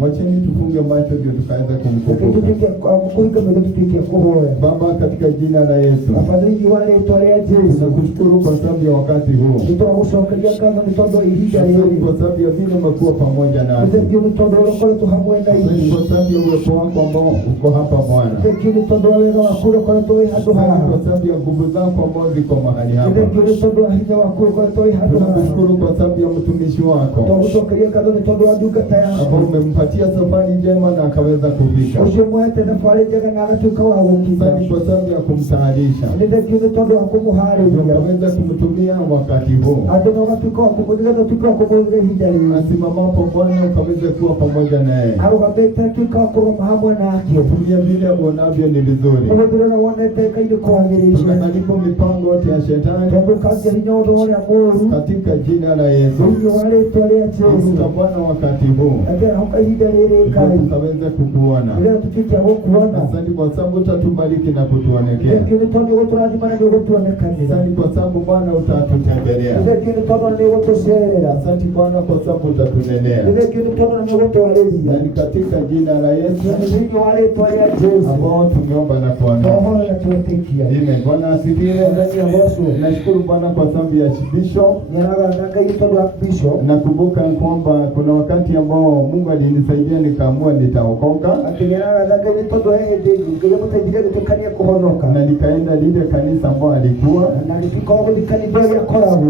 Wacheni tufunge macho ndio tukaweza kumkumbuka Baba katika jina la Yesu. Tunakushukuru kwa sababu ya wakati huu. Kwa sababu ya vile umekuwa pamoja nasi. Kwa sababu ya uwepo wako ambao uko hapa Bwana. Kwa sababu ya nguvu zako ambao ziko mahali hapa. Tunakushukuru kwa sababu ya mtumishi wako. Hapo umempatia safari njema na akaweza kufika. Asante kwa sababu ya kumtayarisha. Akaweza kumtumia wakati huu. Asimamapo Bwana ukaweze kuwa pamoja naye. Tumia vile uonavyo ni vizuri. Tunaharibu mipango yote ya shetani katika jina la Yesu. Bwana wakati huu tukaweza kukuona. Asante kwa sababu utatubariki na kutuonekea. Asante kwa sababu Bwana utatutembelea. Asante Bwana kwa sababu utatunenea. Na ni katika jina la Yesu ambao tumeomba na kuamini. Amen. Bwana asifiwe. Nashukuru Bwana kwa sababu ya Bishop. Nakumbuka kwamba kuna wakati ambao Mungu alinisaidia nikaamua nitaokoka. Na nikaenda lile kanisa ambao alikuwa.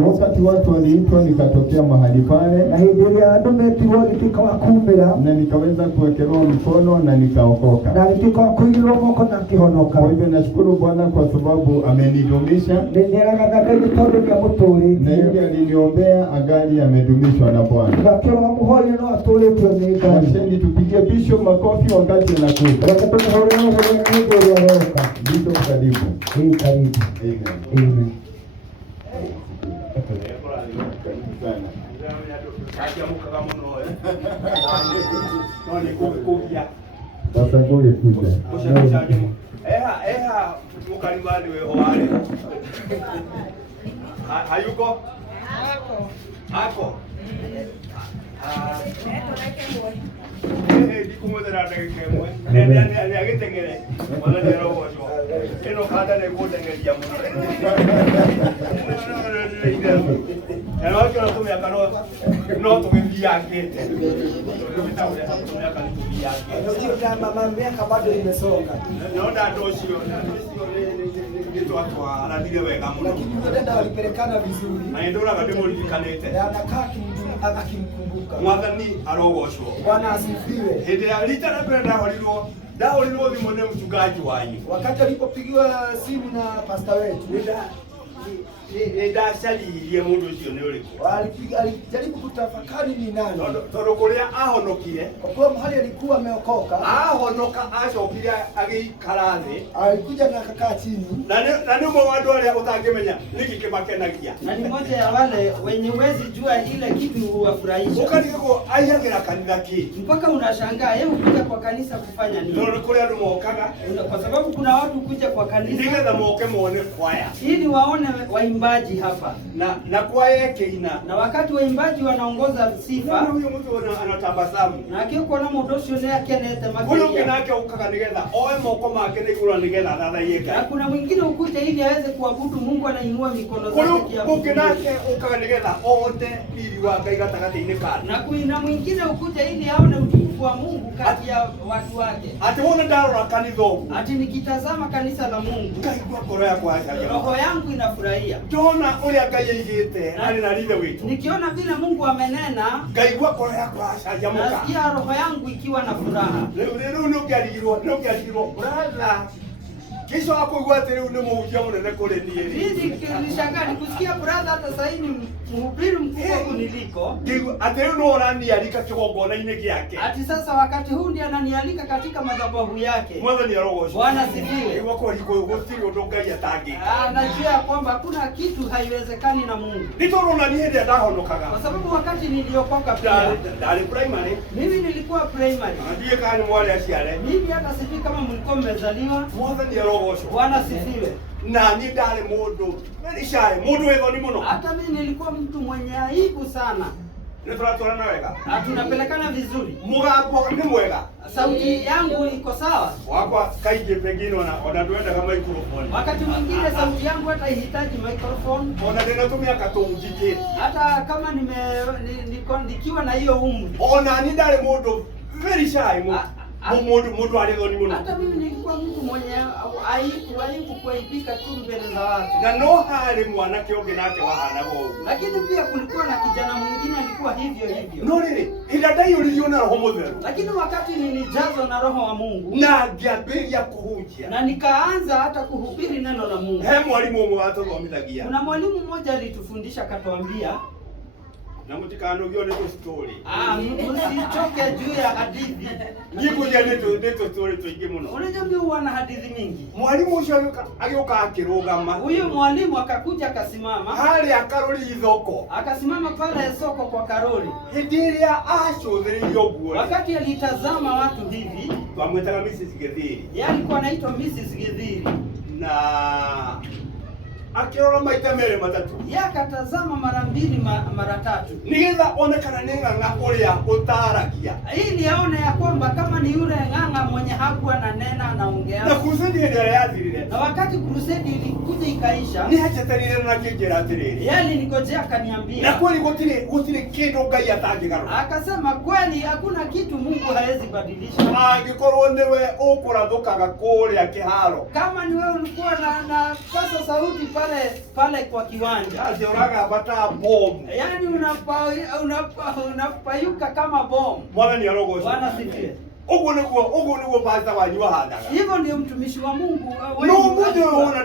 Wakati watu waliitwa nikatokea mahali pale. Na nikaweza kuwekelewa mkono na nikaokoka. Kwa hivyo nashukuru Bwana kwa sababu amenidumisha. Na yule aliniombea angali amedumishwa na Bwana. Wacheni tupigie Bishop makofi wakati anakuja. Bishop karibu. Amen. Amen. Sasa ngoja kuja. Mkalimani wewe wale. Hayuko? Ako. Dikumudera ndekemwe. Nene agitengere. Wala ndero wojo. Eno kada ne kutengeri ya muno. Eno akira tumya kano no tumia yake. Tumitaule tumia kano tumia yake. Ndio kama miaka bado imesonga. Naona ndoshio. Ndio watu anadile wega muno. Lakini wenda walipelekana vizuri. Na ndio akademo likanete. Anakaa akimkumbuka. Mwadhani arogoshwo. Bwana asifiwe. Hede alitana kwenda holiro. Daoliro ni mwana mchungaji wanyu. Wakati alipopigiwa simu na pastor wetu. Shali ile mundu sio ni uliko. Alijaribu kutafakari ni nani. Toro kuria ahonokire. Kwa mahali alikuwa ameokoka. Ahonoka ashokire agikarathi. Alikuja na akakaa chini. Na ni mwandu wale utangemenya niki kimakenagia. Na ni moja ya wale wenye wezi jua ile kitu huwafurahisha. Ukaniko ayagira kanisa ki. Mpaka unashangaa yeye kuja kwa kanisa kufanya nini? Toro kuria rumokaga. Kwa sababu kuna watu kuja kwa kanisa. Ndio moke muone kwaya. Ili waone waimbaji hapa na kwaya yake na wakati waimbaji wanaongoza sifa huyo mtu anatabasamu na akiko na mudosho yake anete makini huyo kinake ukakanigeza oe moko make ni kula nigeza dada yake na kuna mwingine ukuja ili aweze kuabudu Mungu anainua mikono zake kiabudu kinake ukakanigeza ote ili wakaiga takatifu na kuna mwingine ukuja ili aone utukufu wa Mungu kati ya watu wake ati uone daro kanitho ati nikitazama kanisa la Mungu kaigwa koroya kwa roho yangu inafurahia Tona ulia kayegete ali na lile wetu. Nikiona vile Mungu amenena, gaigwa kwa yako ashajamuka. Nasikia roho yangu ikiwa na furaha. Leo ndio brother. Kisha hapo igwate leo ndio mhukia mnene kule ndiye. Hizi nishangaa nikusikia brother hata sasa hivi mhubiri mkubwa kuniliko. Ati leo ndo ananialika kigongona inegi yake. Ati sasa wakati huu ndiye ananialika katika madhabahu yake. Mwanzo ni roho. Bwana sifiwe. Wako liko gotiri odonga ya tagi. Najua kwamba hakuna kitu haiwezekani na Mungu. Nitoro na niende ndahonokaga. Kwa sababu wakati niliokoka dali primary, mimi nilikuwa primary. Ndiye kani mwale asiale. Mimi hata sijui kama mlikuwa mmezaliwa. Mwanzo ni roho. Bwana sifiwe. Na ni dale mundu. Nani shaye mundu wewe ni muno. Hata mimi nilikuwa mtu mwenye aibu sana. Tunatorana wega. Tunapelekana vizuri. Mugambo ni mwega. Sauti yangu iko sawa. Wako kaije pengine wanatuenda kama microphone. Wakati mwingine sauti yangu hata ihitaji microphone. Tunatumia katungije. Hata kama nikiwa na hiyo umri. Ni dale modo very shy. Modo aliyoni muno. Hata mimi nilikuwa mtu mwenye aibu kuipika tu mbele za watu. Na no hali mwanake oge nake wahana go. Lakini pia kulikuwa na kijana mwingine alikuwa hivyo. No lele, hidadai uliona roho mweru. Lakini wakati nilijazwa na roho wa Mungu na giaberia kuhujia. Na nikaanza hata kuhubiri neno la Mungu. Mwalimu watu wamithagia. Kuna mwalimu mmoja alitufundisha akatuambia na mutikano gyo neto story. Msichoke juu ya hadithi. Niko ya neto story tuige muno. Unajua mimi huwa na hadithi mingi. Mwalimu usho agioka akirogama. Huyo mwalimu akakuja akasimama. Hali ya Karoli izoko. Akasimama pale soko kwa Karoli. Hidiria ashodhirio bure. Wakati alitazama watu hivi, wamwetaka Mrs. Gethiri. Yeye alikuwa anaitwa Mrs. Gethiri. Na akirora maita mere matatu. Akatazama mara mbili mara tatu. Nigetha onekana ni ng'ang'a uria utaragia. Ili aone ya kwamba kama ni yule ng'ang'a mwenye hakuwa na nena anaongea. Na crusade ile yathirire. Na wakati crusade ilikuja ikaisha, ni hachetanire na kijera atiriri. Yeye nikojea akaniambia. Na kweli gutire kindu Ngai atangigaro. Akasema kweli hakuna kitu Mungu hawezi badilisha. Angikorwo niwe ukurathukaga kuria kiharo. Kama ni wewe ulikuwa na pasa sauti pale kwa kiwanja. Azioraga bata bomu. Yaani unapayuka kama bomu. Bwana ni arogo. Bwana sifiwe. Ugo niguo basta wanyu hathanga. Hivyo ndio mtumishi wa Mungu. No mmoja unaona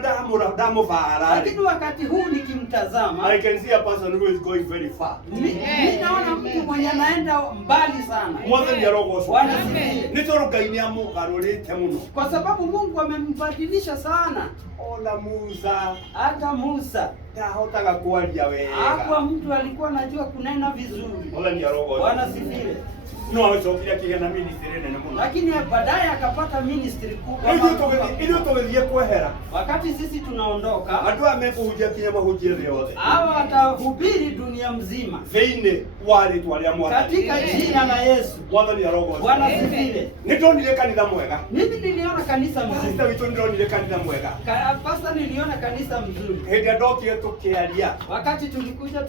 damu fahara. Lakini wakati huu nikimtazama, I can see a person who is going very far. Mimi naona mtu mwenye anaenda mbali sana. Mwanzo ni arogo. Bwana sifiwe. Nitorukaini amugarurite muno. Kwa sababu Mungu amembadilisha sana. Ona Musa. Hata Musa ndahotaga kwaria wega. Hakuwa mtu alikuwa anajua kunena vizuri. Bwana ni arogo. Bwana sifiwe. No awesokira kigana ministry nene muno. Lakini baadaye akapata ministry kubwa. Ile tugethie kwehera. Wakati sisi tunaondoka, andu amekuhujia kinya mahujire yothe. Hawa watahubiri dunia mzima. Theine wale twalia mwana. Katika jina la Yesu. Bwana ni arogo. Bwana sifiwe. Nitondire kanitha mwega. Mimi niliona kanisa mzuri. Sasa witondire kanitha mwega. Pasta niliona kanisa mzuri. Henda dokire tukialia. Wakati tulikuja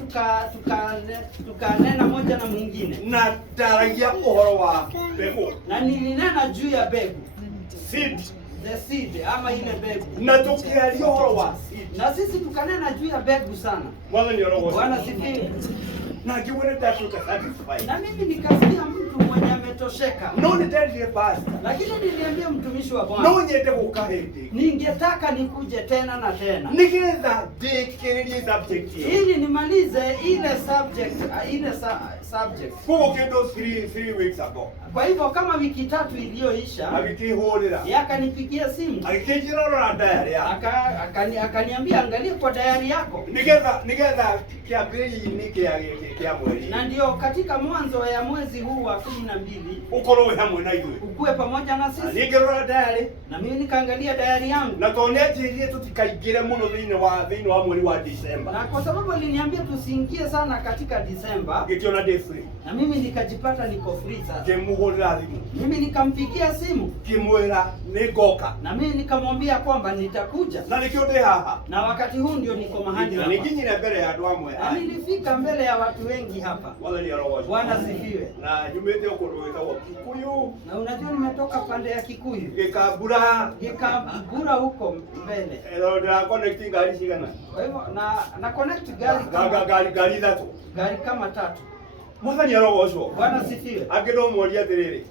tukanena moja na mwingine. Na taragia uhoro wa mbegu. Na nilinena juu ya mbegu. Seed. The seed ama ile mbegu. Na tukialia uhoro wa seed. Na sisi tukanena juu ya mbegu sana. Bwana ni arogo. Bwana sifiwe. Na kiwone tatu satisfied. Na mimi nikasikia mtu mwenye ametosheka. No ni tell pastor. Lakini niliambia mtumishi wa Bwana. No nyete gukahete. Ningetaka nikuje tena na tena. Nikiweza dekerelie subject. Ili nimalize ile subject. Kwa kendo 3 weeks ago. Kwa hivyo kama wiki 3 iliyoisha, akikihorera. Yakanipigia simu. Akikijira na diary yako. Akaniambia angalia kwa diary yako. Nigetha kiambiri nike ya mwezi. Na ndio katika mwanzo ya mwezi huu wa 12 ukorowe hamwe na iwe. Ukue pamoja na sisi. Nikirora diary na mimi nikaangalia diary yangu. Na tuoneje ile tutikaigire muno thini wa mwezi wa December. Na kwa sababu aliniambia tusiingie sana katika December. Ngikiona day free. Na mimi nikajipata niko free sasa. Kemuhorera thimu. Mimi nikampigia simu. Kimwera nigoka. Na mimi nikamwambia kwamba nitakuja. Na nikiode haha. Na wakati huu ndio niko mahali hapa. Nikinyira mbele ya watu amwe. Na nilifika mbele ya watu wengi hapa. Wala ni arogo. Bwana sifiwe. Na jumete ukorowe kwa Kikuyu. Na unajua nimetoka pande ya Kikuyu. Gekabura huko mbele. Ndio connecting gari shigana. Kwa hivyo na connect gari tatu. Gari kama 3. Mwana ni arogo ucio. Bwana sifiwe. Agido moria tiriri.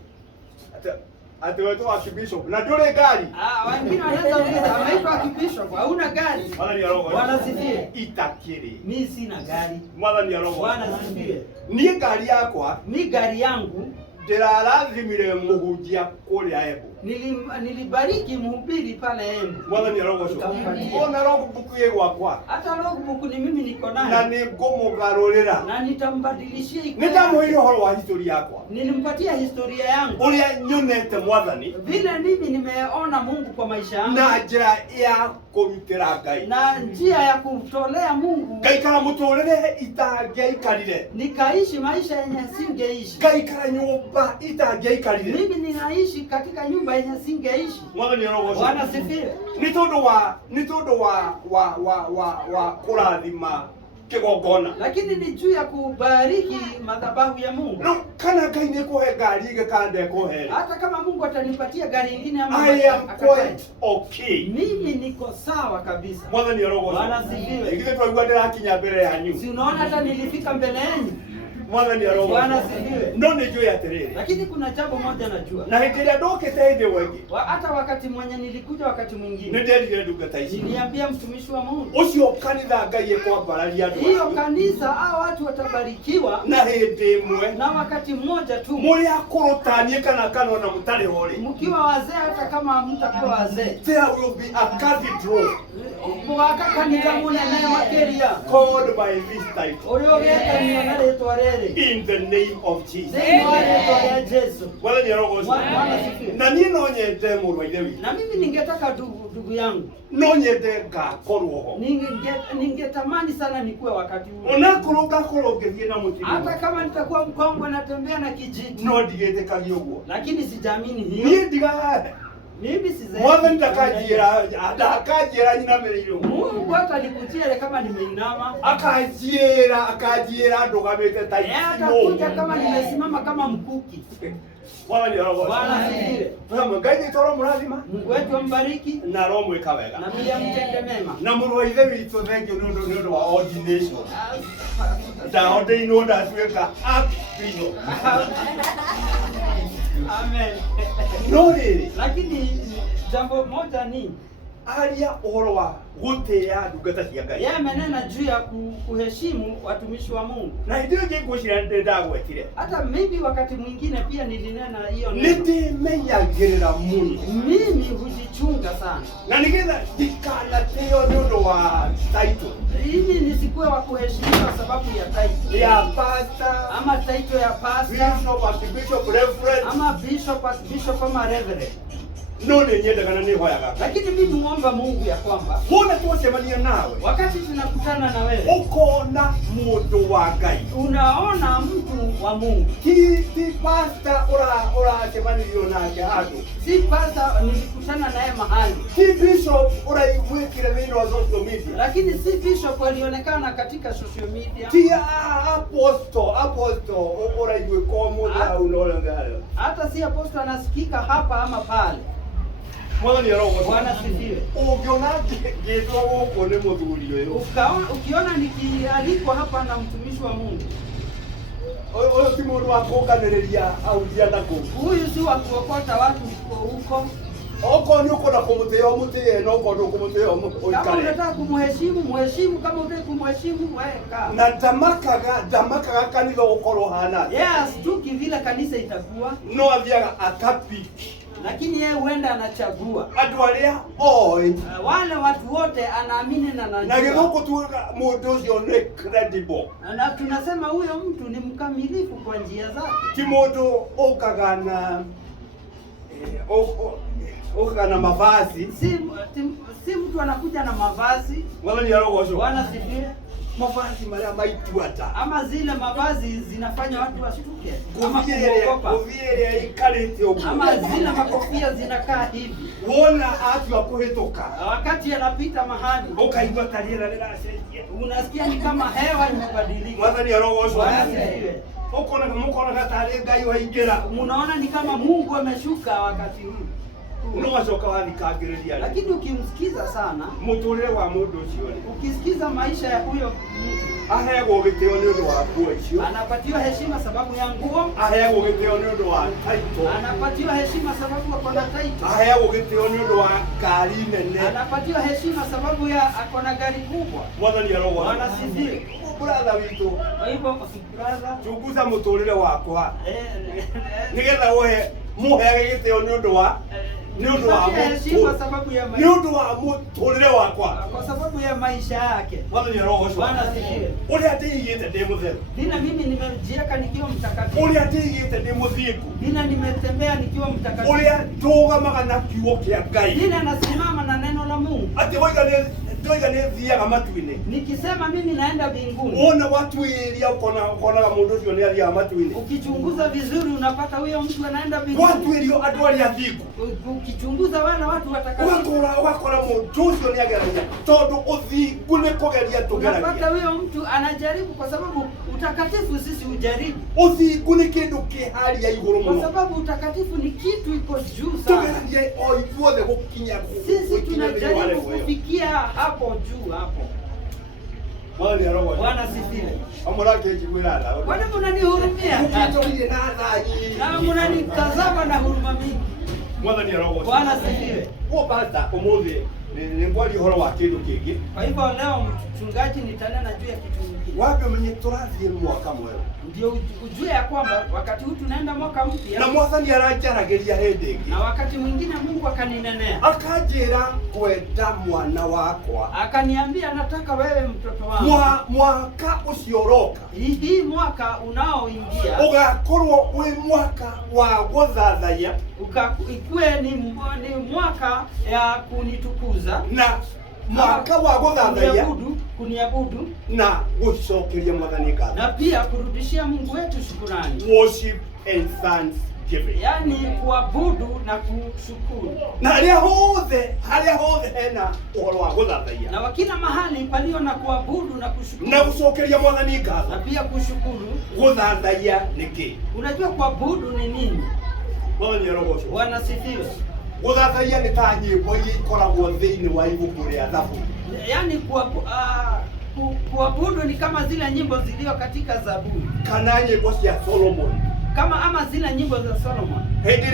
Ati wetu archbishop na ndure gari. Wengine wanaweza uliza ameitwa archbishop hauna gari. Mwana ni arogo. Bwana sifiwe. Itakiri. Mimi sina gari. Mwana ni arogo. Bwana sifiwe. Ni gari yakwa. Ni gari yangu ndirarazimire muhunjia kuria Embu. Nilibariki mhubiri pale Embu. Mwana ni rogo sho. Ona logbook ye gwakwa. Hata logbook ni mimi niko nayo. Na ni ngomugarurira. Na nitambadilishia iko. Nitamuhiri horo wa historia yakwa. Nilimpatia historia yangu. Uria nyonete mwathani. Vile mimi nimeona Mungu kwa maisha yangu. Na njira ya kumutira Ngai. Na njia ya kumtolea Mungu. Ngaikara muturire itangeikarire. Nikaishi maisha yenye singeishi. Ngaikara nyumba itangeikarire. Mimi ninaishi katika nyumba yenye singeishi. Mwathani rogo sho. Bwana sifiwe. Ni tondu wa kurathima kigongona. Lakini ni juu ya kubariki madhabahu ya Mungu. No, kana Ngai ni kuhe ngari igakande kuhe. Hata kama Mungu atanipatia gari lingine ama I am quite okay. Mimi niko sawa kabisa. Mwathani rogo sho. Bwana sifiwe. Ikite twaigua ndirakinya mbere yanyu. Si unaona hata nilifika mbele yenu. Mwathani rogo. Bwana sifiwe. No ni juu ya terere. Lakini kuna jambo moja najua. Na hitiria ndokete hinde wengi. Hata wakati mwenye nilikuja wakati mwingine. Ndendigire ndungata ici. Niliambia mtumishi wa Mungu. Ucio kanitha Ngai ekwambararia andu. Hiyo kanisa hao watu watabarikiwa na hindi imwe. Na wakati mmoja tu. Muri akurutanie kana na mutari hori. Mkiwa wazee hata kama hamtakuwa wazee. There will be a cathedral. Mwaka kanisa munene makeria. Called by this title. Oriogeta ni analetwa rere. In the name of Jesus. Wala ni rogo sho. Na ni no nyete muru ide wi. Na mimi ningetaka ndugu yangu. No nyete ngakorwo ho. Ningetamani sana nikuwe wakati huu. Unakuruga kurogethie na mutima. Hata kama nitakuwa mkongwe natembea na kijiti. No digete kagi uguo. Lakini sijaamini hiyo. Ni ndiga. Mimi sizai. Mwana ndakajira nyina meriro. Mungu hata alikutia kama nimeinama. Akajira ndogamete taiti. Atakuja kama nimesimama kama mkuki. Mwana ni rogo. Bwana sifiwe. Mwana Ngai toro murathima. Mungu wetu ambariki na roho mweka wega. Na pia mtende mema. Na mũrũ ithe witũ thank you nĩ ũndũ wa ordination. Ndahote ino ndatuĩka archbishop. Amen. No rĩrĩ. Lakini jambo moja ni aria ũhoro wa gũtĩa ndungata cia Ngai. Yeye amenena juu ya kuheshimu watumishi wa Mungu. Na ndio ngĩgwĩciria ndagwetire. Hata maybe wakati mwingine pia nilinena hiyo neno. Nĩndĩmenyagĩrĩra mũno. Mimi hujichunga sana. Na nĩgetha ndikanateo nĩ ũndũ wa title. Ili nisikuwe wa kuheshimiwa sababu ya title. Ya pastor ama title ya pastor. Bishop, archbishop, reverend. Ama bishop ama reverend. No ni nyendaga na nihoyaga. Lakini mimi muomba Mungu ya kwamba mbona tusemania nawe wakati tunakutana na wewe ukona mundu wa Ngai, unaona mtu wa Mungu. Ti pastor ora semanirio nake handu, si pastor nilikutana naye mahali, ti bishop ora igwikire thĩinĩ wa social media, lakini si bishop alionekana katika social media, ti apostle ora igwiko mundu au nolengayo, hata si apostle anasikika hapa ama pale. Mwana ni roho. Bwana sifiwe. Ukiona gĩtwo gũkũ nĩ mũthuri ũyũ. Ukiona nikialikwa hapa na mtumishi wa Mungu. Huyu si mũndũ wa kũnganĩrĩria aujia ndako. Huyu si wa kuokota watu huko. Oko ni uko na kumuteo mutie no uko ndo kumuteo uikare. Kama unataka kumheshimu, kama unataka kumheshimu weka. Na damakaga kanitha ukorwo hana. Yes, tuki vile kanisa itakuwa. No athiaga akapiki. Lakini yeye huenda anachagua. Andu aria oi. Wale watu wote anaamini na anajua. Na githoko tuga mundu ucio ni credible. Na tunasema huyo mtu ni mkamilifu kwa njia zake. Ti mundu ukaga na na mavazi. Si mtu anakuja na mavazi. Wala ni roho hizo. Bwana sifiwe. Mavazi maria maituata. Ama zile mavazi zinafanya watu washtuke. Kofia ikalete huko. Ama zile makofia zinakaa hivi. Wona atu akuhetoka. Wakati anapita mahali. Ukaigwa tariera lirasaidia. Unasikia ni kama hewa imebadilika. Wala ni roho hizo. Mnaona ni kama Mungu ameshuka wakati huu. huo. No achoka wathikagiriria. Lakini ukimsikiza sana, muturire wa mundu ucio, ukisikiza maisha ya huyo mtu, aheagwo gitio ni undu wa nguo icio, anapatiwa heshima sababu ya nguo, aheagwo gitio ni undu wa title, anapatiwa heshima sababu ako na title, aheagwo gitio ni undu wa ngari nene, anapatiwa heshima sababu ya ako na gari kubwa. Mwathani arogwa. Bwana sifiwe. Brother witu, Kwa hivyo brother, chunguza muturire wakwa nigetha muheage gitio ni undu wa heshima sababu ya ni undu wa muturire wakwa, kwa sababu ya maisha yake. Mwathani arogwa. Bwana sifiwe. Uria ndigite ndi mutheru, Dina mimi nimejieka nikiwa mtakatifu. uria ndigite ndi muthingu, Dina nimetembea nikiwa mtakatifu. uria ndugamaga na kiugo kia Ngai, Dina nasimama na neno la Mungu. ati ndoiga ni thiaga matu-ini. Nikisema mimi naenda mbinguni, Ona watu iria ukona mundu ucio ni athiaga matu-ini. ukichunguza vizuri unapata huyo mtu anaenda mbinguni. Watu irio andu aria athingu, Ukichunguza wale watu watakatifu, wakora mundu ucio ni ageragia tondu uthingu ni kugeria tugeragia. unapata huyo mtu anajaribu, kwa sababu utakatifu sisi ujaribu. Uthingu ni kindu kiharia iguru Kwa muno, sababu utakatifu ni kitu iko juu sana. tugeragia o ithuothe gukinya Sisi tunajaribu kufikia hapo juu hapo. Mwathani arogwa. Bwana sifiwe. Amurake kikwira tha. Bwana mnanihurumia. Ukitorie na thanyi. Na mnanitazama na huruma mingi. Mwathani arogwa. Bwana sifiwe. Kwa pasta umuthi ni ngwali horo wa kindu kingi. Kwa hivyo leo mchungaji nitanena juu ya kitu kingine. Wapi umenye turathie mwaka mweru. Ndio ujue ya kwamba wakati huu tunaenda mwaka mpya. Na Mwathani aranjaragiria hindi ingi. Na wakati mwingine Mungu akaninenea. Akanjira kwenda mwana wakwa. Akaniambia nataka wewe mtoto wangu. Mwaka ucio uroka. Hii mwaka unaoingia. Ugakorwo wi mwaka wa guthathaiya. Ikue ni mwaka ya kunitukuza. Na mwaka wa guthathaiya. Kuniabudu na gucokeria Mwathani ngatho, na pia kurudishia Mungu wetu shukrani, worship and thanksgiving, yani kuabudu na kushukuru. Na haria hothe hena uhoro wa guthathaiya, na wakila mahali palio na kuabudu na kushukuru na gucokeria Mwathani ngatho na pia kushukuru. Guthathaiya niki? Unajua kuabudu ni nini? Mwathani arogocwo. Bwana sifiwe. Guthathaiya ni ta nyimbo iria ikoragwo thiini wa ibuku ria Thabuti. Yani kuabudu ni kama zile nyimbo zilio katika Zaburi, kana nyimbo cia Solomon, ama zile nyimbo za Solomon. Hindi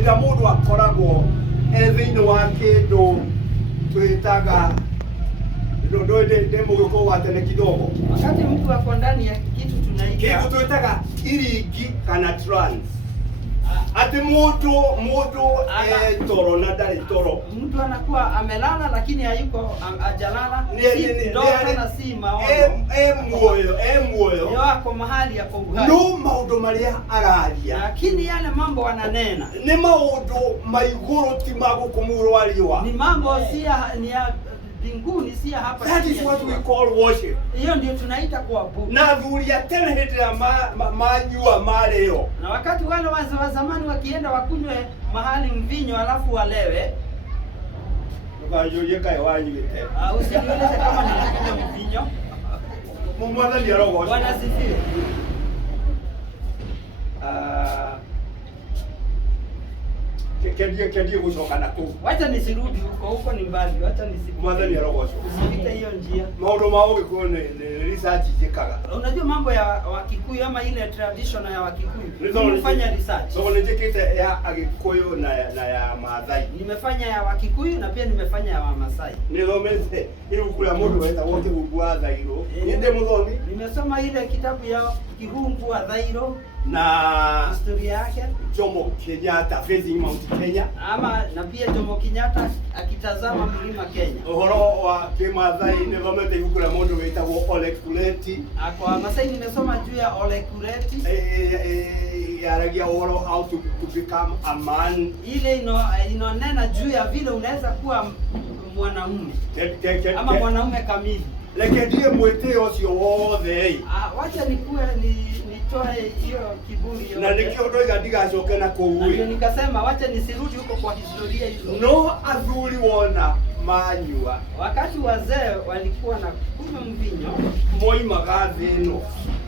ria mundu akoragwo thiini wa kindu twitaga ndio mugiko wa tene kidogo, wakati mtu ako ndani ya kitu tunaita kitu twitaga iringi kana trance. Ati mundu toro na ndari toro, mtu anakuwa amelala lakini hayuko ajalala, si ndoto na si maono, muoyo yako mahali yako uhai. No maundu maria araria, lakini yale mambo wananena ni maundu maiguru ti magukumuro waliwa, ni mambo ni ya mbinguni, si hapa. That is what we call worship. Hiyo ndio tunaita kuabudu. Na thuria tene hindi ya manyua mareo, na wakati wale wazee wa zamani wakienda wakunywe mahali mvinyo alafu walewe, ukajoje kai wanyuite, usiniulize kama nilikunywa mvinyo. Mwathani arogocwo. Bwana sifiwe. Kendie gucoka na kuu. Wacha nisirudi huko ni mbali, wacha nisipite. Mwathani arogocwo. Usipite hiyo njia. Maundu ma ugikuyu ni research jikaga. Unajua mambo ya Wakikuyu ama ile traditional ya Wakikuyu. Nimefanya research. So nijikite ya Agikuyu na ya Maathai. Nimefanya ya Wakikuyu na pia nimefanya ya Wamasai. Nithomete ibuku ria mundu weta wote gugwa thairo. Ninde muthomi. Nimesoma ile kitabu ya Kihungu wa Thairo na historia yake, Jomo Kenyatta facing Mount Kenya, ama na pia Jomo Kenyatta akitazama mlima Kenya. Uhoro wa Kimathai nithomete ibuku ria mundu wetagwo Ole Kureti. Kwa Masai nimesoma juu ya Ole Kureti. Yaragia uhoro how to become a man. Ile inonena juu ya vile unaweza kuwa mwanamume ama mwanaume kamili. Leke ndiye mwitio ucio wothe. Wacha nitoe hiyo kiburi yote. Na nikio ndoiga ndigacoke na kuu. Ndio nikasema wacha nisirudi huko kwa historia hizo. No athuri wona manyua. Wakati wazee walikuwa na kunywa mvinyo, moimaga thĩ ĩno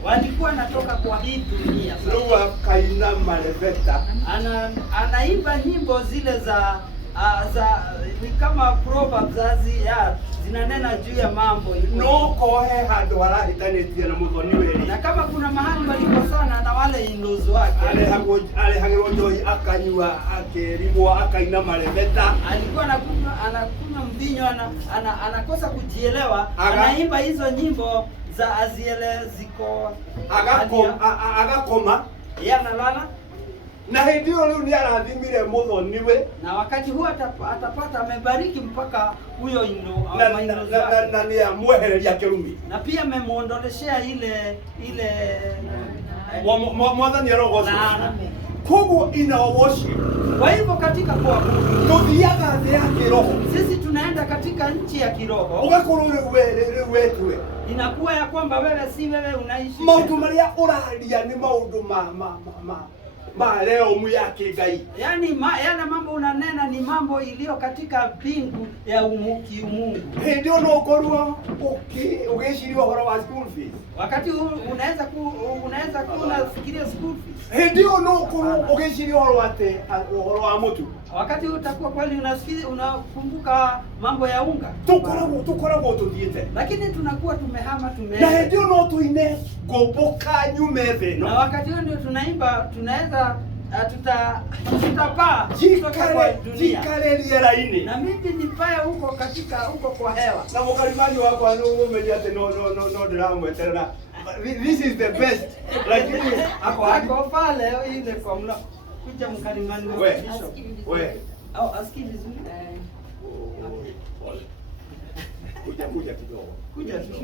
walikuwa natoka kwa hii dunia. Lugha kaina maleveta. Anaimba nyimbo zile za ni kama proverbs zinanena juu ya mambo. No kohe hado harahitanetie na muthoni weri. Na kama kuna mahali walikosana na wale in-laws wake. Ale hagirwo joyi akanyua akerimwa akaina maleveta. Alikuwa anakunywa mvinyo anakosa kujielewa. Anaimba hizo nyimbo za aziele ziko agakoma analala. Na hiyo leo ni arathimire muthoni we. Na wakati huo atapata amebariki mpaka huyo na ni amwehereria kirumi. Na pia amemuondoleshea ile mwathani arogoce. Kogo ina worship. Kwa hivyo katika kuabudu tuthiaga thĩ ya kiroho. Sisi tunaenda katika nchi ya kiroho. Ugakorwo wetu inakuwa ya kwamba wewe si wewe unaishi. Maundu maria uraria ni maundu ma leo mu ya kigai. Yaani yana mambo unanena ni mambo iliyo katika mbingu ya Mungu. Ndio no korwa ugeciria uhoro wa school fees. Wakati unaweza unafikiria school fees. Ndio no korwa ugeciria uhoro wa mutu. Wakati utakuwa kweli unakumbuka mambo ya unga. Tukoragwo tuthiete. Lakini tunakuwa tumehama tumeenda. Na ndio no tuine goboka nyume theno. Na wakati huo ndio tunaimba tunaweza tutapaa kutoka kwa dunia. Jikale na mimi nipae huko kwa hewa. Na mkalimani wako anaumenya ate no ndiramweterera. This is the best. Lakini ako pale ile kwa mla kuja mkalimani wa bishop. Aski vizuri. Kuja kidogo. Kuja tu.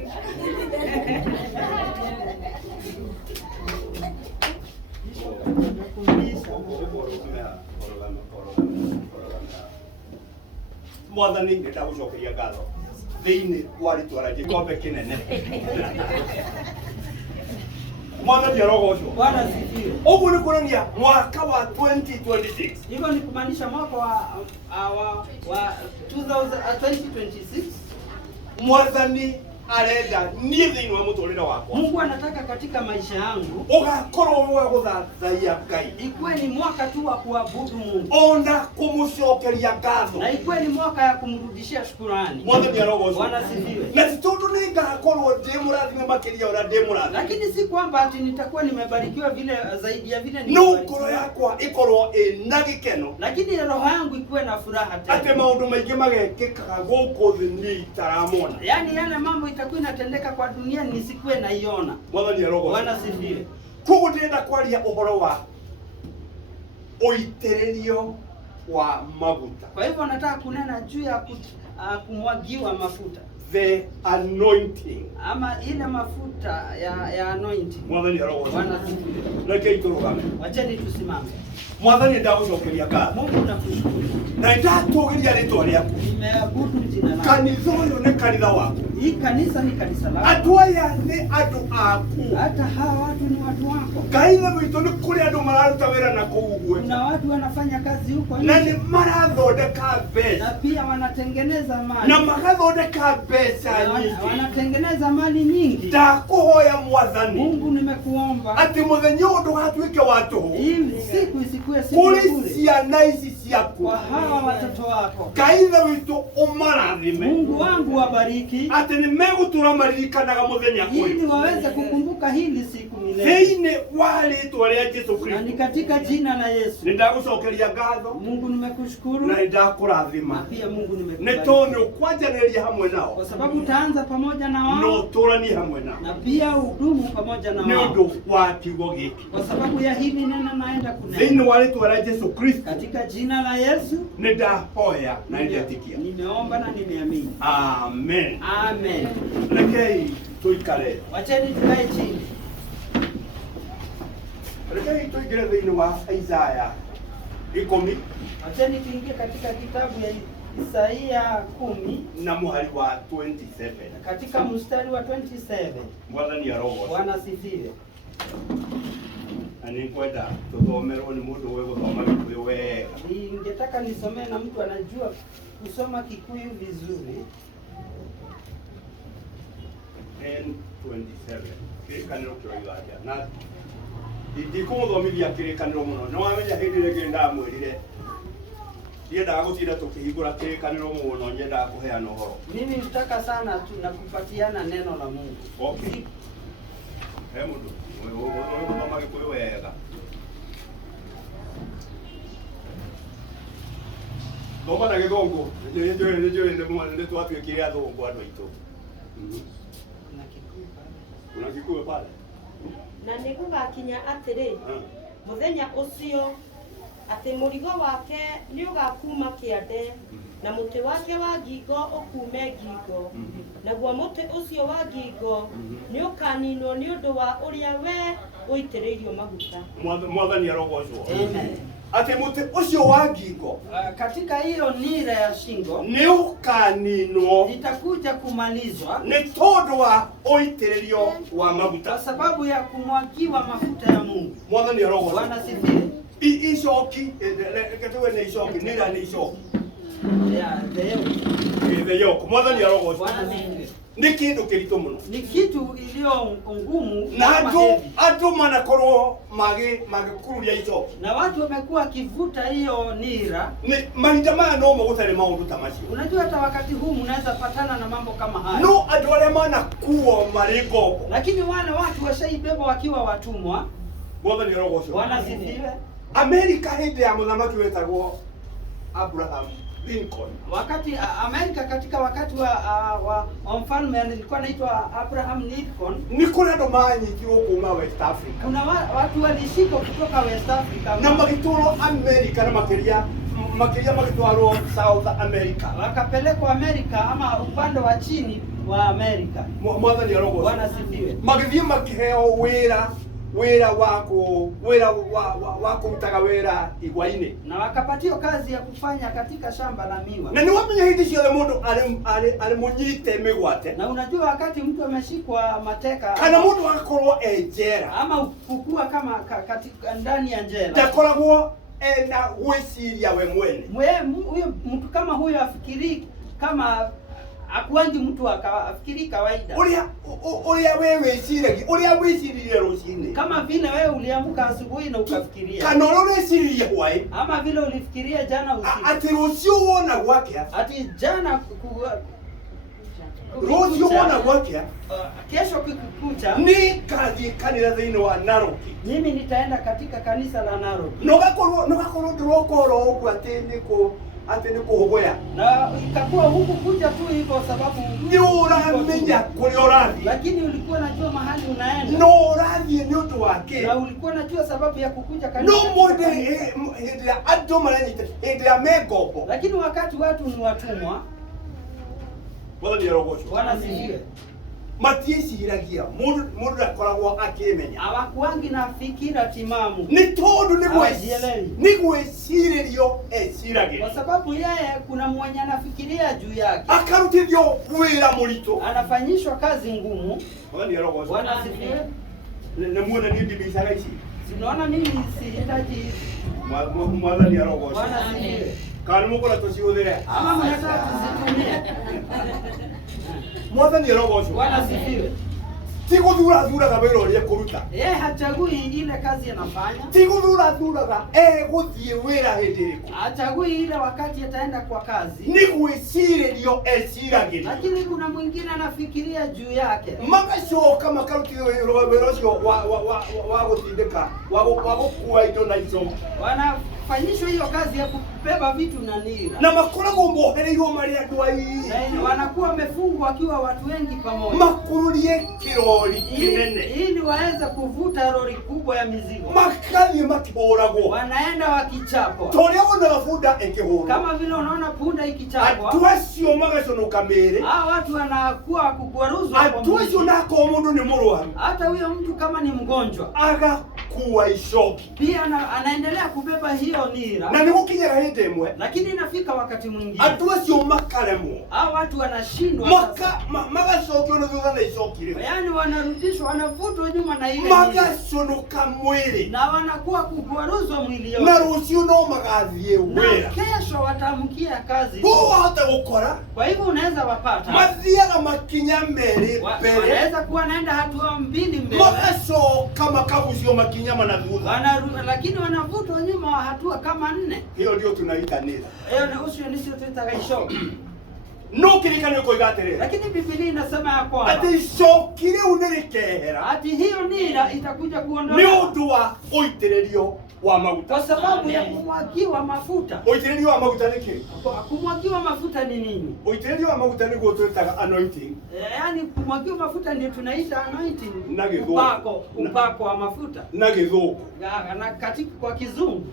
Mwathani ndagucokeria ngatho thiini wa ritwa rĩa gikombe kinene. Mwathani arogocwo. Bwana asifiwe. Uguo ni kuonania mwaka wa 2026. Hivyo ni kumaanisha mwaka wa 2026. Mwathani arenda niĩ thĩinĩ wa mũtũrĩre wakwa. Mungu anataka katika maisha yangu ugakorwo wa gũthathaiya Ngai. Ikuwe ni mwaka tu wa kuabudu Mungu. Ona kũmũcokeria ngatho. Na ikuwe ni mwaka ya kumrudishia shukrani. Mwathani arogocwo. Bwana asifiwe. Na si tondũ nĩ ngakorwo ndĩ mũrathime makĩria ũrĩa ndĩ mũrathime. Lakini si kwamba ati nitakuwa nimebarikiwa vile zaidi ya vile nimebarikiwa. No, ngoro yakwa ikorwo ĩna gĩkeno. Lakini roho yangu ikuwe na furaha tena. Atĩ maũndũ maingĩ magekĩkaga gũkũ thĩ niĩ itaramona. Yaani yale mambo itakuwa inatendeka kwa dunia nisikuwe naiona. Mwathani arogocwo. Bwana asifiwe. Koguo ndĩrenda kwaria ũhoro wa ũitĩrĩrio wa maguta. Kwa hivyo nataka kunena juu ya kumwagiwa mafuta. The anointing. Ama ile mafuta ya anointing. Mwathani arogocwo. Bwana asifiwe. Rekei tũrũgame. Wacheni tusimame. Mwathani ndagucokeria ngatho. Mungu nakushukuru. Na ndatũgĩria rĩtwa rĩaku. Nimeabudu jina lako. Kanitha ũyũ nĩ kanitha waku. Hii kanisa ni kanisa lako. Andũ aya nĩ andũ aku. Hata hawa watu ni watu wako. Ngai witũ nĩ kũrĩ andũ mararuta wĩra na kũu guo. Kuna watu wanafanya kazi huko nje. Na nĩ marathondeka mbeca. Na pia wanatengeneza mali. Na magathondeka mbeca nyingĩ. Wanatengeneza mali nyingi. Ndakũhoya Mwathani. Mungu nimekuomba. Atĩ mũthenya ũyũ ndũgatuĩke wa tũhũ. Hii siku isikuwe siku bure. Kũrĩ ciana ici ciaku. Kwa hawa watoto wako. Ngai witũ ũmarathime. Mungu wangu wabariki. Atĩ nĩ megũtũra maririkanaga mũthenya ũyũ. Ili waweze kukumbuka hili siku milele. Thĩinĩ wa rĩtwa rĩa Jesũ Kristo. Na ni katika jina la Yesu. Nĩndagũcokeria ngatho. Mungu nimekushukuru. Na nĩndakũrathima. Na pia Mungu nimekubariki. Nĩ tondũ ũkwanjanĩrĩria hamwe nao. Kwa sababu utaanza pamoja na wao. No ũtũranie hamwe nao. Na pia udumu pamoja na wao. Nĩ ũndũ wa kiugo gĩkĩ. Kwa sababu ya hili neno naenda kunena. Thĩinĩ wa rĩtwa rĩa Jesũ Kristo. Katika jina la Yesu. Nĩndahoya na nĩndetikia. Nimeomba na nimeamini. Amen. Amen. Rekei tuikare. Wacheni tukae chini. Rekei tuingire thĩinĩ wa Isaya 10. Wacheni tuingie katika kitabu ya Isaia 10 na muhari wa 27. Katika mstari wa 27. Mwathani arogocwo. Bwana asifiwe. Ani kwenda tuthomerwo ni mundu we guthoma Gikuyu wega. Ningetaka nisomee na mtu anajua kusoma Kikuyu vizuri. 27 kirikaniro kĩroigagia na ndikũmũthomithia kĩrĩkanĩro mũno nĩ wamenya hĩndĩ ĩrĩa ngenda mwĩrire ndiendaga gũtinda tũkĩhingũra kĩrĩkanĩro mũno nyendaga kũheana ũhoro. Mimi nataka sana tunakupatiana neno la Mungu. Okay. He mũndũ ũgũthoma Gĩkũyũ wega. Thoma na Gĩthũngũ nĩ twatuĩkire athũngũ andũ aitũ. Kuna Gĩkũyũ pale. Na nĩgũgakinya atĩrĩ mũthenya ũcio atĩ mũrigo wake nĩ ũgakuma kĩande na mũtĩ wake wa ngingo ũkume ngingo naguo mũtĩ ũcio wa ngingo nĩ ũkaninwo nĩ ũndũ wa ũrĩa we ũitĩrĩirio maguta. Mwathani arogocwo. Amen. Ati mũtĩ ũcio wa ngingo katika hiyo nira ya shingo nĩ ũkaninwo itakuja kumalizwa nĩ tondũ wa ũitĩrĩrio wa maguta kwa sababu ya kumwagiwa mafuta ya Mungu. Mwathani arogocwo. Bwana sifiwe. Icoki ketuwe nĩ icoki nira nĩ icoki the yoke. Mwathani arogocwo. Bwana sifiwe. Nĩ kĩndũ kĩritũ mũno. Ni kitu iliyo ngumu na andũ manakorwo magĩkururia icoki na watu wamekuwa kivuta hiyo nira. Ni mahinda maya no mũgũtarĩ maũndũ ta macio. Unajua hata wakati huu mnaweza patana na mambo kama haya. No andũ arĩa manakuo marĩ ngombo. Lakini wale watu washaibeba wakiwa watumwa. Mwathani arogocwo. Bwana sifiwe. Amerika hĩndĩ ya mũthamaki wetagwo Abraham Lincoln. Wakati Amerika katika wakati wa mfalme alikuwa anaitwa Abraham Lincoln. Ni kuna andũ manyitirwo kuma West Africa. Kuna watu walishikwa kutoka West Africa na magĩtwarwo Amerika na makĩria magĩtwarwo South America. Wakapelekwa Amerika ama upande wa chini wa Amerika. Mwathani arogocwo. Bwana sifiwe. Magĩthiĩ makĩheo wĩra wa kũrutaga wĩra igwa-inĩ na wakapatiwa kazi ya kufanya katika shamba la miwa. Na nĩ wamenya hĩndĩ ciothe mũndũ arĩ mũnyite mĩgwate. Na unajua wakati mtu ameshikwa mateka kana mũndũ akorwo njera ama kukua kama katika ndani ya njera ndakoragwo ena gwĩciria we mwene. Huyo mtu kama huyo afikiri kama akuangi mtu akafikiri kawaida. Uria wewe wĩciragia uria wĩciririe rũcinĩ. Kama vile wewe uliamka asubuhi na ukafikiria. Kana ũrĩa wĩciririe hwaĩ. Ama vile ulifikiria jana usiku. Ati rũciũ wona gwakĩa. Ati jana rũciũ wona gwakĩa. Kesho kikukucha. Nĩ kathiĩ kanitha thĩinĩ wa Naroki. Mimi nitaenda katika kanisa la Naroki. Nogakorwo ndĩrokoro ũguo atĩ nĩ kũhũgũya. Na ikakuwa huku kuja tu hivyo sababu nĩ ũramenya kũrĩa ũrathiĩ. Lakini ulikuwa unajua mahali unaenda. No ũrathiĩ nĩ ũndũ wake. Na ulikuwa unajua sababu ya kukuja kanisa. No mũndũ hĩndĩ ĩrĩa andũ maranyita hĩndĩ ĩrĩa me ngombo. Lakini wakati watu ni watumwa. Mwathani arogocwo. Bwana sifiwe. Matiĩciragia mũndũ ndakoragwo akĩmenya. Hawakuangi na fikira timamu. Nĩ tondũ nĩ gwĩcirĩrio eciragĩria. Kwa sababu yeye kuna mwenye anafikiria juu yake. Akarutithio wĩra mũritũ. Anafanyishwa kazi ngumu. Mwathani arogocwo. Bwana sifiwe. Na muone nĩ ndimicaga ici. Sinaona mimi sihitaji. Mwathani arogocwo. Bwana sifiwe. Kana mũkora tũcihũthĩre. Ama mnataka tuzitumie. Mwathani arogocwo. Bwana sifiwe. Ti gũthuraga wĩra ũrĩa kũruta. Yeye hachagui ile kazi anafanya. Ti gũthuraga gũthiĩ wĩra hĩndĩ ĩrĩkũ. Hachagui ile wakati ataenda kwa kazi. Nĩ gwĩcirĩrio eciragĩria. Lakini kuna mwingine anafikiria juu yake. Magacoka makarutithio wĩra ũcio wa gũtindĩka wa gũkua indo na icoki. Wanafanyishwa hiyo kazi ya kubeba vitu na nira. Na makoragwo mohereirwo marĩ andũ aingĩ. Na wanakuwa wamefungwa wakiwa watu wengi pamoja. Makururie kĩrori kĩnene. Ili waweze kuvuta lori kubwa ya mizigo. Makathiĩ makĩhũragwo. Wanaenda wakichapwa. Torĩa wonaga bunda ĩkĩhũrwo. Kama vile unaona punda ikichapwa. Andũ acio magaconoka mĩĩrĩ. Hao watu wanakuwa kugwaruzwa kwa Andũ acio nako mũndũ nĩ mũrwaru. hata huyo mtu kama ni mgonjwa. Agakua icoki. Pia anaendelea kubeba hiyo nira. Na nĩ gũkinyĩra hĩndĩ ĩmwe. Lakini inafika wakati mwingine. Andũ acio makaremwo. Hao watu wanashindwa. Magacokio na thutha na icoki rĩu. Yaani wanarudishwa, wanavutwa nyuma na ile. Magaconoka mwĩrĩ. Na wanakuwa kugwaruzwa mwili yote. Na rũciũ no magathiĩ wĩra. Kesho mwisho watamkia kazi. hata ukora. Kwa hivyo unaweza wapata. Mathiaga makinya mbele. Wanaweza kuwa naenda hatua mbili mbele. Magaso kama kabusio makinya manavuta. Lakini wanavutwa nyuma hatua kama 4. Hiyo ndio tunaita nira. Usio nisio tutakaisho. No kirikane ko igatere. Lakini Biblia inasema ya kwamba ati shokire unerekehera. Ati hiyo nira itakuja kuondoka. Ni undu wa uitererio wa mafuta. Kwa sababu ya kumwagiwa mafuta. Uitererio wa mafuta ni kile. Kumwagiwa mafuta ni nini? Uitererio wa mafuta ni kutoa anointing. Yaani kumwagiwa mafuta ndio tunaita anointing. Upako wa mafuta. Na githuku. Na katika kwa kizungu.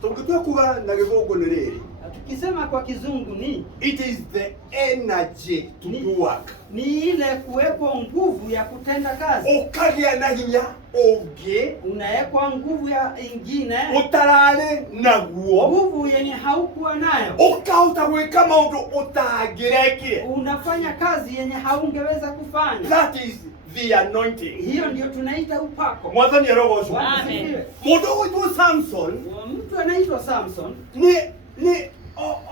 Tukitoa kuga na githuku ni riri. Tukisema kwa kizungu ni it is the energy to do work. Ni ile kuwepo nguvu ya kutenda kazi. Ukagia na hinya oge, unawekwa nguvu ya ingine utarale naguo, nguvu yenye haukuwa nayo. Ukauta gwika maundu utagireke, unafanya kazi yenye haungeweza kufanya. That is the anointing. Hiyo ndio tunaita upako. Mwathani arogoco. Amen. Mundu witwa Samson, mtu anaitwa Samson ni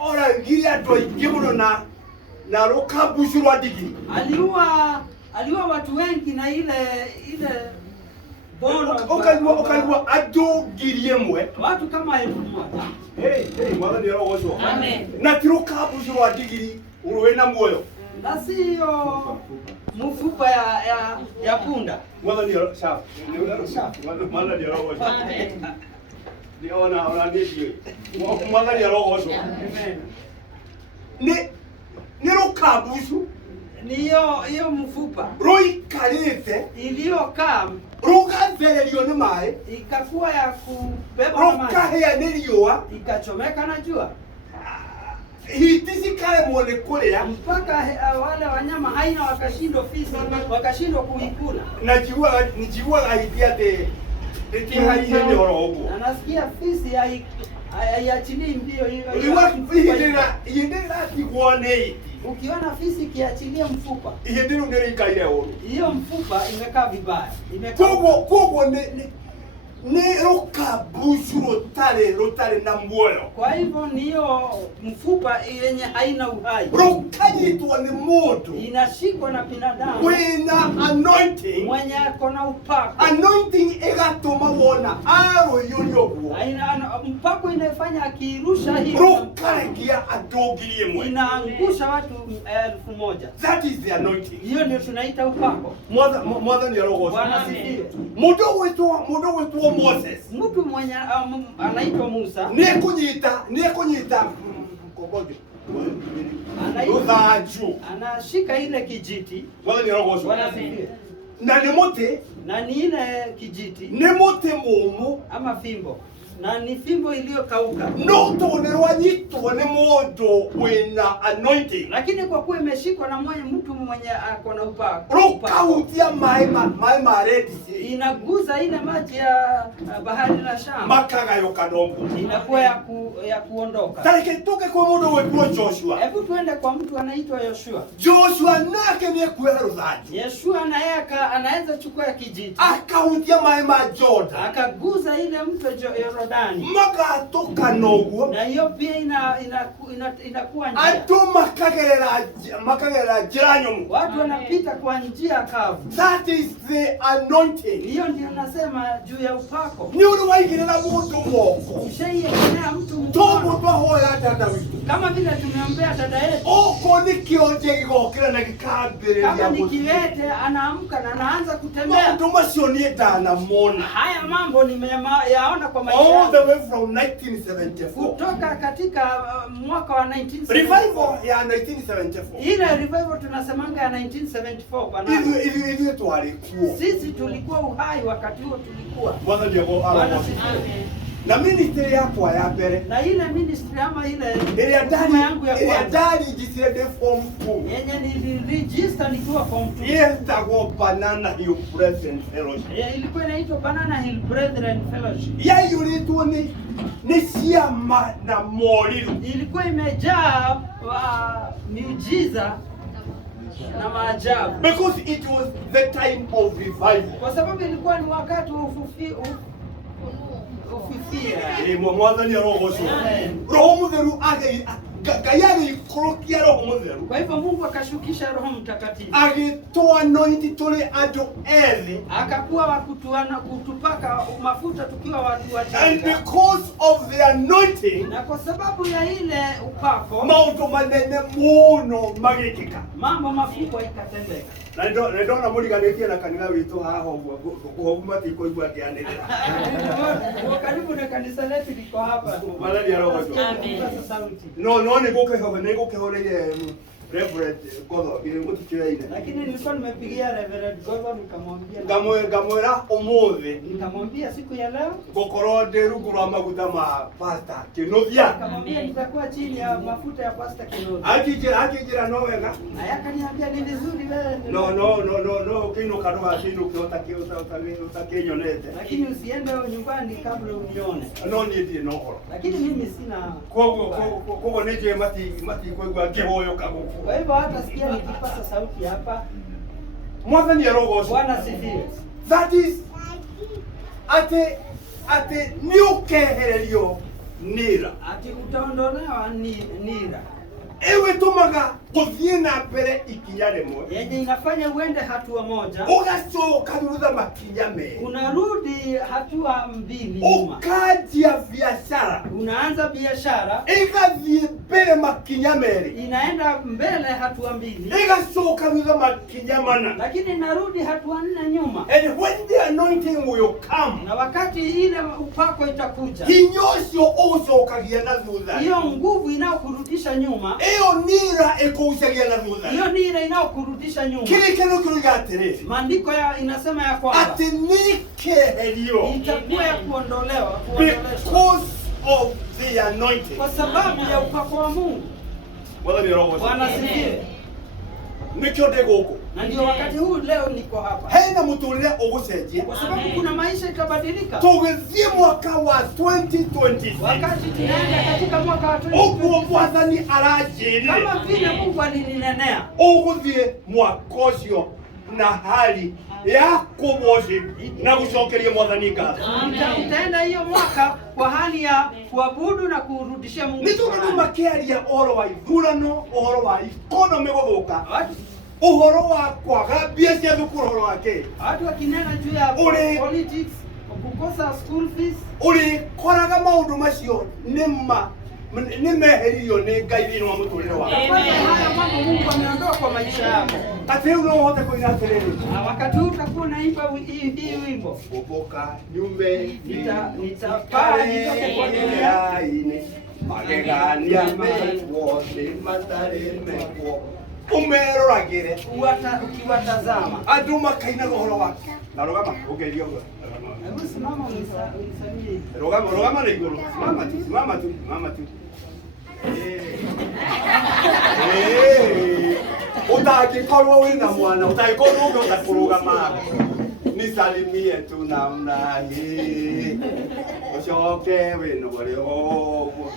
orangire andu aingi muno na rukambucu rwa ndigiri. Aliua watu wengi na ile bono. Ukaigua andu ngiri imwe, watu kama 1000. Mwathani arogoco. Amen. Na ti rukambucu rwa ndigiri urwina muoyo. Na sio mfupa ya punda. Mwathani arogoco. Mwathani arogoco. Ona ndio. Mwathani arogoco. Amen. Ni rukambucu. Ni hiyo mfupa. Roikarite. Iliyokaa. Rugathererio ni mai. Ikakuwa ya kubeba maji. Rukahia ni riua. Ikachomeka na jua. Hitisi kale mwone kuria. Mpaka wale wanyama haina wakashindwa fisi. Wakashindwa kuikula. Nijua haidiate. Eti haihende orogo. Anasikia fisi haiachilii mbio hiyo. Yendera tikuone. Ukiona fisi kiachilia mfupa, yendera ngerikaire oru. Hiyo mfupa imekaa vibaya. Kogo ni rukambucu rutare na muoyo. Kwa hivyo ni hiyo mfupa yenye haina uhai. Rukanyitwa ni mundu. Inashikwa na binadamu. Wina anointing. Mwenye akona upako. Anointing igatuma wona aro yoyoguo. Mpako inafanya akirusha hiyo. Rukarekia andugiri imwe. Inaangusha watu 1000. That is the anointing. Hiyo ndio tunaita upako. Mwathani arogoco. Bwana sifiwe. Mundu witwa Moses. Mtu mwenye anaitwa Musa. Nikunyita kokojo. Ruthanju. Anashika ile kijiti. Mwathani arogoco. Bwana sifiwe. Na ni muti. Na ni ile kijiti. Ni muti mumu ama fimbo. Na ni fimbo iliyokauka. No tonerwa nyitwa ni mundu wina anointing. Lakini kwa kuwa imeshikwa na mtu mwenye ako na upako. Rukautia mai ma Red Sea. Inaguza ile maji ya bahari la Shamu. Makagayo kadombo. Inakuwa ya kuondoka. Tareke toke kwa mundu wetwa Joshua. Hebu tuende kwa mtu anaitwa Yoshua. Joshua nake ni kuera ruthanju. Yoshua na yeye anaweza chukua kijiti. Akautia mai ma Jordan. Akaguza ile mto Yordani. Magatoka noguo. Na hiyo pia inakuwa njia. Atu makagerera njira nyomu. Watu wanapita kwa njia kavu. That is the anointing. Hiyo ndio nasema juu ya upako. Ni uri waigirira mundu moko. Ushaiyekelea mtu mkono. Togo twahoya dada witu. Kama vile tumeombea dada yetu. Oko ni kionje gigokira na gikambiriria. Kama ni kiwete anaamka na anaanza kutembea. Maundu macio ni ndana mona. Haya mambo nimeyaona kwa maisha. All the way from 1974. Kutoka katika mwaka wa 1974. Revival ya 1974. Ile revival tunasemanga ya 1974 bwana. Ili twalikuwa. Sisi tulikuwa uhai wakati huo tulikuwa. Bwana ndio Bwana. Na ministry yako ya mbere. Na ile ministry ama ile yangu ya kwanza. Ndani registered form 2. Yenye niliregister nikiwa form 2. Yetagwo Banana Hill Brethren Fellowship. Ilikuwa inaitwa Banana Hill Brethren Fellowship. Yayuritwo ni ciama na moriru. Ilikuwa imejaa miujiza na maajabu. Because it was the time of revival. Kwa sababu ilikuwa ni wakati wa Ufifia. Mwathani arogocwo. Roho Mutheru Ngai ikorokia Roho Mutheru. Kwa hivyo Mungu akashukisha Roho Mtakatifu. Agitoa anointing tuli andu ethi. Akakuwa wakutuana kutupaka mafuta tukiwa watu wachanga. And because of the anointing, na kwa sababu ya ile upako, maundu manene muno magikika. Mambo makubwa ikatendeka. Na ndo na muliganitie na kanitha witu haha uguo kuhoma tiko igwa kianirira. Karibu na kanisa letu liko hapa. Mwathani arogocwo. Amen. No ni gukihoreire Reverend Godho mutikiraine. Lakini nilikuwa nimepigia Reverend Godho nikamwambia ngamwira umuthi, nikamwambia siku ya leo gukorwo ndi rungu rwa maguta ma Pastor Kinuthia. Nikamwambia nitakuwa chini ya mafuta ya Pastor Kinuthia. Akijira no wega. Aya kaniambia ni vizuri wewe. No kino karoha kino utakinyonete. Lakini usiende nyumbani kabla unione. No ni no horo. Lakini mimi sina. Kogo nije mati kwa kihoyo kaguku. Kwa hivyo hata sikia nikipasa sauti hapa. Mwathani arogocwo. Bwana sifiwe. That is ate niukehererio nira. Ati utaondolewa nira. Ewe tumaga kuthie na mbere ikinya rimwe. Yenye inafanya uende hatua moja. Ugacoka thutha makinya me. Unarudi hatua mbili nyuma. Ukajia biashara. Unaanza biashara. Igathie mbere makinya meri. Inaenda mbele hatua mbili. Igacoka thutha makinya mana. Lakini narudi hatua 4 nyuma. And when the anointing will come, na wakati ile upako itakuja, hinya ucio ugucokagia na thutha. Hiyo nguvu inayokurudisha nyuma. Iyo nira ikucagia na thutha. Hiyo nira inayokurudisha nyuma. Kile kiruga atiri. Maandiko inasema ya kwamba ati nikeherio itakuwa ya kuondolewa, because of the anointing. Kwa sababu ya upako wa Mungu. Bwana sifiwe. Nikyo ndiguku. Na ndio wakati huu leo niko hapa. Hena muturire ugucenjia. Kwa sababu kuna maisha itabadilika. Tugithie mwaka wa 2026. Wakati tunaenda katika mwaka wa 2026. Uguo Mwathani aranjirire. Kama vile Mungu alininenea. Uguthie mwaka ucio na hali ya kuworship na gucokeria Mwathani ngatho. Utaenda hiyo mwaka kwa hali ya kuabudu na kurudishia Mungu. Nitundu makiaria ohoro wa ithurano, ohoro wa economy guthuka. Uhoro wa kwaga mbia cia thukuru, uhoro wake watu wakinena juu ya politics, kukosa school fees, uri koraga maundu macio ni meheririo ni Ngai thini wa muturire wa. Haya mambo Mungu ameondoa kwa maisha yako. Ati leo no hote kuina atiriri. Wakati huu utakuwa unaimba hii wimbo. Kuboka nyumbe nitapaa nitoke kwa dunia ine. Magegania wote matare mekwo. Umeroragire ukiwatazama andu makaina roho wake na rogama ugerio go. Hebu simama unisaidie. Rogama na iguru. Mama tu. Utagikorwo wina mwana, utagikorwo utakurugama. Nisalimie tu namna hii. Ucoke wino gore ogwo.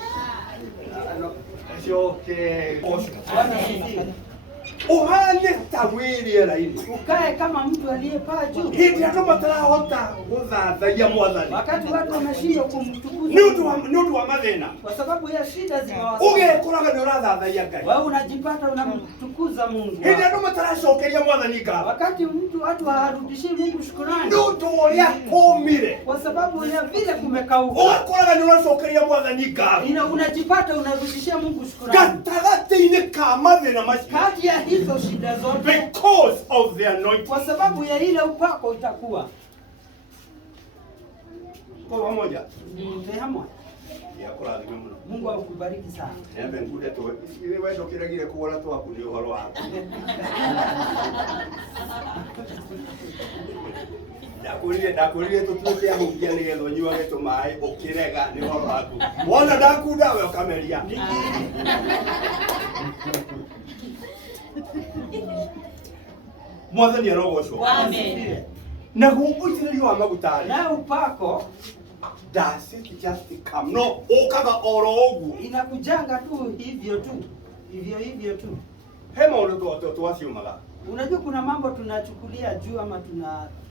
Ucoke. Bwana sifiwe. Uhane tawiri raini. Ukae kama mtu aliyepaa juu. Hindi ndo matarahota guthathaia Mwathani. Wakati watu wanashindwa kumtukuza. Nundu wa mathina. Kwa sababu ya shida zimewasili. Ugekoraga ni urathathaia Ngai. Wewe unajipata unamtukuza Mungu. Hindi ndo mataracokeria Mwathani ngatho. Wakati watu hawarudishii Mungu shukrani. Nundu uria kumire. Kwa sababu ya vile kumekauka. Ugekoraga ni uracokeria Mwathani ngatho. Unajipata unarudishia Mungu shukrani. Gatagati-ini ka mathina macio. Kati ya hizo shida zote. Because of the anointing. Kwa sababu ya ile upako itakuwa. Kwa pamoja. Ndio Mungu akubariki sana. Niambe ngude tu. Ile wewe ndokiragire kuona tu aku ni uhoro wako. Ndakurire tutuke amukia ni getho nyuage tu mai ukirega ni uhoro waku. Wona ndakunda we ukameria. Mwathani arogocwo. Amen. Na gukuitiririo wa magutari. Na upako does it just come? No, ukaga oro ogu. Inakujanga tu hivyo tu. Hivyo tu. Hema ulo tuwasiumaga. Unajua kuna mambo tunachukulia juu ama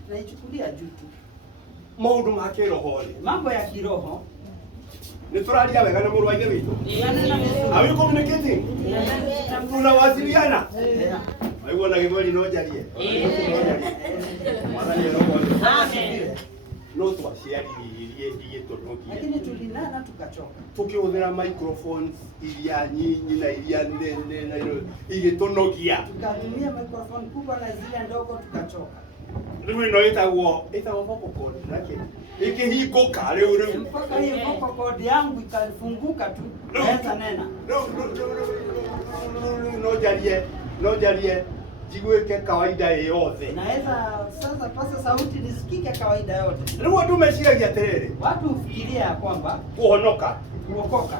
tunaichukulia juu tu. maundu ma kiroho ri mambo ya kiroho ni turaria wega na mũrũ wa ithe witũ. Are we communicating? Tunawasiliana? Aiwa na gĩthweri no njarie. Mwathani arogoce. Amen. No twaciariririe igĩtũnogia. Lakini tulinana tukachoka. Tukihũthĩra microphones iria nyinyi na iria nene na igĩtũnogia. Tukatumia microphone kubwa na zile ndogo tukachoka. Rĩu ĩno ĩtagwo vocal cord nake. Ikihingũka rĩu. Mpaka hiyo vocal cord yangu ikafunguka tu. Naweza nena. No njarie jiguĩke kawaida yothe. Naweza sasa pasa sauti nisikike kawaida yote. Rĩu andũ meciragia atĩrĩrĩ. Watu hufikiria kuamba Kuonoka. Kuokoka.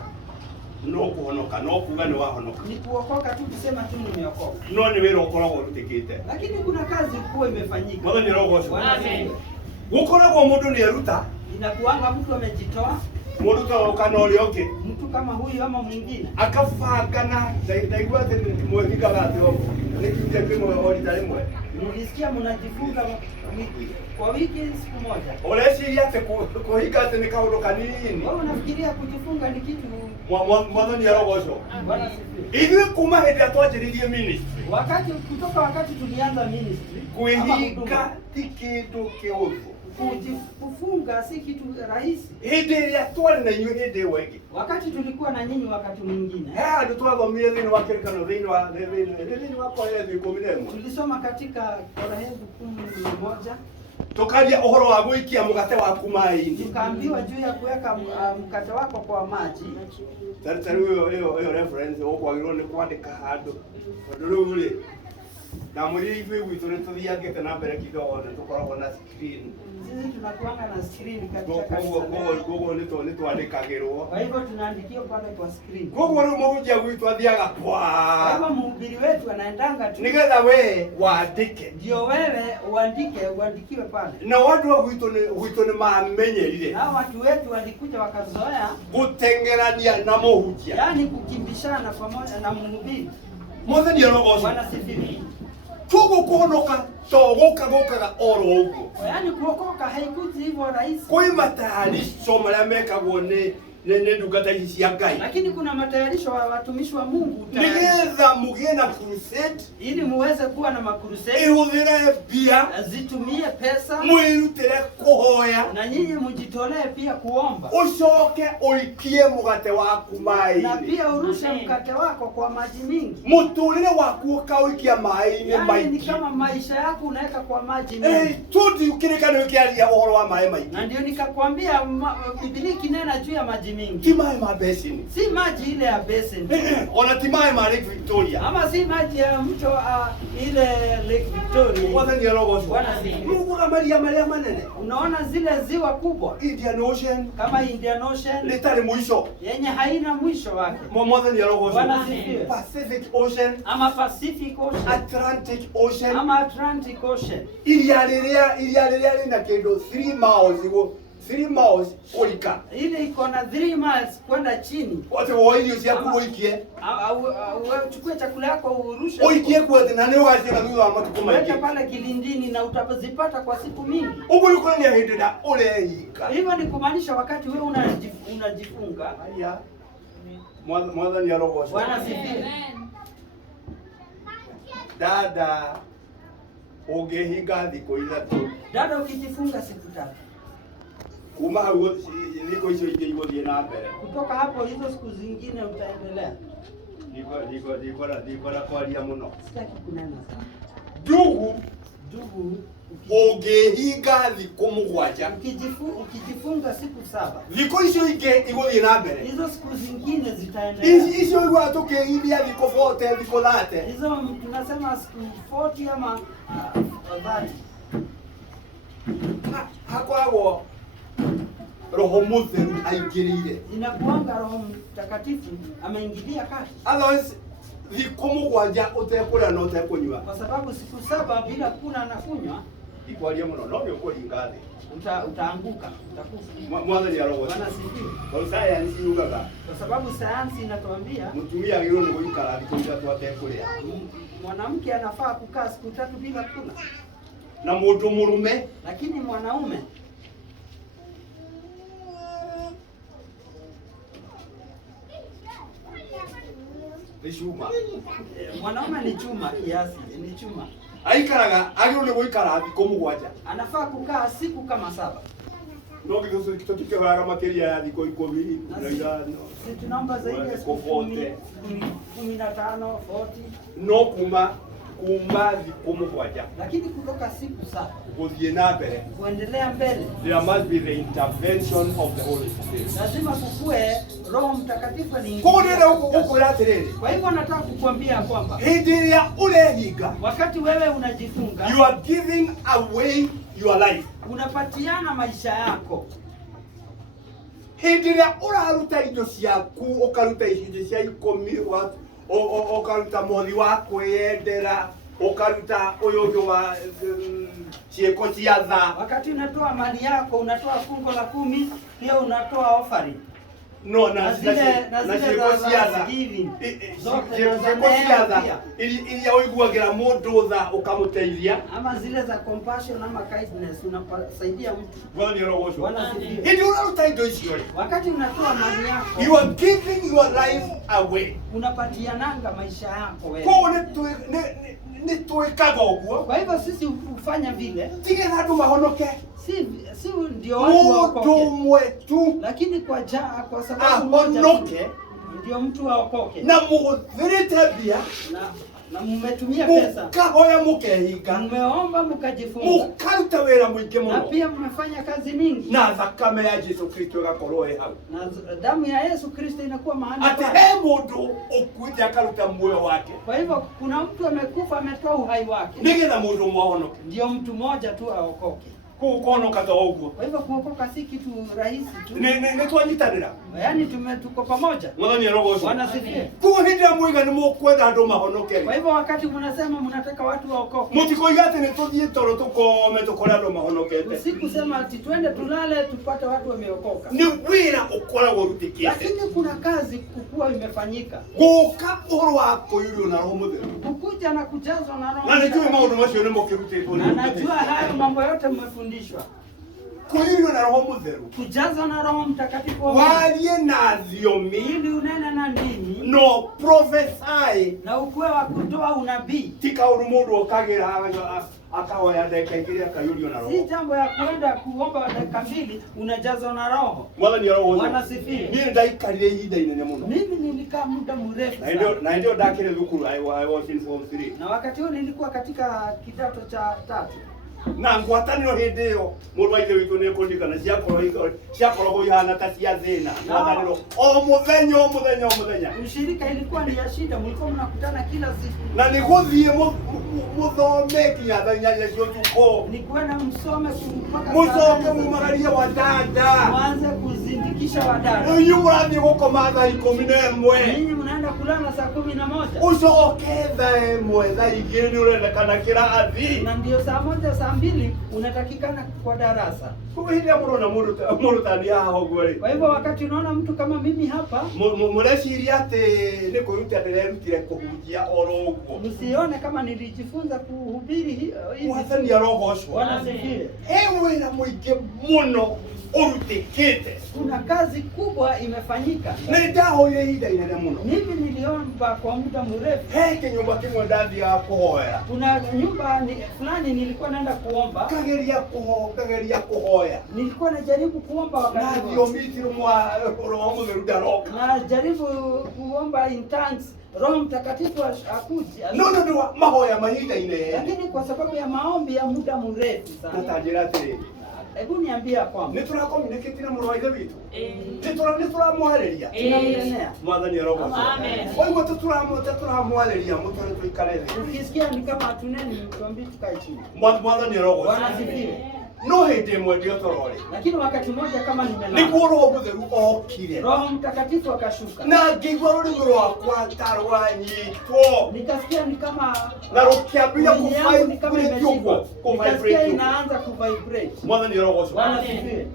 No kuonoka, no kuga nĩ wahonoka. Ni kuokoka tu kusema tu nimeokoka. No nĩ wĩra ũkoragwo ũrutĩkĩte. Lakini kuna kazi kubwa imefanyika. Mwathani arogoce. Amen. Gũkoragwo mũndũ nĩ eruta. Inakuanga mtu amejitoa. Mũndũ ta kana ũrĩa ũngĩ. Mtu kama huyu ama mwingine. Akabangana ndaigua atĩ mwĩkĩkaga atĩ nĩ kiuge kĩmwe o rita rĩmwe. Nilisikia mnajifunza kwa wiki siku moja. Ũreciria atĩ kũhinga atĩ nĩ kaũndũ kanini. Wewe unafikiria kujifunga ni kitu. Mwathani arogocwo. Bwana sifiwe. Ithuĩ kuma hĩndĩ ĩrĩa twanjĩrĩirie ministry. Kutoka wakati tulianza ministry. Kwĩhinga ti kĩndũ kĩũthũ. Kufunga si kitu rahisi. Hĩndĩ ĩrĩa twarĩ na inyuĩ hĩndĩ ĩyo ĩngĩ. Wakati tulikuwa na nyinyi wakati mwingine. Andũ twathomire thĩinĩ wa kĩrĩkanĩro thĩinĩ wa Koherethi 11. Tulisoma katika Koherethi 11. Tukaria ũhoro wa gũikia mũgate waku maĩ-inĩ. Tukaambiwa juu ya kuweka mkate wako kwa maji. Tarĩu ĩyo reference ũkwagĩrĩirwo nĩ kwandĩka handũ. Tondũ rĩu rĩ na mũrĩ ithuĩ gwitũ nĩ tũthiangĩte na mbere kidogo na tũkoragwo na screen. Sisi tunakuanga na screen katika kanisa. Koguo nĩ twandĩkagĩrwo. Kwa hivyo tunaandikia pale kwa screen. Koguo rĩu mũhunjia gwitũ athiaga kwa. Kama mhubiri wetu anaendanga tu. Nĩgetha we wandĩke. Ndio wewe uandikiwe pale. Na watu wa gwitũ nĩ mamenyerire. Hao watu wetu walikuja wakazoea gũtengerania na mũhunjia. Yaani kukimbishana pamoja na mhubiri. Mwathani arogoce. Bwana sifiwe. Koguo kuonoka to gũkaga oro ũguo. Yaani kuokoka haikuji hivyo rahisi. Kwĩ matayarisho marĩa mekagwo nĩ ndungata ici cia Ngai. Lakini kuna matayarisho wa watumishi wa Mungu nĩgetha mũgĩe na crusade ili muweze kuwa na makrusade. Ihũthĩre mbia, zitumie pesa, mwĩrutĩre kũhoya, na nyinyi mjitolee pia kuomba. Ucoke ũikie mũgate waku maĩ-inĩ. Na pia urushe mkate wako kwa maji mingi. Mũtũrĩre waku ũkawĩkia maĩ-inĩ maingĩ. Yaani ni kama maisha yako unaweka kwa maji mingi. Told you kĩrĩkanĩro kĩaria ũhoro wa maĩ maingĩ. Na ndio nikakwambia Biblia kinena juu ya maji mingi. Ti maĩ ma basin. Si maji ile ya basin. Ona ti maĩ ma Lake Victoria. Ama si maji ya mto ile Lake Victoria. Mwathani arogoce. Bwana sifiwe. Mungu amaria marĩa manene. Unaona zile ziwa kubwa. Indian Ocean. Kama Indian Ocean. Litarĩ mũico. Yenye haina mwisho wake. Mwathani arogoce. Bwana sifiwe. Pacific Ocean. Ama Pacific Ocean. Atlantic Ocean. Ama Atlantic Ocean. Iria rĩrĩa rĩna kĩndũ 3 miles kũrika. Ile iko na 3 miles kwenda chini. Wote wa irio ciaku ũikie. Uchukue chakula yako urushe. Ũikie kuote na nĩ ũgaciona thutha wa matukũ maingĩ. Weka pale kilindini na utazipata kwa siku mingi. Ũguo nĩ kuonania hĩndĩ ĩrĩa ũrehinga. Hivyo ni kumaanisha wakati wewe unajifunga. Haya. Mwathani arogoce. Bwana sifiwe. Dada ũngĩhinga thikũ ithatũ. Dada ukijifunga siku 3. Kuma hau thikũ icio ingĩ igũthiĩ na mbere. Kutoka hapo hizo siku zingine utaendelea. Ndikora kwaria mũno. Sitaki kunena sana. Ndugu ũngĩhinga thikũ 7. Ukijifunga siku 7. Thikũ icio ingĩ igũthiĩ na mbere. Hizo siku zingine zitaendelea. Icio igwa tũkĩhithia thikũ 40, thikũ 30. Hizo tunasema siku 40 ama 30. Hakoragwo Roho Mũtheru aingĩrĩire. Inakuanga Roho Mtakatifu ameingilia kati. Otherwise thikũ 7 ũtekũrĩa na ũtekũnyua. Kwa sababu siku 7 bila kula na kunywa ikwaria mũno no nĩ ũkũringa thĩ. Utaanguka, utakufa. Mwathani arogoce. Bwana sifiwe. Kwa sayansi yugaga. Kwa sababu sayansi inatuambia mũtumia agĩrĩirwo nĩ gũikara thikũ 3 atekũrĩa. Mwanamke anafaa kukaa siku 3 bila kula. Na mũndũ mũrume, lakini mwanaume Ni chuma. Mwanaume ni chuma kiasi, ni chuma. Aikaraga agirwo ni guikara thikũ mũgwanja. Anafaa kukaa siku kama 7. No githusu tukihoraga makiria ya thikũ 10 na ithano. Si tunaomba zaidi ya siku 10, 15, 40. No kuma thikũ mũgwanja. Lakini kutoka siku 7 gũthiĩ na mbere, kuendelea mbele, there must be the intervention of the Holy Spirit. Lazima kukue Roho Mtakatifu ni. Kwa nini ukukwira atiriri? Kwa hivyo nataka kukuambia kwamba hĩndĩ ĩrĩa ũrehinga, wakati wewe unajifunga, you are giving away your life. Unapatiana maisha yako. Hĩndĩ ĩrĩa ũraruta indo ciaku, ũkaruta icunjĩ cia 10, ũkaruta mothi wa kwĩyendera, ukaruta uyoyo wa chieko cia tha. Wakati unatoa mali yako, unatoa fungo la 10, pia unatoa offering. No, na zile chieko cia tha. Chieko cia tha iria uiguagira mundu tha ukamuteithia. Ama zile za compassion ama kindness unasaidia mtu. Bwana ni roho ucio. Hindi unaruta indo icio. Wakati unatoa mali yako, you are giving your life away. Unapatiananga maisha yako wewe. Kwa ni tuikaga uguo. Kwa hivyo sisi hufanya vile. Tigetha andu mahonoke. Si ndio watu waokoke. Tu. Lakini kwa sababu moja ndio mtu aokoke. Na muthirite bia na mmetumia pesa. Mukahoya mukehinga. Mmeomba mkajifunga. Mukaruta wira mwingi muno. Na pia mmefanya kazi mingi. Na thakame ya Yesu Kristo igakorwo hau. Na damu ya Yesu Kristo inakuwa mahali pale. Ati mundu ukuja akaruta moyo wake. Kwa hivyo kuna mtu amekufa ametoa uhai wake. Nigetha mundu mwahonoke. Ndio mtu mmoja tu aokoke. Kuokoka ta uguo. Kwa hivyo kuokoka si kitu rahisi tu. Ni twanyitanira. Yaani tuko pamoja. Mwathani roho ucio. Bwana asifiwe. Kwa hivyo mwiga ni mukwenda andu mahonoke. Kwa hivyo wakati mnasema mnataka watu waokoke, mutikoiga ati ni tuthie toro tukome tukore andu mahonokete. Usikusema ati twende tulale tupate watu wameokoka. Ni wira ukoragwo rutikite. Lakini kuna kazi kukua imefanyika. Guka uhoro wa kuyurio na roho mutheru. Kukuja na kujazwa na roho. Na nijue maundu macio ni mukirutitwo. Na najua hayo mambo yote mmefundishwa. Kuyurio na roho mutheru. Kujazwa na Roho Mtakatifu. Warie na thiomi. Ili unene na ndimi. No prophesy. Na ukue wa kutoa unabii. Tika mundu okagira akahoya dakika igiri akayurio na roho. Si jambo ya kwenda kuomba dakika 2 unajazwa na roho. Mwathani roho ucio. Bwana asifiwe. Mimi ndaikarire ihinda inene muno. Mimi nilikaa muda mrefu sana. Na ndio ndakire thukuru I was in form 3. Na wakati huo nilikuwa katika kidato cha 3. Na ngwataniro hindi iyo mundu wa ithe witu ni kundikana ciakoragwo ihana ta cia thina. Ngwataniro o muthenya. Ushirika ilikuwa ni ya shida, mlikuwa mnakutana kila siku. Na ni guthie muthome kinya thanya cio tuko. Ni kwenda msome mpaka mucoke mumagarie wadada. Mwanze kuzindikisha wadada. Uyu murathie gukoma thaa 11. Ninyi mnaenda kulala saa 11. Ucoke thaa 1 thaa 2 ni urendekana kirathi. Na ndio saa 1 saa 2 unatakikana kwa darasa. Kuhida murona mundu tani haha uguo ri. Kwa hivyo wakati unaona mtu kama mimi hapa, mureciria ati ni kuruta ndirerutire kuhunjia oro uguo. Msione kama nilijifunza kuhubiri hivi. Mwathani roho ucio. Bwana asifiwe. Ewe na muingi muno urutikite. Kuna kazi kubwa imefanyika. Ndahoya ihinda inene muno. Mimi niliomba kwa muda mrefu. Heke nyumba kimwe ndathia kuhoya. Kuna nyumba fulani nilikuwa naenda kuomba. Kageria kuhoya. Nilikuwa najaribu kuomba wakati huo. Ndio mitiro mwa roho mutheru ndaroka. Na jaribu kuomba in tongues. Roho Mtakatifu akuje. No mahoya mahinda inene. Lakini kwa sababu ya maombi ya muda mrefu sana. Tutajira ati hebu niambia kwamba ni communicate na mũrũ wa ithe witũ ni turamwarĩria tunamnenea mwathani roho amen. Kwa hivyo turamwarĩria mutare tuikare thĩ. Ukisikia ni kama tuneni tuambie tukae chini. Mwathani roho Bwana asifiwe. No hĩndĩ ĩmwe ndio torori. Lakini wakati mmoja kama nimelala. Niguo roho mutheru okire. Roho Mtakatifu akashuka. Na ngĩigua rũrĩmĩ rwakwa ta rwanyitwo. Nikasikia ni kama na rũkĩambia kuvibrate. Inaanza kuvibrate. Mwathani roho ucio. Bwana asifiwe.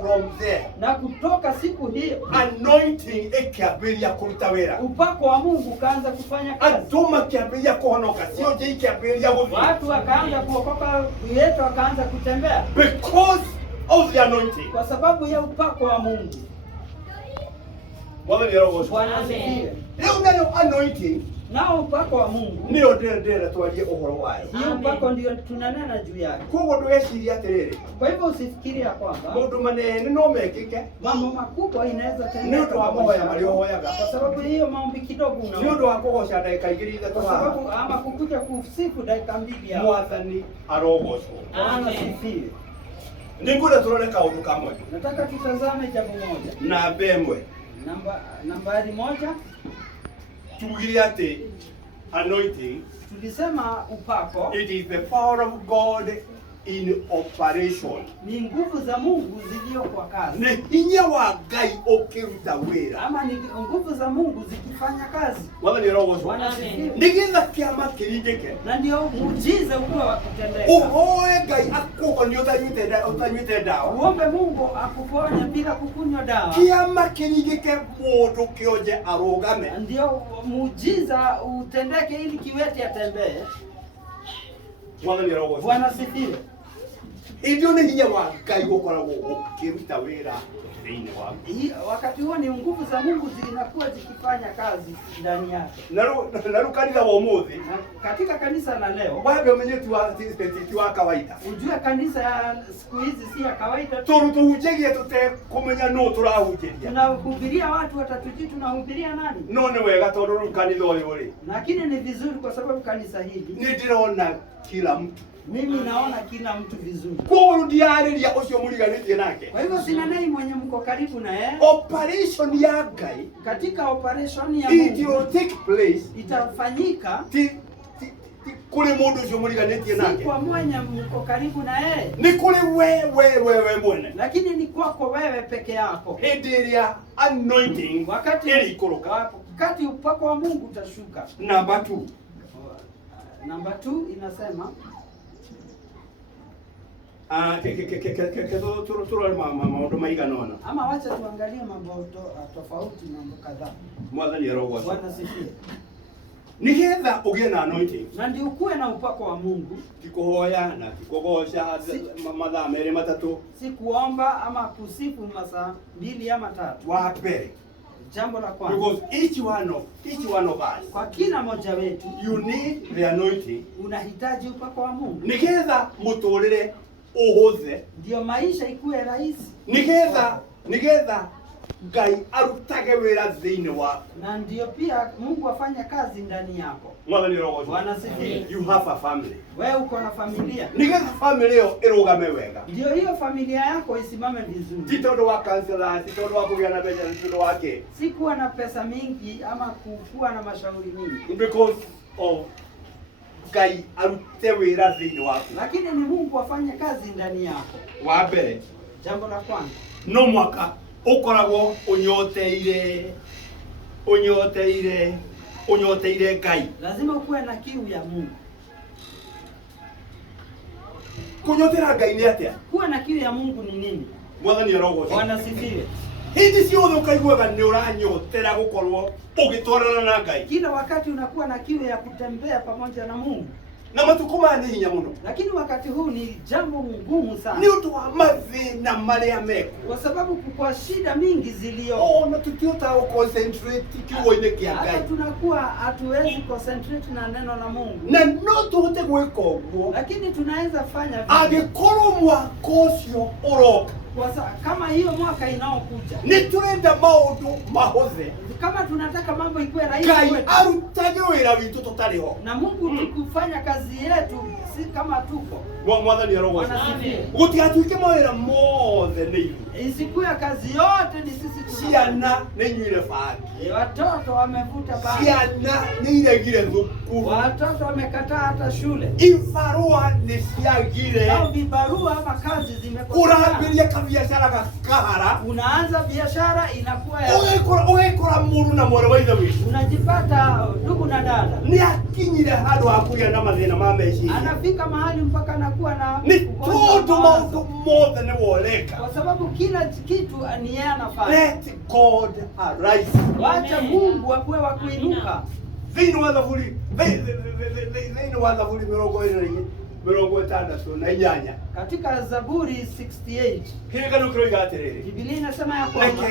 From there. Na kutoka siku hiyo anointing ikiambiria kuruta wira. Upako wa Mungu kaanza kufanya kazi. Andũ makiambiria kuhonoka, sio je ikiambiria guthii. Watu wakaanza kuokoka, yetu wakaanza kutembea. Because of the anointing. Kwa sababu ya upako wa Mungu. Mwana ni roho. Bwana asifiwe. Leo ndio anointing. Nao upako wa Mungu. Ndio ndio tualie uhoro wayo. Hiyo upako ndio tunanena juu yake. Kwa ndio yesiria terere. Kwa hivyo usifikiria kwamba mundu manene no mekike. Mambo makubwa inaweza tendeka. Ndio wamoya waliohoyaga. Kwa sababu hiyo maombi kidogo una. Ndio wakogosha dakika 2 kwa sababu ama kukuja kusifu dakika 2 hapo. Mwathani arogosho. Bwana asifiwe. Ningura turoneka undu kamwe. Nataka tutazame jambo moja. Na bemwe. Nambari 1 tugire ati anointing, tulisema upako, it is the power of God in operation. Ni nguvu za Mungu zilio kwa kazi. Ni hinya wa Ngai ukiruta wira. Ama ni nguvu za Mungu zikifanya kazi. Wala ni roho zwa. Nigiza kiama kirijeke. Na ndio muujiza ukiwa wa kutendeka. Uhoe Ngai akuko ndio utanyite dawa. Uombe Mungu akuponya bila kukunywa dawa. Kiama kirijeke mundu kioje arugame. Ndio muujiza utendeke ili kiwete atembee. Wala ni roho zwa. Bwana asifiwe. Ndio ni hinya wa Ngai ukoragwo ukiruta wira. Wakati huo ni nguvu za Mungu zinakuwa zikifanya kazi ndani yake. Na kanisa wa umuthi. Katika kanisa la leo. Wapi umenye tuwa kawaida. Ujue kanisa ya siku hizi si ya kawaida. Tuhujegie tute kumenya no turahujeria. Tunahubiria watu watatujui tunahubiria nani? None wega tondu kanitha uyu ri. Lakini ni vizuri kwa sababu kanisa hili. Ni ndirona kila mtu. Mimi naona kila mtu vizuri. Kwa ndiariria ucio muriganitie nake. Kwa hivyo sina nai mwenye mko karibu na yeye. Operation ya Ngai. Katika operation ya Mungu. It will take place. Itafanyika. Kule mundu ucio muriganitie nake. Si kwa mwenye mko karibu na yeye. Ni kule wewe mwene. Lakini ni kwako wewe peke yako. Hediria anointing wakati ili ikoroka. Wakati upako wa Mungu utashuka. Number 2. Number 2 inasema maundu maiganona. Ama wacha tuangalie mambo tofauti, mambo kadhaa. Mwathani arogo. Bwana sifiwe. Nigetha ugie na anointing. Na ndio ukuwe na upako wa Mungu. Tikuhoya na tikogosha mathaa mere matatu. Si kuomba ama kusifu masaa 2 ama 3. Wa mbere. Jambo la kwanza. Because each one of us. Kwa kila mmoja wetu. You need the anointing. Unahitaji upako wa Mungu. Nigetha muturire uhuthe. Ndio maisha ikuwe rahisi. Nigetha Ngai arutage wira thiini waku. Na ndio pia Mungu afanya kazi ndani yako. Mwathani rogo. Bwana sifiwe. You have a family. Wewe uko na familia. Nigetha family yo irugame wega. Ndio hiyo familia yako isimame vizuri. Ti tondu wa kansela, ti tondu wa kugia na mbeca, ti tondu wake. Si kuwa na pesa mingi ama kuwa na mashauri mingi. Because of Ngai arute wira thiini waku. Lakini ni Mungu afanye kazi ndani yako. Wa mbere. Jambo la kwanza. No mwaka ukoragwo unyoteire Ngai. Lazima ukuwe na kiu ya Mungu. Kunyotera Ngai ni atia? Kuwa na kiu ya Mungu ni nini? Mwathani arogo. Bwana sifiwe. Hindi ciothe ukaiguaga ni uranyotera gukorwo ugitwarana na Ngai. Kila wakati unakuwa na kiu ya kutembea pamoja na Mungu. Na matukuma ni hinya muno. Lakini wakati huu ni jambo ngumu sana. Ni undu wa mathina maria meko. Kwa sababu kwa shida mingi zilio. Na tutiota concentrate kiugo-ini kia Ngai. Hata tunakuwa hatuwezi concentrate na neno la Mungu. Na no tuhote gwika uguo. Lakini tunaweza fanya vile. Angikorwo mwaka ucio uroka. Kama hiyo mwaka inaokuja. Ni turenda maundu mahuthe. Kama tunataka mambo ikuwe rahisi kwetu. Ngai arutage wira witu tutariho. Na Mungu tukufanya kazi yetu si kama tuko. Mwathani arogo. Gutigatuike mawira mothe ni ithu. Isikuwe kazi yote ni sisi tu. Ciana ni nyuire bangi. Watoto wamevuta bangi. Ciana ni iregire thukuru. Watoto wamekataa hata shule. Ibarua ni ciagire. Au vibarua ama kazi zimekosa. Urambiria kabiashara kahara. Unaanza biashara inakuwa ya ugekora mundu na mwana wa ithe witu. Unajipata ndugu na dada. Ni akinyire handu hakuya na mathina ma meciria. Anafika mahali mpaka anakuwa na ni tondu maundu mothe ni woleka. Kwa sababu kila kitu ni yeye anafanya. Let God arise. Wacha Mungu akuwe wa kuinuka. Thini wa Zaburi. Thini wa Zaburi 24. Katika Zaburi 68 Biblia inasema ya kwamba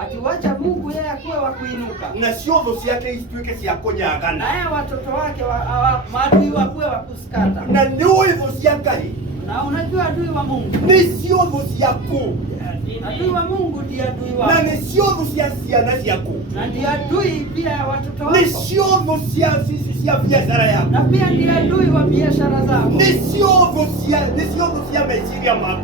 atiwacha Mungu yeye akuwe wa kuinuka, na yeye watoto wake maadui wakuwe wa kusikata. Na unajua adui wa Mungu adui wa Mungu ndiye adui wako, na ndiye adui pia ya watoto wako, na pia ndiye adui wa biashara zako,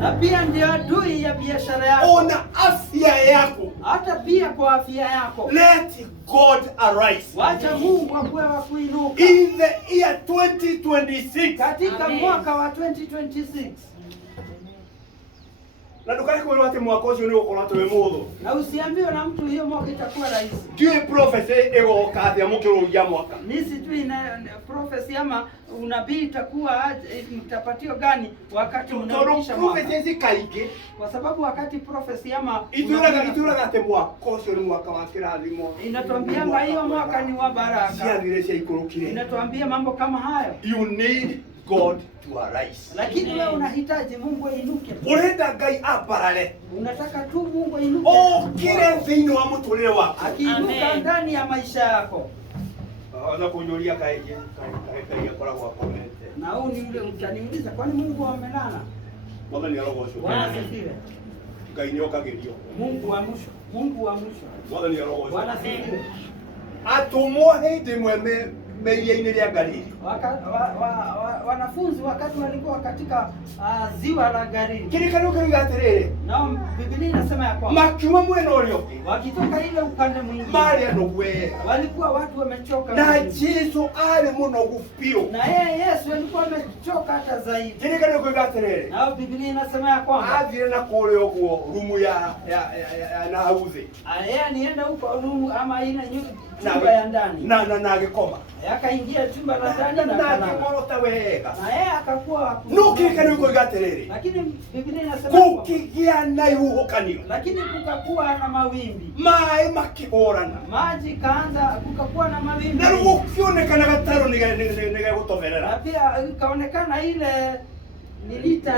na pia ndiye adui ya biashara yako, ona afya yako, hata pia kwa afya yako. Let God arise. Wacha Mungu akuwe wa kuinuka. In the year 2026, katika mwaka wa 2026. Na dukani kwa watu mwaka usio ni uko nato wemudo. Na usiambiwe na mtu hiyo mwaka itakuwa rahisi. Dieu prophecy ego kathi amukiro ya mwaka. Nisi tu ina prophecy ama unabii itakuwa mtapatio gani wakati unaisha mwaka. Prophecy kaige kwa sababu wakati prophecy ama ituraga temwa kosho ni mwaka wa kirathimo. Inatuambia hiyo mwaka ni wa baraka. Sia diresha ikurukire. Inatuambia mambo kama hayo. You need God to arise. Lakini wewe unahitaji Mungu ainuke. Urenda Ngai aparare. Unataka tu Mungu ainuke. Kile thini wa mutulire wako. Akiinuka ndani ya maisha yako. Ana kunyoria kaije kwa comment. Na huu ni ule mtaniuliza kwani Mungu amelala? Bwana ni alogosho. Bwana asifiwe. Ngai ni okagerio. Mungu wa mwisho. Mungu wa mwisho. Bwana ni alogosho. Bwana asifiwe. Atumwo hindi mweme meiya-inĩ rĩa Galili. Wanafunzi wakati walikuwa katika ziwa la Galili. Kĩrĩkanĩro kĩu gĩatirĩrĩ. Na Biblia inasema ya kwamba makiuma mwena ũrĩa ũngĩ. Wakitoka ile upande mwingine. Marĩ andũ we. Walikuwa watu wamechoka. Na Yesu arĩ mũnogu biũ. Na yeye Yesu alikuwa amechoka hata zaidi. Kĩrĩkanĩro kĩu gĩatirĩrĩ. Na Biblia inasema ya kwamba athire na kũrĩa ũguo rumu ya nahau thĩ. Yeye anienda huko rumu ama ile chumba ya ndani. Na agĩkoma. Akaingia chumba la ndani na akagorota wega. Na yeye akakuwa no kĩrĩkanĩro kĩu gĩatirĩrĩ. Lakini Biblia inasema kũkĩgĩa na ihuhũkanio. Lakini kukakuwa na mawimbi. Maĩ makĩhũrana. Maji kaanza kukakuwa na mawimbi. Na gũkĩonekana gatarũ nĩgegũtoberera. Na pia ikaonekana ile nilita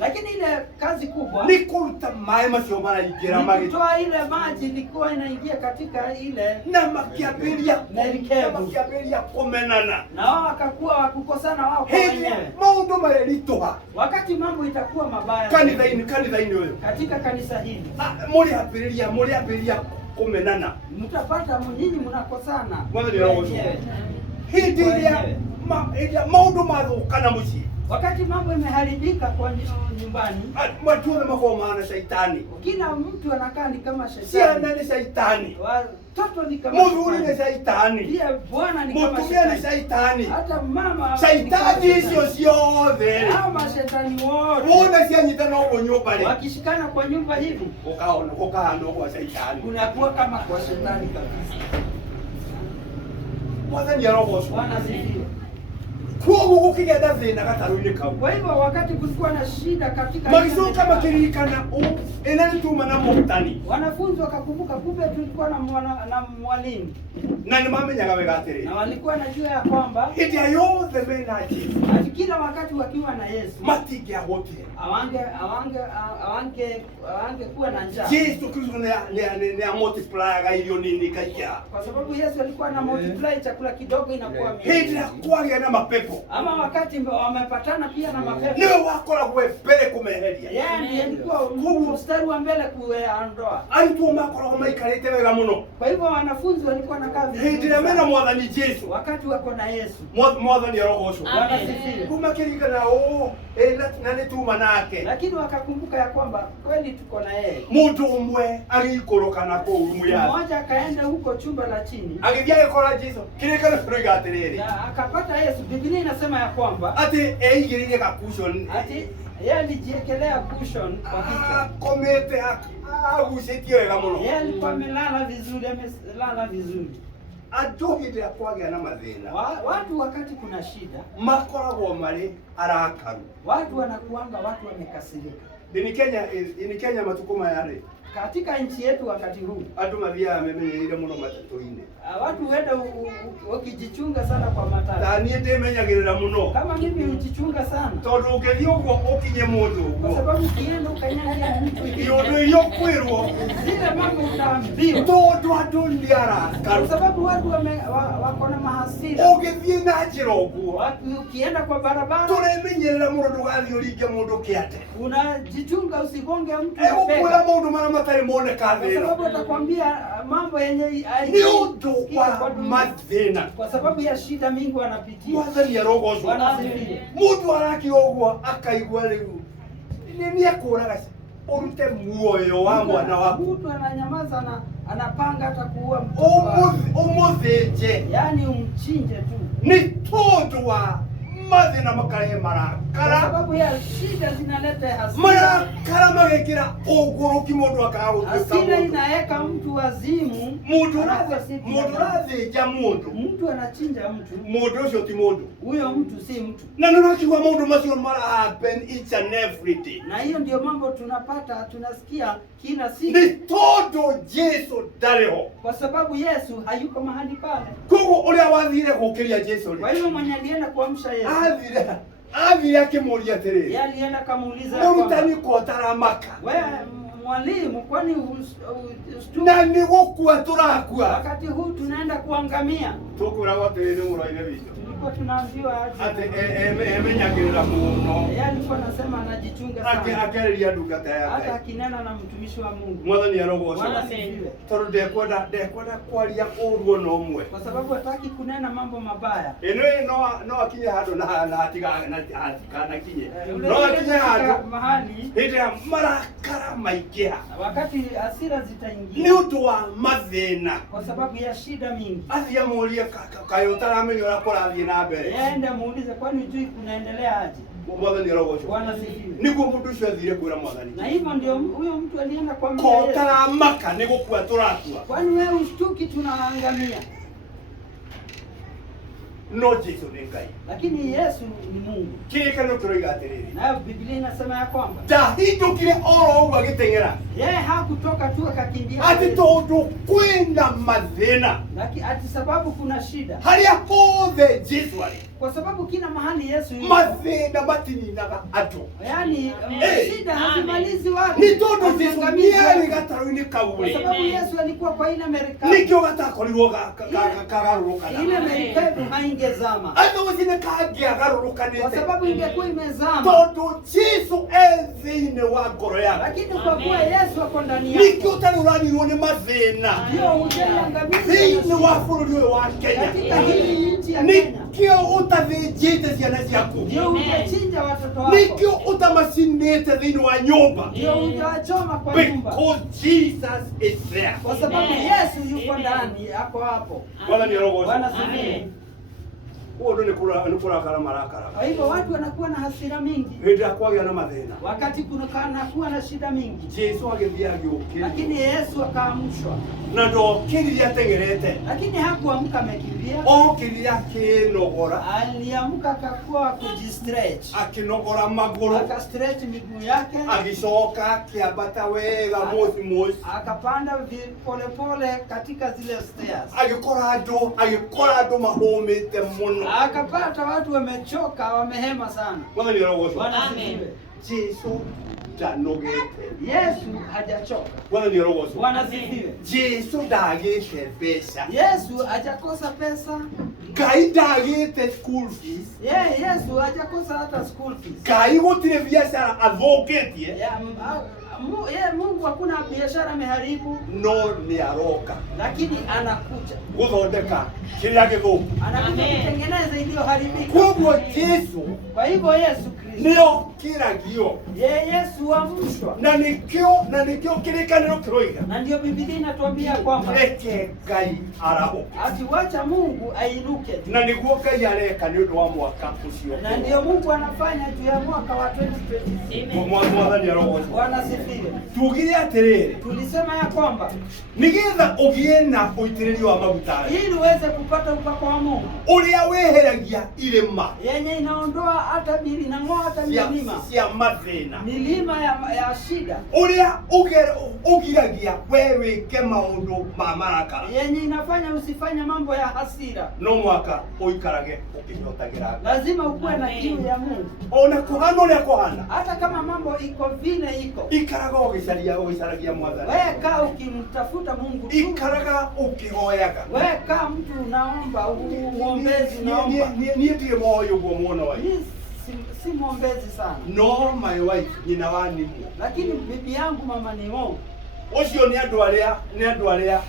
lakini ile kazi kubwa ni kuruta maji macio maraingira magi kutoa ile maji ilikuwa inaingia katika ile na makiabiria kumenana na wao wakakuwa wakukosana wao kwa wenyewe. Maundu marerituha wakati mambo itakuwa mabaya kanitha-ini uyu katika kanisa hili muri abiria kumenana mtapata nyinyi mnakosana wenyewe hindi iria maundu mathukana mucii wakati mambo imeharibika kwa nyumbani matuone makoma na shaitani kila mtu anakaa ni kama shaitani siana ni shaitani watoto ni kama mudhuri ni shaitani pia bwana ni kama shaitani hata mama shaitani hizo siothe ama shaitani wote wona sianyitana huko nyumba le wakishikana kwa nyumba hivi ukaona kwa shaitani unakuwa kama kwa shaitani kabisa. Mwathani arogocwo. Bwana asifiwe. Kuoguo gukigenda thina gataru-ini kau. Kwa hivyo wakati kulikuwa na shida katika magicoka makiririkana ina nituma na mutani. Wanafunzi wakakumbuka kumbe tulikuwa na mwalimu. Na ni mamenyaga wega atiri. Na walikuwa najua ya kwamba hiti yothe mena Yesu. Ati kila wakati wakiwa na Yesu. Matingĩahotire. Awange kuwa na njaa. Yesu Kristo ni multiply irio nini kaija. Kwa sababu Yesu alikuwa na multiply chakula kidogo inakuwa mingi. Hiti kwagĩa na mapepo. Ama wakati wamepatana pia na mapepo. Niwe wakoragwo mbere kumeheria. Yeye ndiye alikuwa mstari wa mbele kuondoa. Arutwo makoragwo maikarĩte wega mũno. Kwa hivyo wanafunzi walikuwa na kazi. Hiti na mena Mwathani Yesu. Wakati wako na Yesu. Mwathani arogocwo. Bwana asifiwe. Kumakirikana na nituma nake. Lakini wakakumbuka ya kwamba kweli tuko na yeye. Mundu umwe agikoroka na kuu muya. Mmoja akaenda huko chumba la chini. Agithia gikora Yesu. Kirikana turiga atiriri. Akapata Yesu. Biblia inasema ya kwamba ati eigiririe ka cushion. Ati yeye alijiekelea cushion kwa kichwa. Komete agucitie wega muno. Yeye alikuwa amelala vizuri. Andũ hĩndĩ ĩrĩa kwagĩa na mathĩna watu wakati kuna shida makoragwo marĩ arakaru. Watu wanakuanga watu wamekasirika. Ni Kenya matukũ maya rĩ katika nchi yetu wakati huu atu mathia amenyereire muno matatu-ini. Watu wenda ukijichunga sana kwa matatu. Tani ndemenyagirira muno. Kama mimi ujichunga sana. Tondu ugethi uguo ukinye mundu. Kwa sababu ukienda ukanyagia mtu. Iondu iyo kwirwo. Zile mambo utaambiwa. Tondu andu ndiara. Kwa sababu watu wako na mahasira. Ugethi na njira uguo. Ukienda kwa barabara. Turemenyerera muno ndugathi uringe mundu kiate. Unajichunga usigonge mtu. Ukula mundu mara matari moneka thina. Kwa sababu atakwambia mambo yenye ni undu kwa mathina. Kwa sababu ya shida mingi wanapitia. Mwathani arogocwo. Mundu arakio uguo akaigua riu. Ni akuraga urute muoyo wa mwana waku. Mtu ananyamaza na anapanga hata kuua mtu. Umuthinje. Yaani umchinje tu. Ni tondu wa mathina makare marakara. Kwa sababu ya shida zinaleta hasira. Marakara magekira uguruki mundu akagutuka. Hasira inaeka mtu wazimu. Mundu rathinja mundu. Mtu anachinja mtu. Mundu ucio ti mundu. Huyo mtu si mtu. Na ninakiwa mundu macio mara happen each and every day. Na hiyo ndio mambo tunasikia kila siku. Ni tondu Yesu ndariho. Kwa sababu Yesu hayuko mahali pale. Koguo uria wathire gukiria Yesu. Kwa hiyo mwenye alienda kuamsha Yesu. Athire akimuria atiriri. Yeye alienda kamuuliza kwamba murutani ko taramaka. Wewe mwalimu, kwani na ni gukua turakua? Wakati huu tunaenda kuangamia. Tukuraga atiriri muroine witu. Tulikuwa tunaambiwa ati emenyagirira muno. Yeye alikuwa anasema anajichunga sana. Akereria ndungata yake. Hata akinena na mtumishi wa Mungu. Mwathani arogocwo. Tondu ndekwenda kwaria uruo no mwe. Kwa sababu hataki kunena mambo mabaya. No akinye handu na atigana kinye. No akinye handu mahali hinde marakara maikiha. Wakati hasira zitaingia. Ni undu wa mathina. Kwa sababu ya shida mingi. Athia murie kayo taramenya ora kurathie na mbere. Enda muulize kwani hujui kunaendelea aje? Mwathani arogocwo. Bwana sifiwe. Niguo mundu ucio athire kwira Mwathani. Na hivyo ndio huyo mtu alienda kwa Mungu. Ko taramaka ni gukua turakua. Kwani wewe ushtuki tunaangamia? No Yesu ni Ngai. Lakini Yesu ni Mungu. Kirekano turoiga atiriri. Na Biblia inasema ya kwamba ndahindukire oro ugu agitengera. Yeye hakutoka tu akakimbia. Ati tondu kwina mathina. Lakini ati sababu kuna shida. Haria hothe Yesu ari. Kwa sababu kila mahali Yesu yuko. Mathina matininaga andu. Yaani shida hazimalizi watu. Ni tondu Yesu niari gataru-ini kauri. Kwa sababu Yesu alikuwa kwa ile Amerika. Nikio gatakorirwo kagaruruka. Ile Amerika haingezama. Ando wazine kagiagarurukanite. Kwa sababu ingekuwa imezama. Tondu Yesu ethine wa ngoro yako. Lakini kwa kuwa Yesu ako ndani yako. Nikio utaruranirwo ni mathina. Ndio ujaangamiza. Thini wa bururi uyu wa Kenya. Katika hii nchi ya Kenya. Nikio utathinjite ciana ciaku. Ndio utachinja watoto wako. Nikio utamacinite thini wa nyumba. Ndio utachoma kwa nyumba. Because Jesus is there. Kwa sababu Yesu yuko ndani, ako hapo. Bwana ni roho. Bwana sifiwe. Huo ndio nikura marakara. Kwa hivyo watu wanakuwa na hasira mingi. Ndio akwagia na mathina. Wakati kunakuwa na shida mingi. Yesu agithia agĩũkĩra. Lakini Yesu akaamshwa. Na ndokĩrire atengerete. Lakini hakuamka amekimbia. Okĩrire akĩnogora. Aliamka akakuwa kujistretch. Akinogora magũrũ. Akastretch miguu yake. Agicoka akiambata wega mosi. Akapanda polepole katika zile stairs. Agĩkora andũ mahũmĩte mũno. Akapata watu wamechoka, wamehema sana. Bwana ni roho. Bwana asifiwe. Yesu ndanogete. Yesu hajachoka. Bwana ni roho. Bwana asifiwe. Yesu ndagĩte mbeca. Yesu hajakosa pesa. Ngai ndagĩte school fees. Yesu hajakosa hata school fees. Ngai gũtirĩ biashara athũkĩtie. Mungu hakuna biashara ameharibu. No ni aroka. Lakini anakuja gũthondeka kĩrĩa gĩthũku. Anakuja kutengeneza iliyoharibika. Koguo Yesu. Kwa hivyo Yesu Kristo nĩo kĩragio. Yesu amshwa. Na nĩkĩo kĩrĩkanĩro kĩroiga. Na ndio Biblia inatuambia kwamba reke Ngai arahuke. Atiwacha Mungu ainuke. Na nĩguo Ngai areka nĩ ũndũ wa mwaka ũcio. Na ndio Mungu anafanya juu ya mwaka wa 2020. Mwathani arogoce. Bwana asifiwe. Tugire atiriri. Tulisema ya kwamba nigetha ugie na uitĩrĩrio wa maguta ili uweze kupata upako wa Mungu uria weheragia irima yenye inaondoa hata bili na ng'oa hata milima. Sia mathina. Milima ya shida. Ulia ugiragia wewe kema maundu ma marakara. Yenye inafanya usifanye mambo ya hasira. No mwaka uikarage ukinyotagira. Lazima ukuwe na kiu ya Mungu. Ona kuhana ulia kuhana. Hata kama mambo iko vile iko. Ikaraga ugisaragia mwathani. Wewe kaa ukimtafuta Mungu. Ikaraga ukihoyaga. Wewe kaa mtu unaomba, uombezi unaomba. Ni ndiye moyo gwo muona wa. Si mwombezi sana. No my wife nina wani mu. Lakini bibi yangu mama ni mo. Ucio ni andu aria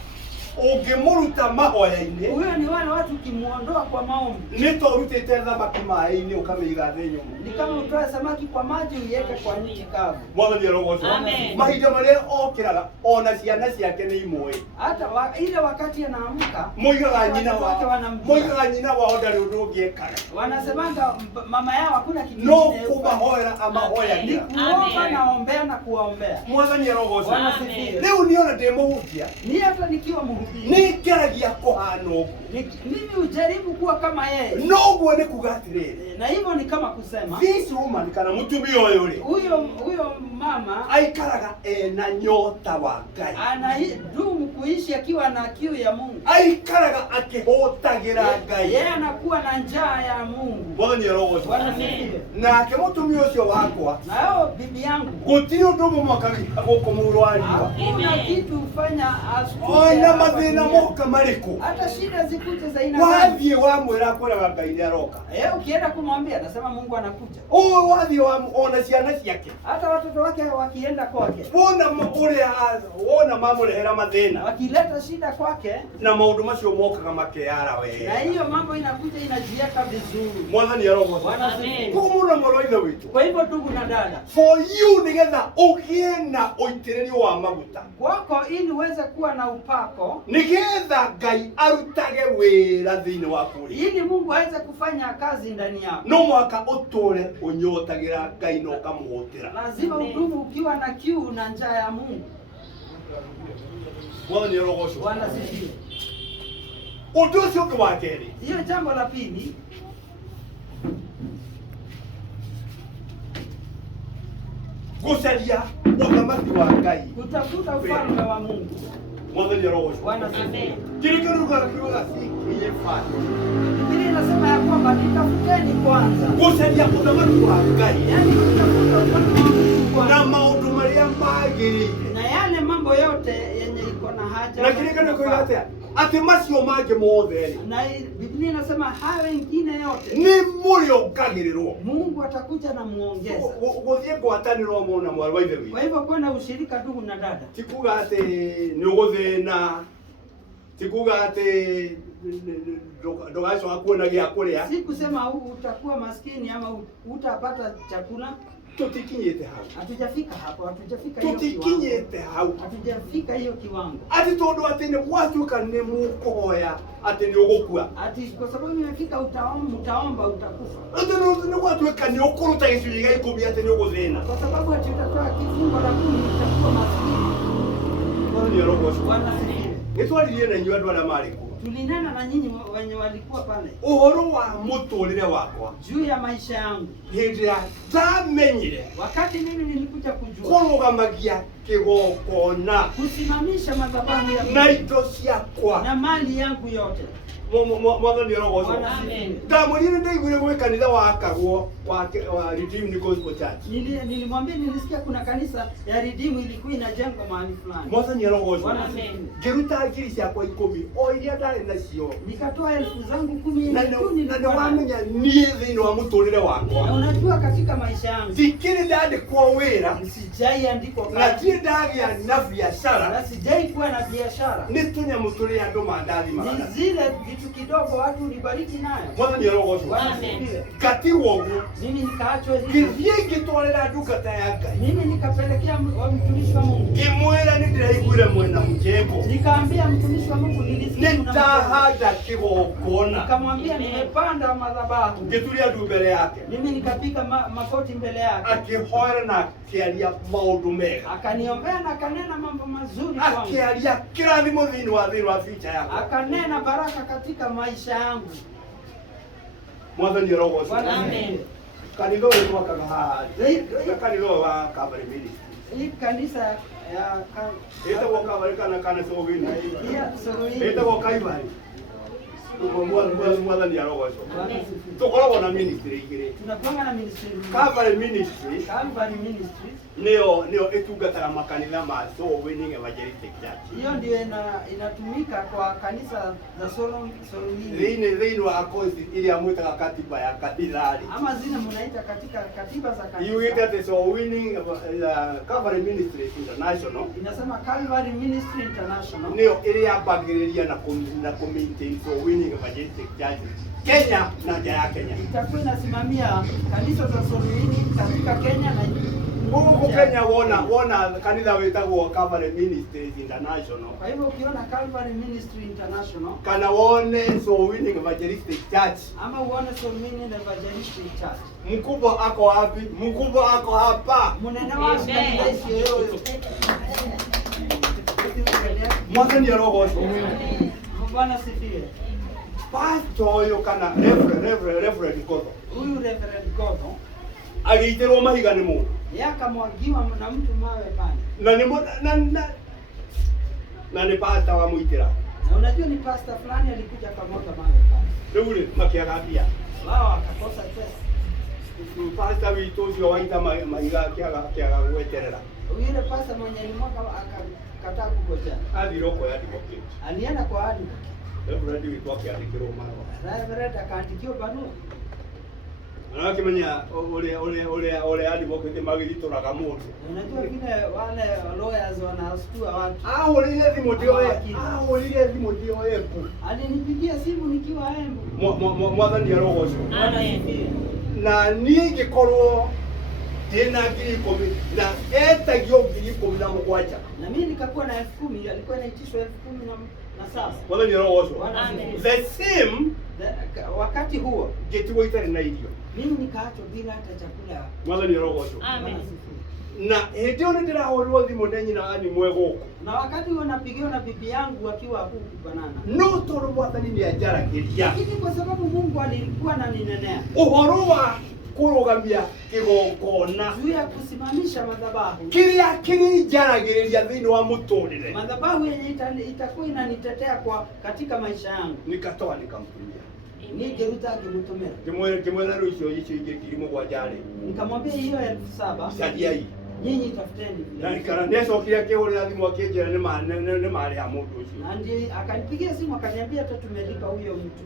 ungimuruta mahoya-ini. Huyo ni wale watu kimuondoa kwa maombi. Nito urutite thamaki mai-ini ukamiiga thi nyumu. Ni kama utoe samaki kwa maji uiweke kwa nchi kavu. Mwathani arogoco. Amen. Mahinda maria okiraga ona ciana ciake ni imwe. Hata ile wakati anaamka Moigaga nyina wao ndari undu ungiekara. Wanasemanga mama yao hakuna kitu no kumahoera amahoya ni kuomba naombea na kuombea. Mwathani arogoco. Wanasifiwe. Leo niona ndemuhukia. Ni hata nikiwa mhubiri. Ni keragia kuhana uguo. Mimi ujaribu kuwa kama yeye. No uguo ni kuga atiriri. Na hivyo ni kama kusema this woman kana mutumia uyu ri huyo mama aikaraga ena nyota wa Ngai. Anadumu kuishi akiwa na kiu ya Mungu. Aikaraga akihotagira Ngai. Yeye anakuwa na njaa ya Mungu. Mwathani arogoco. Wanasifiwe. Nake mutumia ucio wakwa na yo bibi yangu gutiri undu mumwakari guku murwariwa. Hakuna kitu ufanya ona mathina moka mariku. Hata shida zikuje za aina gani. Wathie wamwira akoraga Ngai ni aroka. Ukienda kumwambia anasema Mungu anakuja. Wathie ona ciana ciake. Hata watoto wake wakienda kwake. Wona mamurehera mathina. Wakileta shida kwake na maundu macio mokaga makeara we. Na hiyo mambo inakuja inajieka vizuri. Mwathani arogoco. Amen. Kumura moroithe witu. Kwa hivyo ndugu na dada, for you nigetha ugie na uitiririo wa maguta kwako ili uweze kuwa na upako, nigetha Ngai arutage wira thiini waku, ili Mungu aweze kufanya kazi ndani yako, no mwaka uture unyotagira Ngai no kamuhutira. lazima udumu ukiwa na kiu na njaa ya Mungu. Mwathani arogoco. Bwana sifiwe. Undu ucio ungi wa keri, hiyo jambo la pili, gucaria uthamaki wa Ngai, kutafuta ufalme wa Mungu. Mwathani arogoco. Bwana sifiwe. Kirikaruga kiuga sikiye fani. Biblia inasema ya kwamba nitafuteni kwanza. Gucaria uthamaki wa Ngai, Yaani kutafuta ufalme wa Mungu kwanza. Na maundu maria magirire. Na yale mambo yote yenye iko na haja. Na kirikaruga atia ati macio mange mothe. Na Biblia inasema hayo wengine yote ni muriongagiririrwo. Mungu atakuja na muongeza. Guthie ngwataniro mona mwarĩ wa ithe witũ. Kwa hivyo kwenda ushirika ndugu na dada. Tikuga ati ni uguthina. Tikuga ati ndogacoka kuona gĩa kũrĩa. Si kusema utakuwa maskini ama utapata chakula. Tutikinyite hau. Hatujafika hapo, hatujafika hiyo kiwango. Tutikinyite hau. Hatujafika hiyo kiwango. Ati tondu ati ni gwatuĩka ni mukuhoya ati ni ugukua. Ati kwa sababu imefika utaomba utakufa. Ati ni gwatuĩka ni ukuruta gĩcunjĩ gĩa 10 ati ni uguthina. Kwa sababu ati utatoa kifungo la 10 utakuwa maskini. Bwana arogoco. Bwana asifiwe. Nitwaririe na inyuĩ andũ arĩa marĩ kuo. Tulinena na nyinyi wenye walikuwa pale. Uhoro wa mũtũrĩre wakwa Juu ya maisha yangu. hĩndĩ ya ndamenyire Wakati mimi nilikuja kujua kũrũgamagia kĩgongona kusimamisha madhabahu ya na indo ciakwa na mali yangu yote. Mwathani arogoco. Amen. Ndamwĩrire ndaiguire gwĩ kanitha wakagwo wa Redeemed Gospel Church. Nilimwambia nilisikia kuna kanisa ya Redeem ilikuwa inajengwa mahali fulani. Mwathani arogoco. Amen. Ngĩruta ngiri ciakwa 10 o iria ndarĩ nacio. Nikatoa 1000 zangu 10 na nĩwamenya niĩ thĩinĩ wa mũtũrĩre wakwa. Na unajua katika maisha yangu ndikĩrĩ ndandĩkwo wĩra sijaiandikwa kazi. na ndirĩ ndagĩa na biacara. Na sijai kuwa na biashara. Nĩ tũnyamũ tũrĩa andũ mandathimaga. Ni zile vitu kidogo watu unibariki nayo. Mwathani arogoco. Amen. Ngatigwo ũguo. Mimi nikaachwa hivi. Ngĩthiĩ ngĩtwarĩra ndungata ya Ngai. Mimi nikapelekea mtumishi wa Mungu. Ngĩmwĩra nĩ ndĩraiguire mwena mũjengo. Nikaambia mtumishi wa Mungu nilisikia nĩ ndahanda kĩgongona. Nikamwambia nimepanda madhabahu. Ngĩturia ndu mbere yake. Mimi nikapiga makoti mbele yake. Akĩhoera na akĩaria maũndũ mega. Akaniombea na akanena mambo mazuri kwangu. Akĩaria kĩrathimo thĩinĩ wa ficha yako. Akanena baraka katika maisha yangu. Mwathani arogoco. Amen. kanitha ni mwaka gaha. Kanitha wa Calvary Ministry. Hii kanisa ya Eta kwa Calvary kana Sowini. ya Sowini. Eta kwa Calvary. Mwathani arogocwo. Tukoragwo na ministry igiri. Tunakuwa na ministry. Calvary Ministry. Calvary Ministry. Nio itungataga makanitha ma Soul Winning Evangelistic Church. Hiyo ndio inatumika kwa kanisa za Solomini. Thĩinĩ wa kozi iria mwĩtaga katiba ya kathidali. Ama zile mnaita katika katiba za kanisa. Yugĩte atĩ Soul Winning Calvary Ministry International. Inasema Calvary Ministry International. Nio ĩrĩa yambagĩrĩria na community Soul Winning Evangelistic Church Kenya na nja ya Kenya. Itakuwa inasimamia kanisa za Solomini katika Kenya na Mungu Kenya wona kanitha wetagwo Calvary Ministries International. Kwa hivyo ukiona Calvary Ministry International kana wone Soul Winning Evangelistic Church ama uone Soul Winning Evangelistic Church. Mkubwa ako wapi? Mkubwa ako hapa. Munene wa kanisa hiyo. Mwathani arogocwo. Bwana sifiwe. Pastor huyo kana Reverend Godho. Huyu Reverend Godho agĩitĩrwo mahiga nĩ mũndũ. Yakamwagiwa na mtu mawe pale. Na nĩ pastor wa mũitĩra. Na unajua ni pastor fulani alikuja kamwaga mawe pale. Rĩu rĩ makĩaga mbia. Wao akakosa pesa. Pastor witũ ũcio waita mahiga kĩaga gweterera. Yule pastor mwenye alimwaga akakataa kungojea. Athire kuoya advocate. Alienda kwa advocate. Reverend witũ akĩandĩkĩrwo marũa. Reverend akaandikiwa barua. Anakimenya ole advocate magithitũraga mũndũ. Unajua vile wale lawyers wanastua watu. Ahũrĩire thimũ ndĩoe Embu. Alinipigia simu nikiwa Embu. Mwathani arogocwo. Amen. Na niĩ ngĩkorwo ndĩna 10,000 na etagio 17,000. Na mimi nikakuwa na 10,000, alikuwa anaitishwa 10,000 na sasa. Mwathani arogocwo. The same wakati huo ngĩtigwo itarĩ na irio. Mimi nikaachwa bila hata chakula. Mwathani arogocwo. Amen. Na hĩndĩ ĩyo nĩndĩrahũrĩrwo thimũ nĩ nyina wa nyimwe gũkũ. Na wakati huo napigiwa na bibi yangu akiwa huku Banana. No tondũ Mwathani nĩanjaragĩria. Lakini kwa sababu Mungu alikuwa ananinenea. Ũhoro wa kũrũgamia kĩgongona. Juu ya kusimamisha madhabahu. Kĩrĩa injaragĩrĩria thĩinĩ wa mũtũrĩre. Madhabahu yenye itakuwa inanitetea kwa katika maisha yangu. Nikatoa nikamtumia. Ningeruta akimtumia. Kimwera icio ingĩ 7,000. Nikamwambia hiyo 7,000. Caria hii. Nyinyi tafuteni. Na nĩacokire akĩhũrĩra thimũ akĩnjĩra nĩ marĩha mũndũ ũcio. Na ndiye akanipigia simu akaniambia hata tumelipa huyo mtu.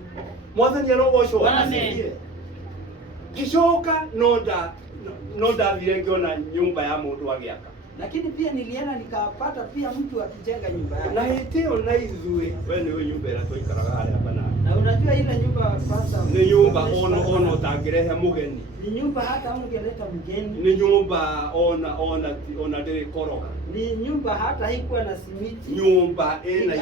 Mwathani arogocwo. Amen. Gicoka no ndathire ngĩona nyũmba ya mũndũ agĩaka. Lakini pia nilienda nikapata pia mtu akijenga nyumba yake. Na hĩndĩ ĩyo na ithuĩ we nĩwe nyũmba ĩrĩa twaikaraga harĩa Banana. Na unajua ile nyumba kwanza nĩ nyũmba ona ũtangĩrehe mũgeni. Ni nyumba hata ungeleta mgeni. Ni nyumba ona ndĩrĩ koroga. Ni nyumba hata haikuwa na simiti. Nyumba ina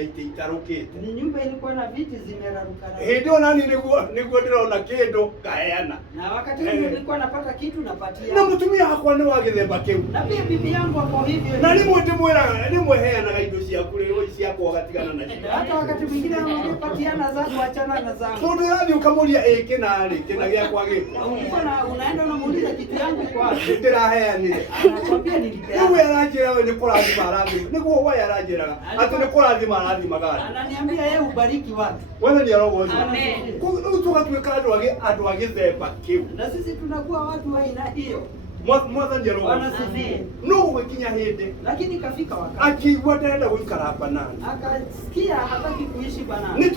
itĩ itarũkĩte. Ni nyumba ilikuwa na viti zimeraruka. Hĩndĩ ĩyo nani nĩguo ndĩrona kĩndũ ngaheana. Na wakati huo nilikuwa napata kitu napatia. Na mũtumia wakwa nĩ wa gĩthemba kĩu. Na pia bibi yangu hapo hivyo. Na rĩmwe ndĩmwĩraga nĩmweheanaga indo ciaku rĩrĩa ciakwa ũgatigana nacio. Hata wakati mwingine unapatiana zako achana na zangu. Mũndũ ũrathiĩ ũkamũria kĩna gĩakwa gĩkũ. Unaenda unamuuliza kitu yangu kwa ndĩraheanire. Anakwambia nilipea. Rĩu aranjĩra we nĩ kũrathima arathima. Nĩguo we aranjĩraga atĩ nĩ kũrathima arathimaga. Ananiambia yeye ubariki watu. Wewe nĩ arogocwo. Amen. Rĩu tũgatuĩka andũ a gĩthemba kĩu. Na sisi tunakuwa watu wa aina hiyo. Mwathani arogocwo. No gũgĩkinya hĩndĩ. Lakini ikafika wakati. Akigua ndarenda gũikara Banana. Akasikia hataki kuishi Banana. Nĩ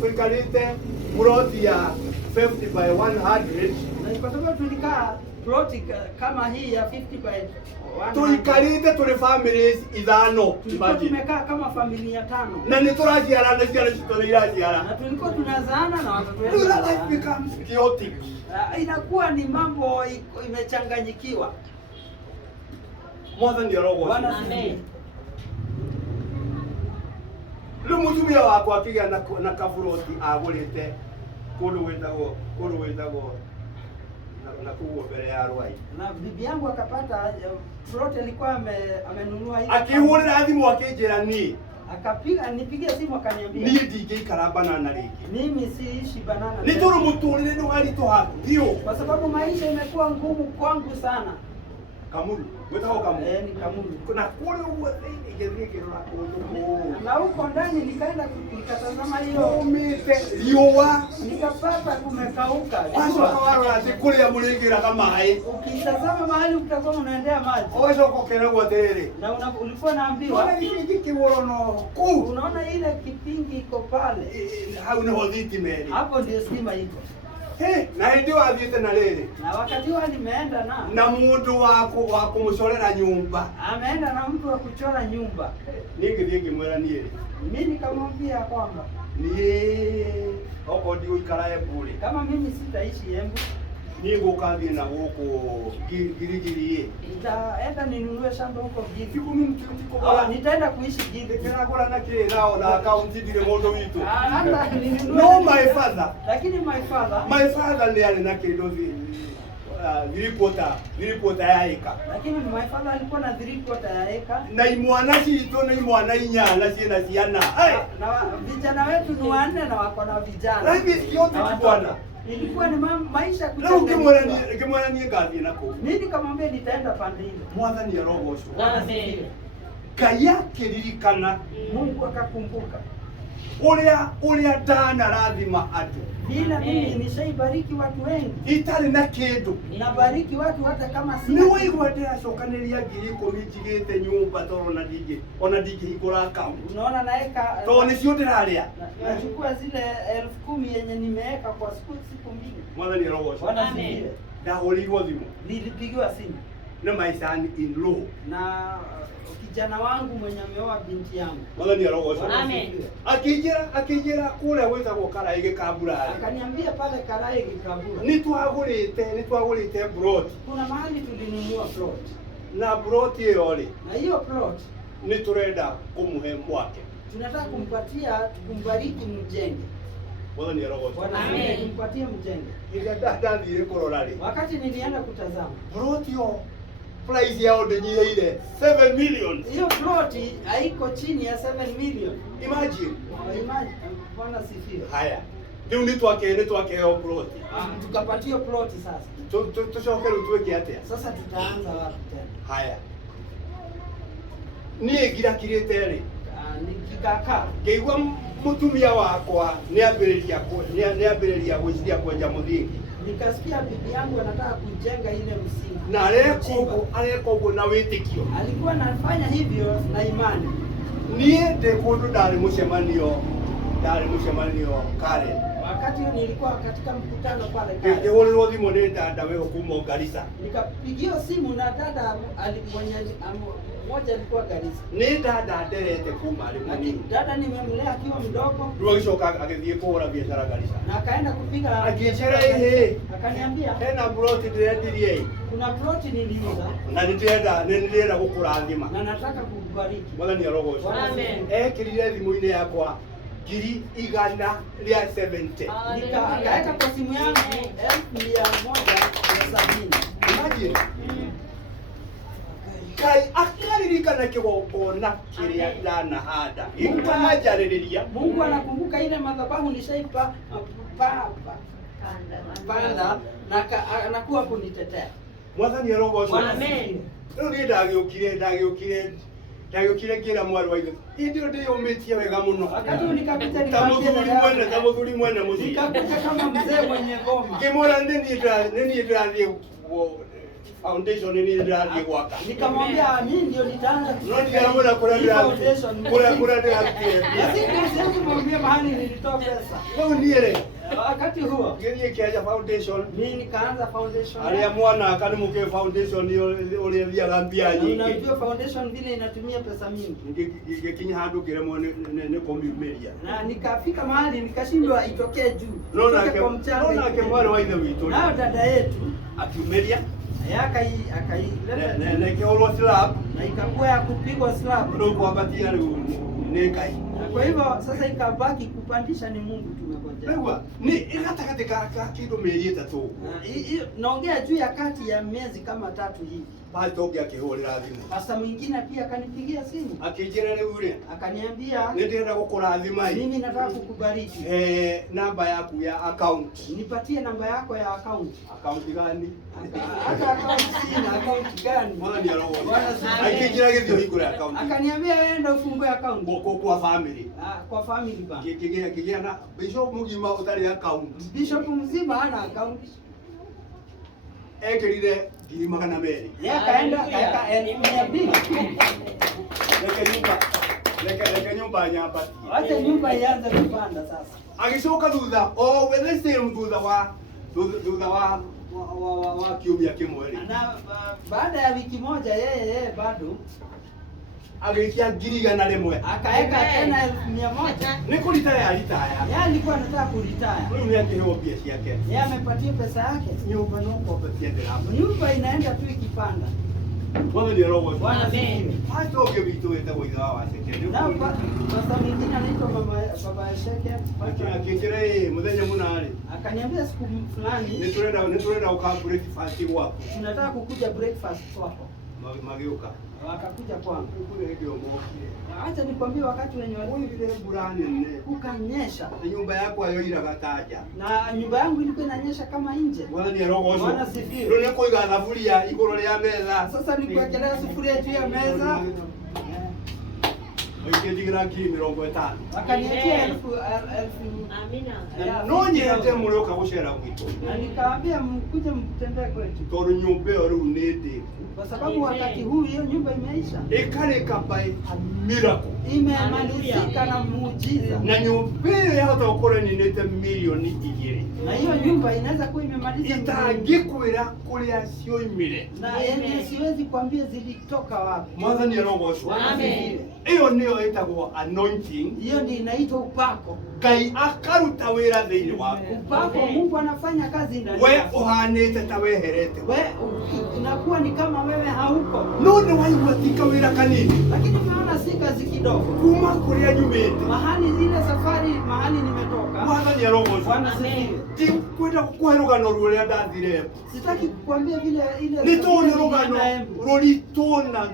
tũikarĩte ploti ya 50 by 100. Na kwa sababu tulikaa ploti kama hii ya 50 by 100. Tuikarĩte tũrĩ families 5. Tumekaa kama familia 5. Na nĩ tũraciara na ciana citũ nĩ iraciara. Na tulikuwa tunazaana na watoto wetu. Life becomes chaotic. Inakuwa ni mambo imechanganyikiwa. Mwathani arogocwo. Amen. Rĩu mũtumia wakwa akĩgĩa na kaburoti agũrĩte kũndũ gwĩtagwo na kũu mbere ya Rwai. Na bibi yangu akapata plot alikuwa amenunua hiyo. Akĩhũrĩra thimũ akĩnjĩra niĩ Akapiga nipigia simu akaniambia. Ni DJ karabana na leki. Mimi siishi banana. Ni toro mutulile ndo hali to hapo. Ndio. Kwa sababu maisha imekuwa ngumu kwangu sana. Kamulu. Wewe Kamulu. Ni Kamulu. Kuna kule uwe ingezike na kuondoka. Na huko ndani nikaenda nikatazama hiyo umite liwa nikapata kumekauka. Kwanza kawara kule ya mulingira kama hai. Ukitazama mahali utakuwa unaendea maji. Ozo kokera kwa terere. Na ulikuwa naambiwa unaona hiki kiworono unaona ile kipingi iko pale. Hauna hoditi meli. Hapo ndio stima iko. Na ndio adite na lele. Na wakati huo nimeenda na mtu wa kumshorera nyumba. Ameenda na mtu wa kuchora nyumba. Ningi mwera niye. Mimi nikamwambia kwamba huko ndio ikarae bure. Kama mimi sitaishi Embu, ningo kazi na huko girigiri. Nitaenda ninunue shamba huko Gidi. Siku mimi mtiko nitaenda kuishi Gidi. Kila kula na kile nao na account ile moto witu. Hata ninunue. No my father. Lakini my father ndiye alina kidozi nilipota ya eka. Lakini my father alikuwa na nilipota ya eka. Na imwana chito na imwana inyala sina siana. Na vijana wetu ni wanne na wako na vijana. Lakini yote bwana. Ilikuwa ni maisha kujenga. Ukimwona ni kazi nako. Mimi nikamwambia nitaenda pande ile. Mwanza ni roho sio. Amen. Kaya kiririkana Mungu akakumbuka. Ulia dana lazima atu. Bila mimi nishaibariki watu wengi. Itali na kedo. Nabariki watu hata kama si. Ni wewe gwatera shokaneria giriko mijigete nyumba toro na dige. Ona dige ikora account. Unaona naeka. To ni sio teralia. Nachukua zile 10,000 yenye nimeweka kwa siku mbili. Mwana ni roho. Amen. Na holirwo thimo. Nilipigiwa simu. Na my son in law. Na kijana wangu mwenye ameoa binti yangu. Mwana ni roho. Amen. Akijera kule weza gukara ige kabura. Akaniambia pale Karai kabura. Nitwagurite plot. Kuna mahali tulinunua plot. Na plot yole. Na hiyo plot ni turenda kumuhe mwake. Tunataka kumbariki mjenge. Bwana ni roho. Amen. Kumpatie mjenge. Ile dada ndiye kororali. Wakati nilienda kutazama. Plot yo price yao ndio ile 7 million. Hiyo plot haiko chini ya 7 million. Imagine. Bwana sifiwe. Haya. Ndio nitwake hiyo plot. Tukapatia plot sasa. Tushokere tuweke atia. Sasa tutaanza wapi tena? Haya. Niye gira kiretere. Nikikaka. Keigwa mutumia wakwa niambiriria gwiciria kwenja muthingi. Nikasikia bibi yangu anataka kujenga ile msingi. Na areko na witikio. Alikuwa anafanya hivyo na imani. Niye kundu ndari mucemanio kare. Wakati nilikuwa katika mkutano pale Kare. Kehorwo thimo ni dada wewe huko Garissa. Nikapigiwa simu na dada mmoja alikuwa Garissa. Ni dada nderete kuma ali munini. Dada nimemlea akiwa mdogo. Ndio alishoka akithie kuhora biashara Garissa. Na akaenda kupiga biashara hii. Akaniambia tena plot ndirendirie. Kuna plot niliuza. Na nilienda gukurathima. Na nataka kukubariki. Mwana ni roho. Amen. Kirire thimu-ini yakwa ngiri 170. Nikaeka kwa simu yangu 1,170. Imagine. Kai akaririkana kigongona kiria ndana hada. Mungu anakumbuka ile madhabahu nishaipa panda na anakuwa kunitetea. Mwathani roho. Amen. Ndio ndagiukire ngira mwari wa ithe ndio ndiyumitie wega muno. Wakati nikapita nikamwambia tamuthuri mwene muzi nikapita kama mzee mwenye ngoma. Kimora nini ndathie foundation nini ndathie gwaka. Nikamwambia mimi ndio nitaanza. Ndio ndio kula ndathie. Lazima nimwambie mahali nilitoa pesa. Wewe ndiye wakati huo ngiye kiaja foundation mimi nikaanza foundation. Alia mwana akanimuke foundation ile ya mbia nyingi. Unajua foundation vile inatumia pesa mingi. Ngikinya handu kiremo ne kombimeria. Na nikafika mahali nikashindwa itokee juu. Naona ke mwana wa ile wito. Na dada yetu akiumeria akaileta na keolwa slab na ikakuwa ya kupigwa slab. Ndio kuapatia ni kai. Kwa hivyo sasa ikabaki kupandisha ni Mungu tumekuwa. Wewe ni inataka katika kitu melieta tu. Naongea juu ya kati ya miezi kama 3 hivi. Basi toki akihorera thimu. Pasta mwingine pia akanipigia simu. Akijira leo yule. Akaniambia nitaenda kukurathima. Mimi nataka kukubariki. Namba yako ya account. Nipatie namba yako ya account. Account gani? Hata account sina, account gani? Mwana ni roho. Akijira githio hingura account. Akaniambia wewe ndio ufungue account. Kwa family. Kwa family bank. Kigia na bishop mugima utari account. Bishop mzima hana account. Ekirire ngiri magana meri. Yeye kaenda kaeka 1200. Leka nyumba nyapati. Acha nyumba ianze kupanda sasa. Agicoka thutha o wethe same thutha wa kiumia kimwe ri. Na baada ya wiki moja yeye bado agikia ngiri igana rimwe. Akaeka tena 1100. Ni kuritaya alitaya. Yeye alikuwa anataka kuritaya. Huyu ni akiheo pia yake. Yeye amepatia pesa yake. Nyumba no kwa pia hapo. Nyumba inaenda tu ikipanda. Bwana ni roho. Bwana asifiwe. Hata ukivitu wewe wewe wa sekete. Na sasa mwingine anaitwa baba Sheke. Akikire muthenya munari. Akaniambia siku fulani Niturenda uka breakfast wako. Tunataka kukuja breakfast kwako. Mageuka. Wakakuja kwangu. Kule ndio mwokie. Acha nikwambie wakati wenye vile burani nne. Kukanyesha. Nyumba yako ayoira gataja. Na nyumba yangu ilikuwa inanyesha kama nje. Bwana ni roho hizo. Bwana sifiwe. Ndio niko iga thaburia iguru ya meza. Sasa nikuwekelea sufuria juu ya meza. Ikijigira kiri 50. Akaniambia 1000. Amina. No nyete mulioka gucera gwito. Na nikaambia mkuje mtembee kwetu. Tondu nyumba iyo riu ni ndiku. Kwa sababu wakati huu hiyo nyumba imeisha. Ikareka by a miracle. Imemalizika na muujiza. Na nyumba iyo yahota gukora ninete milioni 2. Na hiyo nyumba inaweza kuwa imemaliza itagikwira kuria cioimire. Na yeye siwezi kuambia zilitoka wapi. Mwanzo ni roho hizo. Amen. Iyo niyo itagwo anointing. Hiyo ndio inaitwa upako. Ngai akaruta wira thiini waku. Upako Mungu anafanya kazi ndani. We uhanite ta weherete. We unakuwa ni kama wewe hauko. No ni waigua tika wira kanini. Lakini unaona si kazi kidogo. Kuma kuria nyumite. Mahali zile safari mahali nimetoka. Mwanzo ni roho hizo. Bwana sifiwe. Ti kwenda kukwerugano ruria ndathire. Sitaki kukuambia vile ile. Ni tu ni rugano rurituna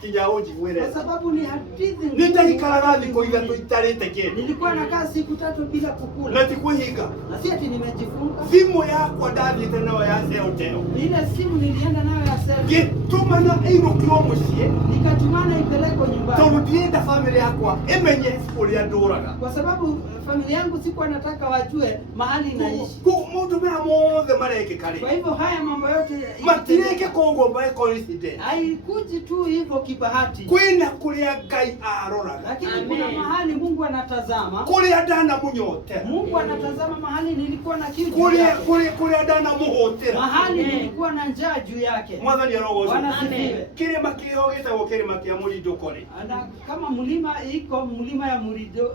kinya unjigwire. Kwa sababu ni hadithi. Nitaikaraga thiko ithatu itarite kindu. Nilikuwa nakaa siku 3 bila kukula. Na tikuhinga. Na si ati nimejifunga. Thimu yakwa ndathite nayo ya Celtel. Ile simu nilienda nayo ya Celtel. Gitumana irukio mucie. Nikatumana ipelekwe nyumbani. Tondu ndienda family yakwa imenye uria nduraga. Kwa sababu familia yangu sikuwa nataka wajue mahali naishi. Mundu mea mothe marekekare. Kwa hivyo haya mambo yote matireke kogwo by coincidence. Haikuji tu hivyo kibahati. Kwina kuria Ngai aroraga. Lakini kuna mahali Mungu anatazama. Kuria ndana munyote. Mungu anatazama mahali nilikuwa na kiu. Kuria ndana muhotera. Mahali nilikuwa na njaa juu yake. Mwathani arogozo. Bwana sifiwe. Kirima kio gitagwo kirima kia Murindo kore. Ana kama mlima iko mlima ya Murindo.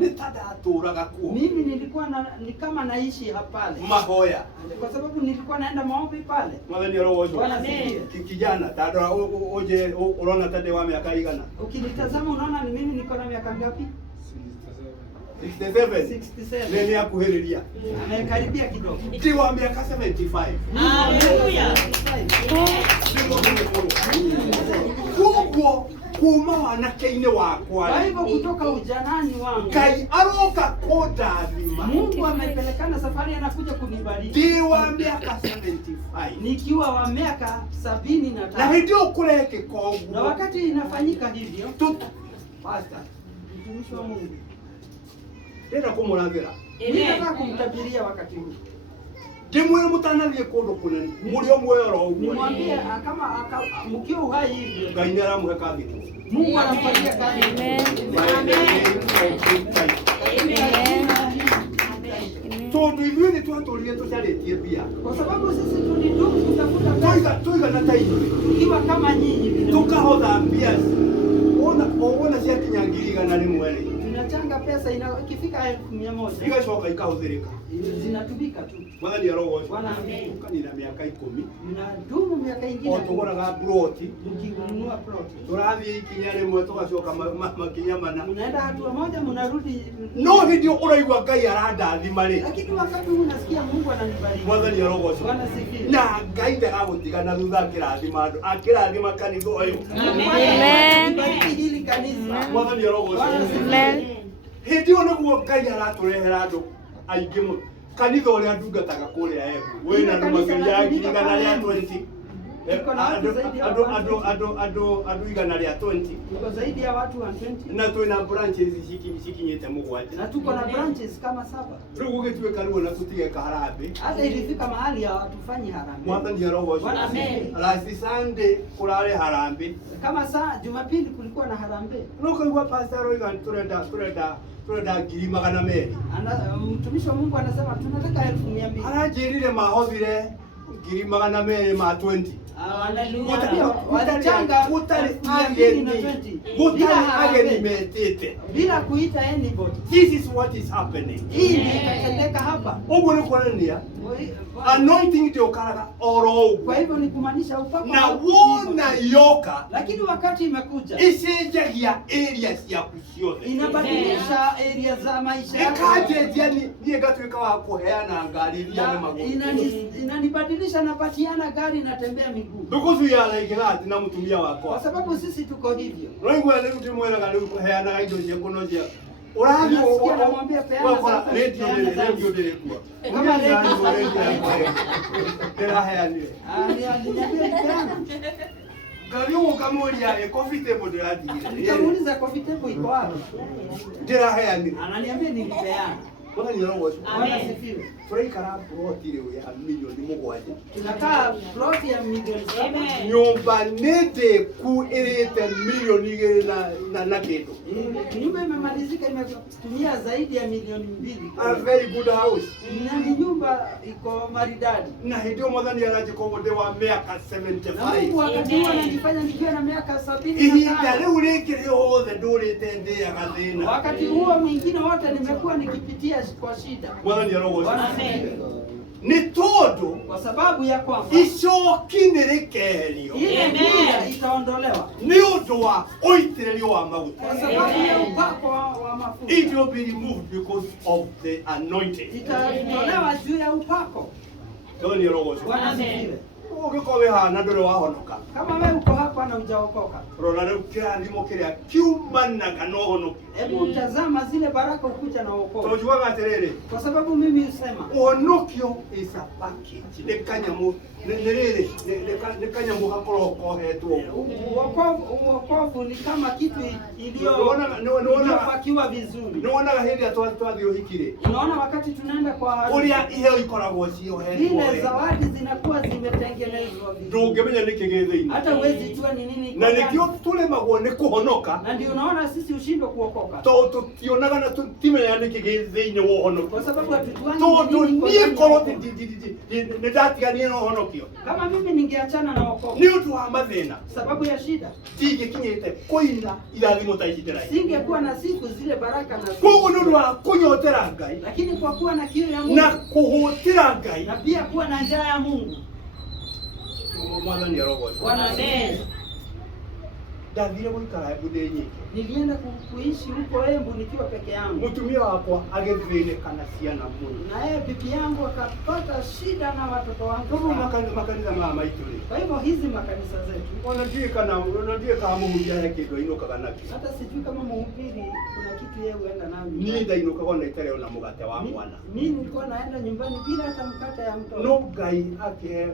Nitada aturaga kuo. Mimi nilikuwa ni kama naishi hapale. Mahoya. Kwa sababu nilikuwa naenda maombi pale. Mwathani arogozo. Bwana sifiwe. Kijana tadora oje unaona tade wa miaka igana. Ukinitazama unaona ni mimi niko na miaka ngapi? 67. Nene akuheriria. Amekaribia kidogo. Ndi wa miaka 75. Haleluya. Kubwo kuma wanake-ini wakwa. Kwa hivyo kutoka ujanani wangu. Ngai aroka kudathima. Mungu amepelekana safari anakuja kunibariki. Ndi wa miaka 75. Nikiwa wa miaka 75. Na ndio kureke kogwo. Na wakati inafanyika hivyo, pastor, mtumishi wa Mungu. Ndenda kumuragira. Ninataka kumtabiria wakati huu. Ndimwe mutanathie kundu kunene. Muri omwero ogwo. Nimwambie kama mkio uhai hivyo. Ngai naramuhe kathi. Mungu anampatia kazi. Tondu ithuĩ nĩ twatũrire tũcarĩtie mbia. Kwa sababu sisi tulidumu kutafuta pesa. Tuigana ta ithuĩ. Tukiwa kama nyinyi vile. Tukahotha mbia. Ona ciakinya 100,000 rĩ. Tunachanga pesa ikifika 100,000. Igacoka ikahũthĩrĩka. Zinatumika tu. Mwathani arogoco. Bwana amen. Ukanina miaka 10. Mnadumu miaka ingine. Otogoraga ploti. Mkinunua plot. Turathie ikinya rimwe tugacoka makinya mana. Mnaenda hatua moja mnarudi. No hindio uraigwa Ngai arandathima ri. Lakini wakati unasikia Mungu ananibariki. Mwathani arogoco. Bwana sifiwe. Na Ngai ndagagutigana thutha akirathima andu. Akirathima kanitha uyu. Amen. Bariki hili kanisa. Mwathani arogoco. Amen. Hindi ona guo Ngai araturehera andu aingi mu. Kanitha uria ndungataga kuria Embu. Wina andu makĩria ngirigana rĩa 20. Andu igana rĩa 20. Tuko zaidi ya watu 120. Na twina branches cikinyite mugwanja. Na tuko na branches kama 7. Riu gugituika ruo na tutigeka harambe. Hata ilifika mahali hawatufanyi harambee. Mwathani arogoco. Amen. Last Sunday kurare harambe. Kama saa Jumapili kulikuwa na harambee. No kaigua pastor oiga turenda ngiri magana meri. Mtumishi wa Mungu anasema tunataka 1200. Aranjirire mahobire ngiri magana meri ma 20. Bila kuita anybody. This is what is happening. Hii inatendeka hapa. Ugu ni kuonania anointing ndio karaga oro. Kwa hivyo ni kumaanisha upako. Na wona yoka. Lakini wakati imekuja. Icenjagia areas ya kuciothe. Inabadilisha area za maisha yako. Ikaje yani nie gatuika wa kuheana ngari ya maguru. Inanibadilisha napatiana gari natembea miguu. Ndugu ya laigirati na mtumia wako. Kwa sababu sisi tuko hivyo. Wengi wale mtu mwera gani kuheana indo cia kunojia. Urathi unamwambia peana kwa radio ile kwa. Kama radio tena haya ni. Niambia peana. Karibu kamoja coffee table ndio hadi. Nikamuuliza coffee table iko wapi? Tena haya ni. Ananiambia nilipeana. Bwana ni roho. Bwana sifiwe. Turaikara plot ile ya milioni mugwanja. Tunakaa plot ya milioni 7. Nyumba nende ku irete milioni igiri na kitu. Nyumba imemalizika imetumia zaidi ya milioni 2. A very good house. Na ni nyumba iko maridadi. Na hiyo mwadhani anajikongode wa miaka 75. Na Mungu wakati huo ananifanya nikiwa na miaka 70. Hii ndio ule yothe ndũrĩte agathĩna. Wakati huo mwingine wote nimekuwa nikipitia kwa shida. Mwathani arogoco. Amen. Ni todo Kwa sababu ya kwamba icoki nĩrĩkeherio. ile bila itaondolewa. Nĩ ũndũ wa ũitĩrĩrio wa maguta. Kwa sababu ya upako wa mafuta. It will be removed because of the anointing. Itaondolewa juu ya upako. Mwathani arogoco. Bwana asifiwe. Ũngĩkorwo wĩhana ndũrĩ wahonoka. Kama wewe uko hapa na hujaokoka. Rora rĩu kĩrathimo kĩrĩa kiumanaga na ũhonoki. Hebu utazama zile baraka ukuja na wokovu. Tũnjugaga atĩrĩrĩ. Kwa sababu mimi husema Ũhonokio is a package. Nĩ kanyamũ nĩ kanyamũ gakoragwo kohetwo. Uokovu ni kama kitu iliyopakiwa vizuri. Nĩwonaga hĩndĩ ĩrĩa twathiĩ ũhiki-rĩ. Unaona wakati tunaenda kwa harusi. Ũrĩa iheo ikoragwo ciohetwo. Zile zawadi zinakuwa zimetengenezwa vizuri. Ndũngĩmenya nĩkĩ gĩ thĩinĩ. Hata huwezi jua ni nini. Na nĩkĩo tũremagwo nĩ kũhonoka. Na ndio unaona sisi ushindwe kuokoka. Tondũ tũtionaga na tũtimenya nĩkĩ gĩ thĩinĩ wa ũhonokio. Kwa sababu hatujuani Tondũ nini. niĩ korwo nĩndatiganire na ũhonokio. Kama mimi ningeachana na wokovu. Nĩ ũndũ wa mathĩna. Sababu ya shida. Tingĩkinyĩte kũina irathimo ta ici ndĩraigua. Singekuwa na siku zile baraka na Koguo nĩ ũndũ wa kũnyotera Ngai. lakini kwa kuwa na kiu ya Mungu Na kũhũtĩra Ngai. na pia kuwa na njaa ya Mungu. Mwathani arogoco. Bwana asifiwe. Ndathire gũikara Embu ndĩ nyike. Nilienda kuishi huko Embu nikiwa peke yangu. Mũtumia wakwa agĩthĩnĩka na ciana mũno. Na yeye bibi yangu akapata shida na watoto wangu. Koguo makanitha maya maitũ-rĩ. Kwa hivyo hizi makanisa zetu. Ona ndiũĩ kana mũhunjia he kĩndũ ainũkaga nakĩo. Hata sijui kama mhubiri kuna kitu yeye huenda nami. Niĩ ndainũkaga ona itarĩ ona mũgate wa mwana. Mimi nilikuwa naenda nyumbani bila hata mkate ya mtoto. No Ngai akĩhe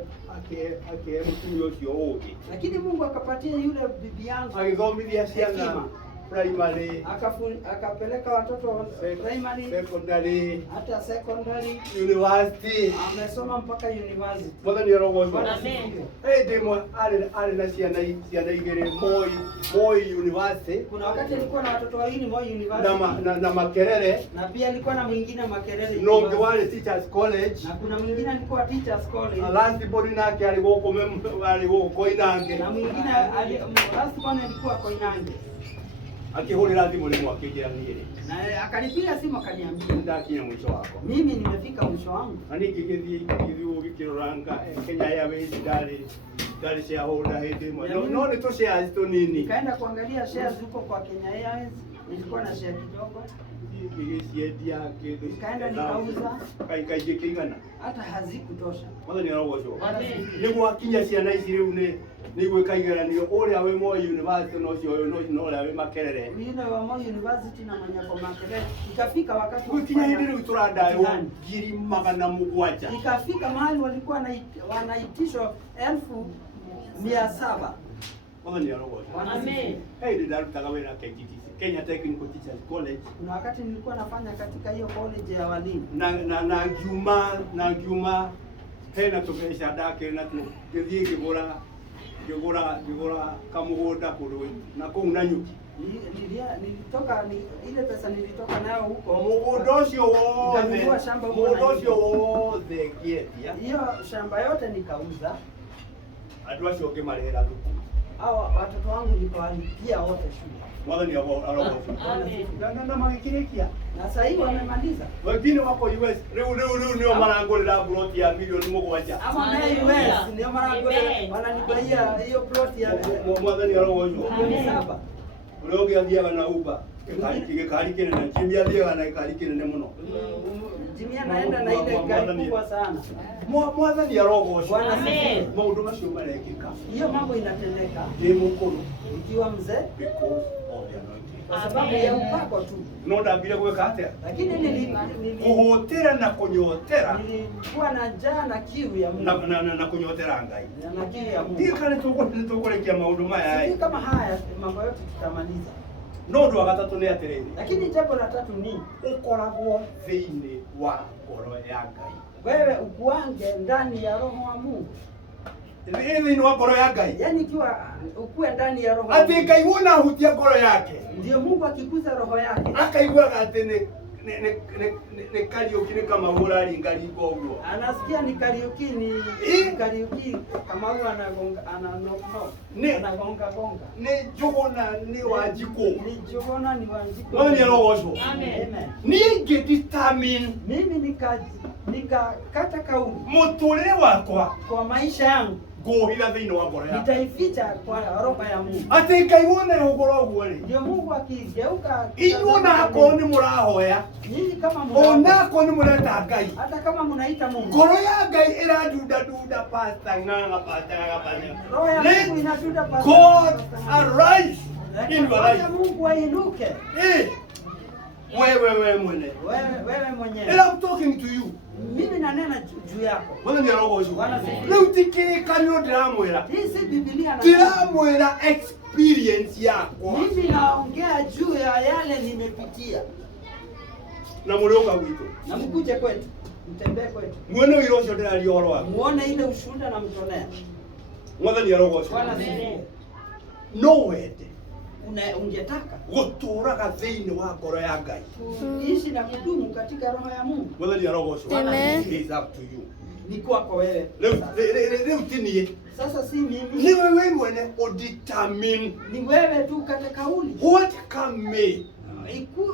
mũtumia ũcio ũũgĩ. Lakini Mungu akapatia yule bibi yangu Agĩthomithia ciana primary, akapeleka watoto primary, secondary, hata secondary, university. Amesoma mpaka university. Mwathani arogoco. Amen. Ndĩmwe arĩ na ciana igĩrĩ Moi University. Kuna wakati alikuwa na watoto wawili Moi University. Na Makerere. Na pia alikuwa na mwingine Makerere. Na ũngĩ warĩ Teachers College. Na kuna mwingine alikuwa Teachers College. Last born nake arĩ gũkũ Koinange. Na mwingine last born alikuwa Koinange. akihurira thimu ni mwakingira niire na akanipiga simu akaniambia ndakinya mwisho wako mimi nimefika mwisho wangu na nikigithii gikiroranga Kenya Airways ndari shareholder hindi no ni tu shares tu nini nikaenda kuangalia shares huko kwa Kenya Airways nilikuwa na share kidogo nigiciendia kindu nikaenda nikauza kaingĩ kĩigana hata hazikutosha mothe nĩ arogocwo nĩguo akinya ciana ici rĩu nĩ gwĩka igeranio ũrĩa wĩ Moi University no cio no ũrĩa wĩ Makerere yule wa Moi University na Manyako Makerere ikafika wakati gũkinya hĩndĩ rĩu tũrandaywo 700,000 ikafika mahali walikuwa wanaitishwa 700,000 mothe nĩ arogocwo Amen. hĩndĩ ndarutaga wĩra KTTC Kenya Technical Teachers College kuna wakati nilikuwa nafanya katika hiyo college ya walimu na ngiuma hena tũbeca ndake na tũgĩthiĩ ngĩgũra kamũgũnda kũndũ na kũu Nanyuki nilitoka ile pesa nilitoka nayo huko mũgũnda ũcio wothe ngĩendia hiyo shamba yote nikauza andũ acio ngĩmarĩhĩra thukuru hao watoto wangu nikawalipia wote shule mwathani arogocwo na magĩkĩrĩkia na sasa hivi wamemaliza wengine wako US rĩu nĩo marangũrĩra plot ya milioni 7 ama na US ndio marangũrĩra wananibaia hiyo plot ya mwathani arogocwo 7 ũrĩa ũngĩ athiaga na Uber gĩkari kĩnene Jimmy athiaga na gĩkari kĩnene mũno Jimmy anaenda na ile gari kubwa sana mwathani arogocwo maũndũ macio marekĩka hiyo mambo inatendeka ndĩ mũkũrũ ikiwa mzee because of the anointing kwa sababu ya upako tu no ndambire gwĩka atĩa lakini kũhũtĩra na kũnyotera nilikuwa na njaa na kiu ya Mungu na kũnyotera Ngai na kiu ya Mungu ndiyo kana nĩtũkũrĩkia maũndũ maya kama haya mambo yote tutamaliza no ũndũ wa gatatũ nĩ atĩrĩrĩ lakini jambo la tatu ni ũkoragwo thĩinĩ wa ngoro ya Ngai wewe ukuange ndani ya roho wa Mungu thĩinĩ wa ngoro ya Ngai yani ikiwa ukue ndani ya roho atĩ Ngai wona ahutia ngoro yake ndio Mungu akikuza roho yake akaiguaga atĩ nĩ Kariuki nĩ Kamau ũraringa ringa ũguo anasikia ni Kariuki Kamau anagonga nĩ Njũgũna nĩ Wanjikũ ni Njũgũna ni Wanjikũ mwathani arogocwo amen niĩ ngĩdetermine mimi nikakata kauli mũtũrĩre wakwa kwa maisha yangu ngũhitha thĩinĩ wa ngoro yakwa nitaificha kwa roho ya Mungu atĩ Ngai wona ũhoro ũguo rĩ ndio Mungu akigeuka inyuona akorwo nĩ mũrahoya nyinyi kama onako nĩ mũreta Ngai hata kama mnaita Mungu ngoro ya Ngai ĩradunda pasta ng'ang'a roho ya Mungu inadunda pasta God arise in your life Mungu ainuke wewe mwene wewe mwenyewe and I'm talking to you mimi nanena juu yako wewe ndio arogocwo rĩu tikĩrĩkanĩro ndĩramwĩra hii si Biblia na ndĩramwĩra experience yakwa mimi naongea juu ya yale nimepitia na mũrĩũka gwitũ na mkuje kwetu mtembee kwetu muone wĩra ũcio ndĩraria ũhoro waku muone ile ushuhuda na mtonea mwathani arogocwo Bwana asifiwe no wende ungetaka gũtũũraga thĩinĩ wa ngoro ya Ngai ishi na kudumu katika roho ya Mungu mwathani arogocwo is up to you ni kwako wewe rĩu ti niĩ sasa si mimi nĩ wewe mwene ũdetermine ni wewe tu kata kauli what can me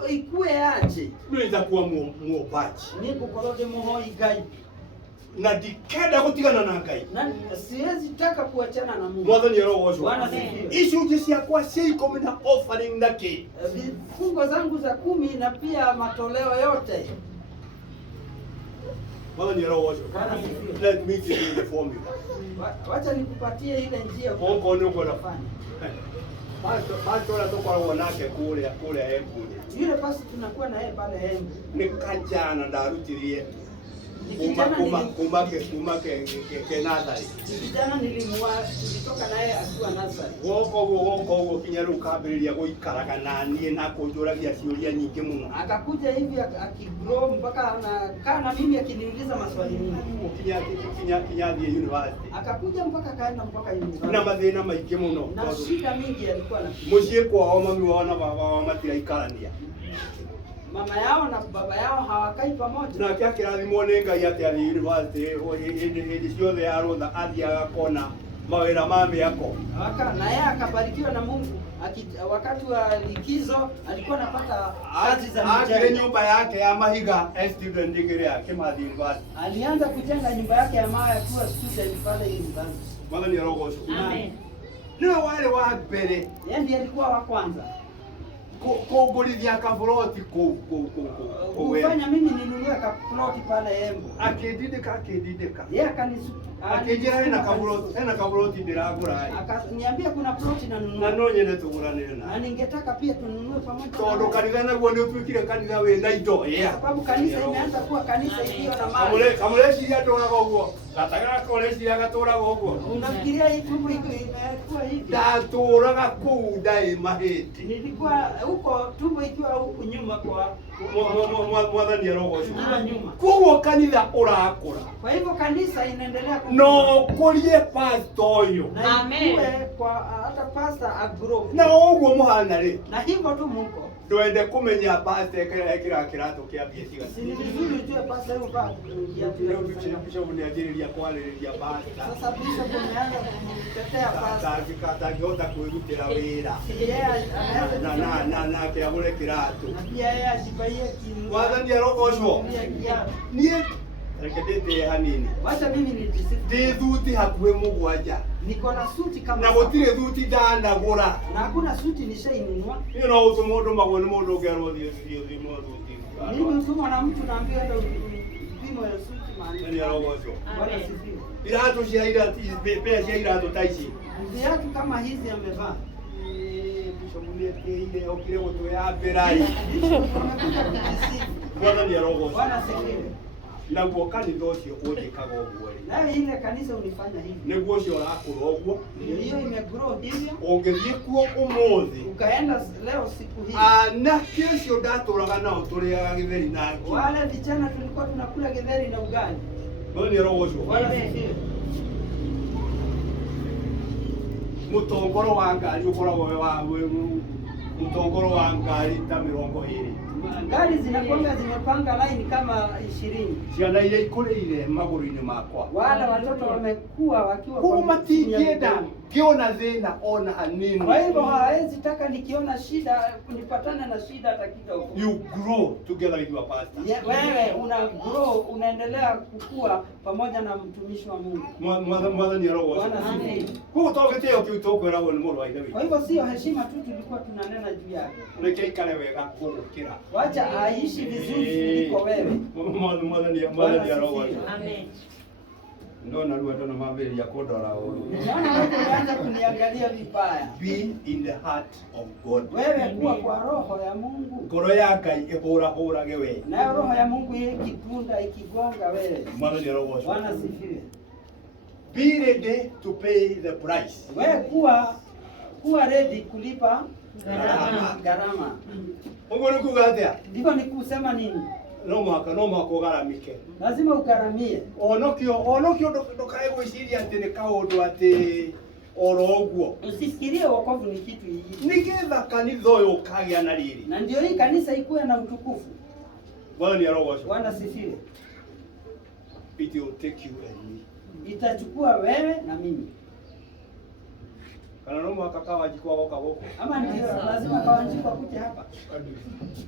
ikue aje nĩnza kuwa muombaji ni kukorode muhoi Ngai na ndikenda gũtigana na Ngai na siwezi taka kuachana na Mungu mwathani arogocwo Bwana asifiwe icunjĩ ciakwa cia ikũmi na offering na kĩ vifungo zangu za 10 na pia matoleo yote mwathani arogocwo Bwana asifiwe let me give you the formula wacha nikupatie ile njia okorwo nĩ ũkwenda kufanya pastor ũrĩa tũkoragwo nake kũrĩa Embu-rĩ yule pasi tunakuwa na yeye pale Embu nĩ kanjana ndarutirie kuma nathari kijana tulitoka naye akiwa nasari gũka ũguo kinya rĩu kambĩrĩria gũikaraga na niĩ na kũnjũragia ciũria nyingĩ mũno akakuja hivi akigrow mpaka anakaa na mimi akiniuliza maswali mingi kinya thiĩ university akakuja mpaka kaenda mpaka university na mathĩna maingĩ mũno na shida mingi alikuwa na mũciĩ kwao mami wao na baba wao matiraikarania mama yao na baba yao hawakai pamoja nake akĩrathimwo nĩ Ngai atĩ athiĩ university hĩndĩ ciothe ya rũtha athiaga kona mawira mami yako. Na yeye akabarikiwa na Mungu. Wakati wa likizo alikuwa anapata kazi za mjengo. Nyumba yake ya mahiga student degree yake Kimathi University. Alianza kujenga nyumba yake ya mawe akiwa student pale university. Mwana ni rogoso. Amen. Ndio wale wa mbere. Yeye ndiye alikuwa wa kwanza. Kugulithia kaburoti kufanya mimi ninunue kaburoti pale Embu. Akididika. Yeye akijira na kaburoti ndiragura. Akaniambia kuna ploti na nunua. Na nonye ne tuguranire na. Na ningetaka pia tununue pamoja. Todo kanitha naguo ni utwikire kanitha we na indo. Sababu kanisa imeanza kuwa kanisa iliyo na mali. Kamule ciria turaga uguo. Gataga kole ciria gaturaga uguo. Unafikiria hii tumbo imekuwa hivi? Ndaturaga kuu ndai mahiti. Nilikuwa huko tumbo ikiwa huku nyuma kwa mwathani arogoco. Nyuma. Kuo kanitha urakura. Kwa hivyo kanisa inaendelea no kurie pastor uyu. Amen. Kwa hata pastor agro. Na uguo muhana ri. Na hivyo tu muko. Twende kumenya pastor ekira kirato kia biesiga. Si vizuri tu pastor huyu bado ya bishop ni ajili kwaliriria pastor. Sasa bishop ameanza kumtetea pastor. Atagota kuirutira wira. Na kia mule kirato. Na pia yeye ajibaie kitu. Mwathani arogoco. Nie rekebete hanini. Wacha mimi nijisifu. Thuti hakuwe mugwanja. Niko na suti kama na gutire thuti ndanagura. Na hakuna suti nishainunua. Hiyo na utumundu magoni mundu gerwo thio thuti. Mimi mtumwa na mtu naambia ndio pimo ya suti maana. Ni arogoco. Bwana sifiwe. Iratu cia iratu pea cia iratu taici. Viatu kama hizi amevaa. Bishomulie ile okire gutu ya berai. Bwana ni arogoco. Bwana sifiwe. Naguo kanitha ucio undikaga uguo ri. Nawe ile kanisa unifanya hivi. Niguo ucio urakura uguo. Hiyo imegrow hivyo. Ungithie kuo umuthi. Ukaenda leo siku hii. Na kesho ndaturaga nao turiaga githeri na ngi. Wale vijana tulikuwa tunakula githeri na ugali. Bwana ni arogoco. Bwana sifiwe. Mutongoro wa ngari ukoragwo wa mutongoro wa ngari ta 20. Gari zinakwanga zimepanga line kama 20. Ciana ile ikureire maguru-ini makwa. Wala watoto wamekuwa wakiwa kwa matingienda kiona thina ona hanini. Kwa hivyo hawezi taka nikiona shida kunipatana na shida hata kidogo. You grow together with your pastor. Wewe una grow, unaendelea kukua pamoja na mtumishi wa Mungu. Mwana ni roho. Bwana asifiwe. Kwa utogete ukiutoka rawo ni moro wa ile. Kwa hivyo sio heshima tu tulikuwa tunanena juu yake. Reke ikale wega kugukira. Wacha aishi vizuri kuliko wewe. Mwana ni roho. Amen. Ndona ruo na mambiri ya kodora uyu. Naona watu wanaanza kuniangalia vibaya. Be in the heart of God. Wewe kuwa kwa roho ya Mungu. Ngoro ya Ngai ihurage we. Na roho ya Mungu ikikunda ikigonga wewe. Mwana ni roho. Bwana sifiwe. Be ready to pay the price. Wewe kuwa ready kulipa gharama. Mungu ni kugatia. Ndivyo ni kusema nini? No mwaka ugaramike. Lazima ugaramie. Onokio ndokae gwiciria ati ni kaundu ati oro uguo. Usifikirie wokovu ni kitu hiki. Nigetha kanitha uyu ukagia na riri. Na ndio hii kanisa ikuwe na utukufu. Bwana ni roho. Bwana sifiwe. It will take you and me. Itachukua wewe na mimi. Kana no mwaka kawajikwa goka goko. Ama ndio lazima kawajikwa kuja hapa.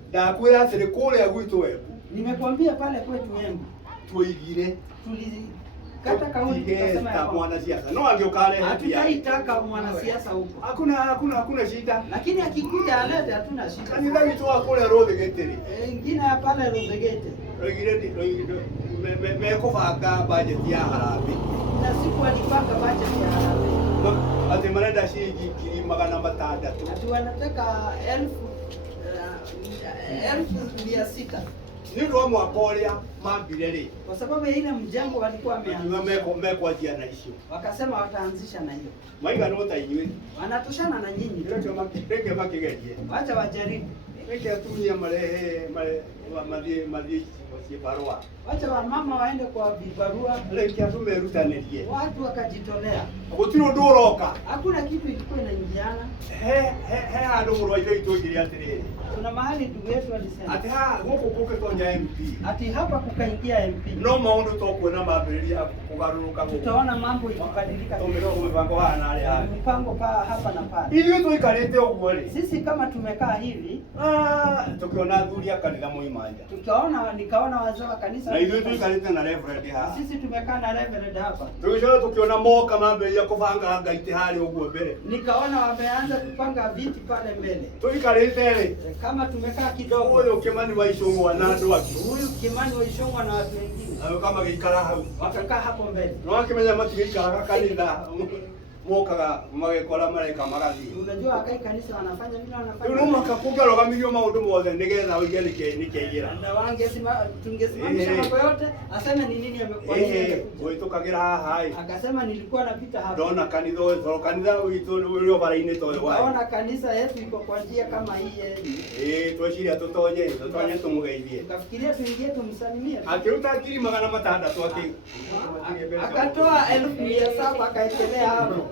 Ndakwira ati ni kuria gwitu wewe. Nimekwambia pale kwetu Embu. Tuigire. Kata kauli tukasema ya mwanasiasa. No angeukale hatutaitaka mwanasiasa huko. Hakuna shida. Lakini akikuja alete hatuna shida. Kanitha witu akule Rothe Geteri. Ingine pale Rothe Gete. Mekubanga budget ya harambee. Na siku walipanga budget ya harambee. Ati marenda shilingi 600,000. Ati wanataka 1,600. Ndio mwaka uria mambire ri. Kwa sababu ile mjengo walikuwa wameanza. Mekwanjia na icio. Wakasema wataanzisha na hiyo. Maiga no ta inyui. Wanatoshana na nyinyi. Ndio makireke makigerie. Wacha wajaribu. Reke atumia mare madhi barua. Wacha wamama waende kwa vibarua. Reke atume rutanirie. Watu wakajitolea. Gutiro nduroka. Hakuna kitu ilikuwa inaingiana. He andu murwa ile itogire atiriri. Kuna mahali ndugu yetu alisema. Ati guku kuke tonya MP. Ati hapa kukaingia MP. No maundu to kuona mambiriria kugaruruka. Tutaona mambo ikibadilika kidogo. Mpango Mpango hapa na pale. Ili tuikalete ugwele. Sisi kama tumekaa hivi, tukiona dhuria kanisa muimanja. Nikaona wazee wa kanisa. Na hizo tuikalete na reverend hapa. Sisi tumekaa na reverend hapa. Tukiona moka mambo ya kuvanga gaite hali ugwe mbele. Nikaona wameanza kupanga viti pale mbele. Tuikalete kama tumekaa kidogo. Huyo Kimani wa Ishongwa na watu wake. Huyu Kimani wa Ishongwa na watu wengine. Kama gikara hapo. Wakakaa hapo mbele. No akimenya matigikara kanitha. Mokaga magekora mareka magathi. Unajua akai kanisa wanafanya vile wanafanya. Ndio makakuga rogamio maundu mothe nigetha uige nikeigira. Na tungesimamisha mambo yote aseme ni nini amekuwa yeye. Tukagira hai. Akasema nilikuwa napita hapa. Ndona kanitha witu uri bara-ini toyo wa. Naona kanisa yetu iko kwa njia kama hii. Tweciria tutonye tumugeithie. Tukafikiria tuingie tumsalimie. Akiruta akiri magana matandatu akatoa 1700 akaekelea hapo.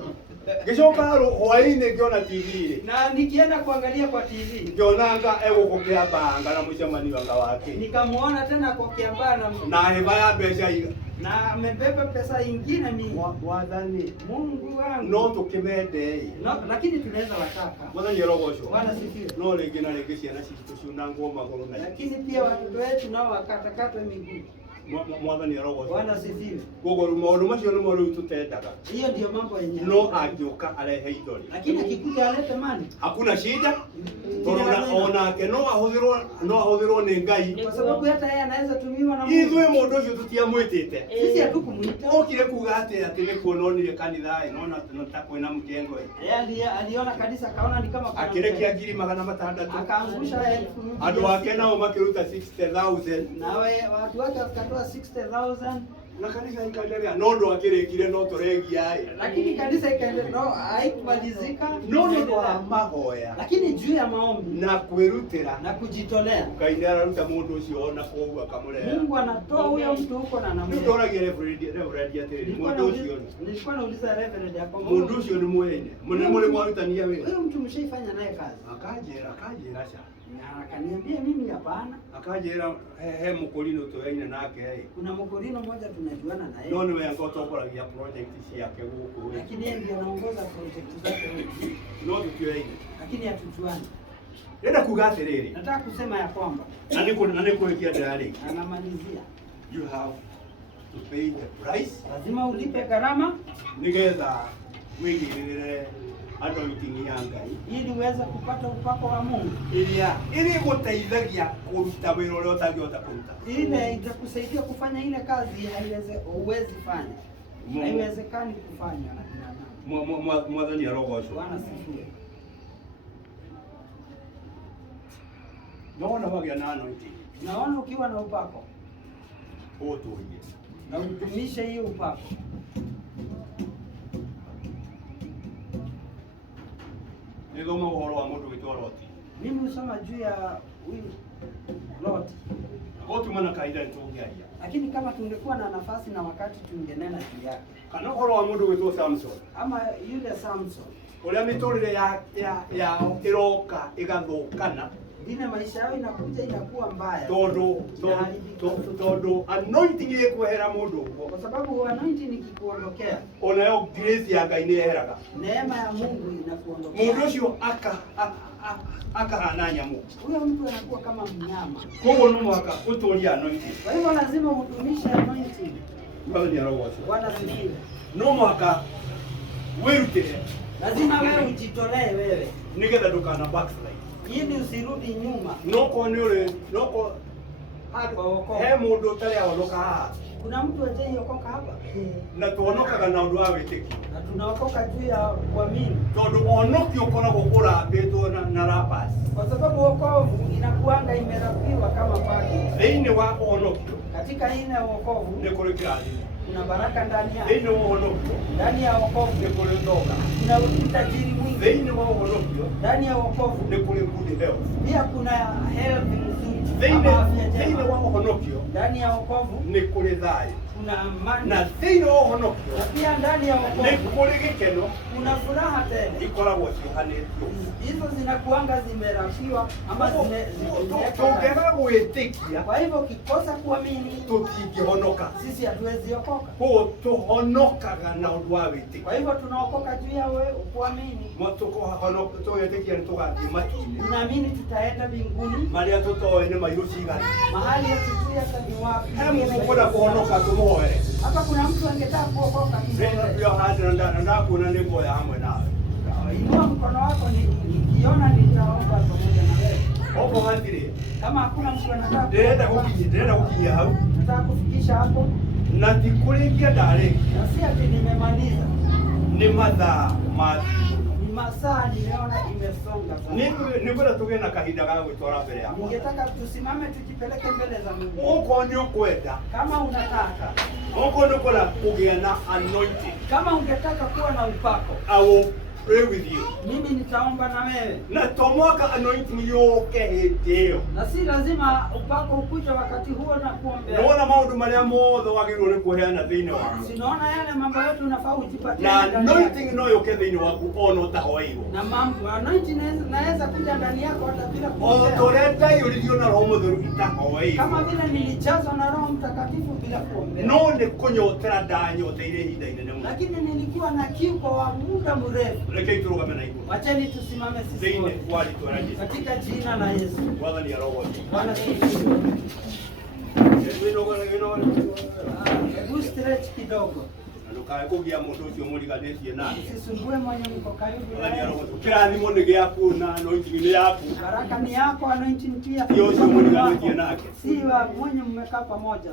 Gicoka hwaini ngiona TV na nikienda kuangalia kwa TV ngionanga egukukea banga na mucemanio wanga wake, nikamuona tena kwa kiambana na heba ya mbeca iga na amebeba pesa ingine mingi. Wathani Mungu wangu no tukimende lakini tunaweza wataka mwathani rogoco Bwana sifiwe. No ringi na ringi ciana cituciuna nguo maguru na lakini pia watoto wetu nao wakatakatwe miguu. Mwathani rogoco Bwana sifiwe. Gogoru maundu macio ni mo riu tutendaga. Hiyo ndio mambo yenyewe. No agioka arehe idori, lakini akikuja alete mali hakuna shida. Onake no ahũthĩrwo nĩ Ngai, kwa sababu hata yeye anaweza tumiwa na Mungu. Ithuĩ mũndũ ũcio tũtiamwĩtĩte. Sisi hatukumuita. Okire kuga atĩ nĩ kuona onire kanitha nona ta kwĩna mjengo. Yeye aliona kanisa kaona ni kama akirekia ngiri magana matandatu, akaangusha 1000. Andũ ake nao makĩruta 60,000. Nawe watu wake wakatoa 60,000. Na kanisa ikaendelea, no ndo akirikire no turegia lakini kanisa ikaendelea, no haikubalizika, no ni kwa mahoya, lakini juu ya maombi na kwirutira na kujitolea. Ngai araruta mundu ucio ona kogu akamurera. Mungu anatoa huyo mtu huko na anamlea. Ndio ndoragia reverend atiri mundu ucio. Nilikuwa nauliza reverend hapo. Mundu ucio ni mwene. Mune mwarutania wewe. Huyo mtu mshaifanya naye kazi. Akajera acha. Na akaniambia mimi hapana. Akajera mukorino tuyaine nake kuna mukorino mmoja tunajuana na yeye. No ni wewe ngotokoragia project yake huko. Lakini yeye ndiye anaongoza project zake huko. No tuyaine. Lakini hatujuani. Nenda kuga atiriri. Nataka kusema ya kwamba na niko ikia ndari. Anamalizia. You have to pay the price. Lazima ulipe gharama nigetha wigirire anointing ya Ngai ili uweze kupata upako wa Mungu. Ili guteithagia kuruta wĩra ũrĩa ũtangĩhota kũruta. Ile itakusaidia kufanya ile kazi huwezi fanya. Haiwezekani kufanya na binadamu. Mwathani arogocwo. Bwana sifiwe. Naona wagĩa na anointing. Naona ukiwa na upako Ũtũrie. na utumishe hiyo upako. Nĩthoma ũhoro wa mũndũ wĩtwo Loti. Mimi husoma juu ya huyu Lot. Gũtuma na kaida nĩtũngĩaria. Lakini kama tungekuwa na nafasi na wakati tungenena juu yake. Kana ũhoro wa mũndũ wĩtwo Samson. Ama yule Samson. Ũrĩa mĩtũrĩre yao ĩroka ĩgathũkana. Vile maisha yao inakuwa mbaya. Tondũ anointing ĩkwehera mũndũ ũguo. Kwa sababu anointing ikikuondokea, onayo grace ya Ngai nĩyeheraga. Neema ya Mungu inakuondokea. Mũndũ ũcio akahana nyamũ. Huyo mtu anakuwa kama mnyama. Koguo no mũhaka ũtũrie anointing. Kwa hivyo lazima udumishe anointing. Mwathani arogocwo. Bwana sifiwe. No mũhaka wĩrutĩre. Lazima wewe ujitolee wewe. Nigetha ndũkana backslide. Ili usirudi nyuma. Noko nĩ ũrĩ noko he mũndũ ũtarĩ ahonoka haha. Kuna mtu ajaiokoka hapa. Na tuonokaga na ũndũ wa wĩtĩkio. Na tunaokoka juu ya kuamini. Tondũ onokio ũkoragwo ũrambĩtwo na rappers. Kwa sababu wokovu inakuanga imerapiwa kama paki. Thĩinĩ wa onokio. Katika ile wokovu nĩ kũrĩ kĩrathimo. Kuna baraka ndani yake. Thĩinĩ wa onokio. Ndani ya wokovu nĩ kũrĩ thogora. Kuna utajiri mwingi. Thĩinĩ wa onokio. Ndani ya wokovu nĩ kũrĩ good health. Pia kuna health nzuri. Thĩinĩ wa onokio. Ndani ya wokovu nĩ kũrĩ thayũ. kuna amani. Na thĩinĩ wa ũhonokio, na pia ndani ya wokovu nĩ kũrĩ gĩkeno, kuna furaha tele. ikoragwo ciohanĩtio. Hizo zinakuanga zimerafiwa ama Tũngĩaga gwĩtĩkia, kwa hivyo ukikosa kuamini tũtingĩhonoka. sisi hatuwezi okoka. Koguo tũhonokaga na ũndũ wa wĩtĩkia. Kwa hivyo tunaokoka juu ya wewe kuamini. Tũgĩtĩkia nĩ tũgathiĩ matu-inĩ Tunaamini tutaenda mbinguni, marĩa tũtoĩ nĩ mairũ cigana. mahali hatujui hata ni wapi. He mũndũ ũkwenda kũhonoka tũmũhoere. Hapa kuna mtu angetaka kuokoka, Ndio hadi na ndakuona nĩ ngoya hamwe nawe. inua mkono wako nikiona nitaomba pamoja na wewe. Opo hatirĩ. Kama hakuna mtu anataka, Ndĩrenda gũkinyia hau. nataka kufikisha hapo, Na ti kũrĩkia ndarĩkia. na si ati nimemaliza, Nĩ mathaa ma ni masaa nimeona imesonga sana. nĩ kwenda tũgĩe na kahinda ga gwĩtwara mbere yakwa. Ningetaka tusimame tujipeleke mbele za Mungu. Okorwo nĩ ũkwenda, Kama unataka, okorwo nĩ ũkwenda kũgĩa na anointing, kama ungetaka kuwa na upako, I will pray with you. mimi nitaomba na wewe. Na to mwaka anointing yũke hĩndĩ ĩyo. Na si lazima upako ukuje wakati huo na kuombea. Nĩwona maũndũ marĩa mothe wagĩrĩirwo nĩ kũheana thĩinĩ waku. Sinaona yale mambo yote unafaa ujipatie. Na anointing no yũke thĩinĩ waku ona ũtahoeirwo. Na mambo anointing naweza kuja ndani yako hata bila O kuombea. torĩa ndaiyũririo na Roho Mũtheru itahoeirwo. Kama vile nilijazwa na Roho Mtakatifu bila kuombea. No nĩ kũnyotera ndanyoteire ihinda inene mũno. Lakini nilikuwa na kiu kwa muda mrefu. Rekei tũrũgame na igũrũ. Wacheni tusimame sisi Thĩinĩ wote. wa rĩĩtwa rĩa Jesũ. Katika jina la Yesu. Mwathani arogothie. Bwana sifiwe. Hebu stretch kidogo. Ndũkae kũgia mũndũ ũcio mũriganĩtie nake. Usisumbue mwenye mko karibu Mwathani naye. arogothie. Kĩrathimo nĩ gĩaku na anointing nĩ yaku. Baraka ni yako, anointing pia. Sio ũcio mũriganĩtie nake. Si wa mwenye mmekaa pamoja.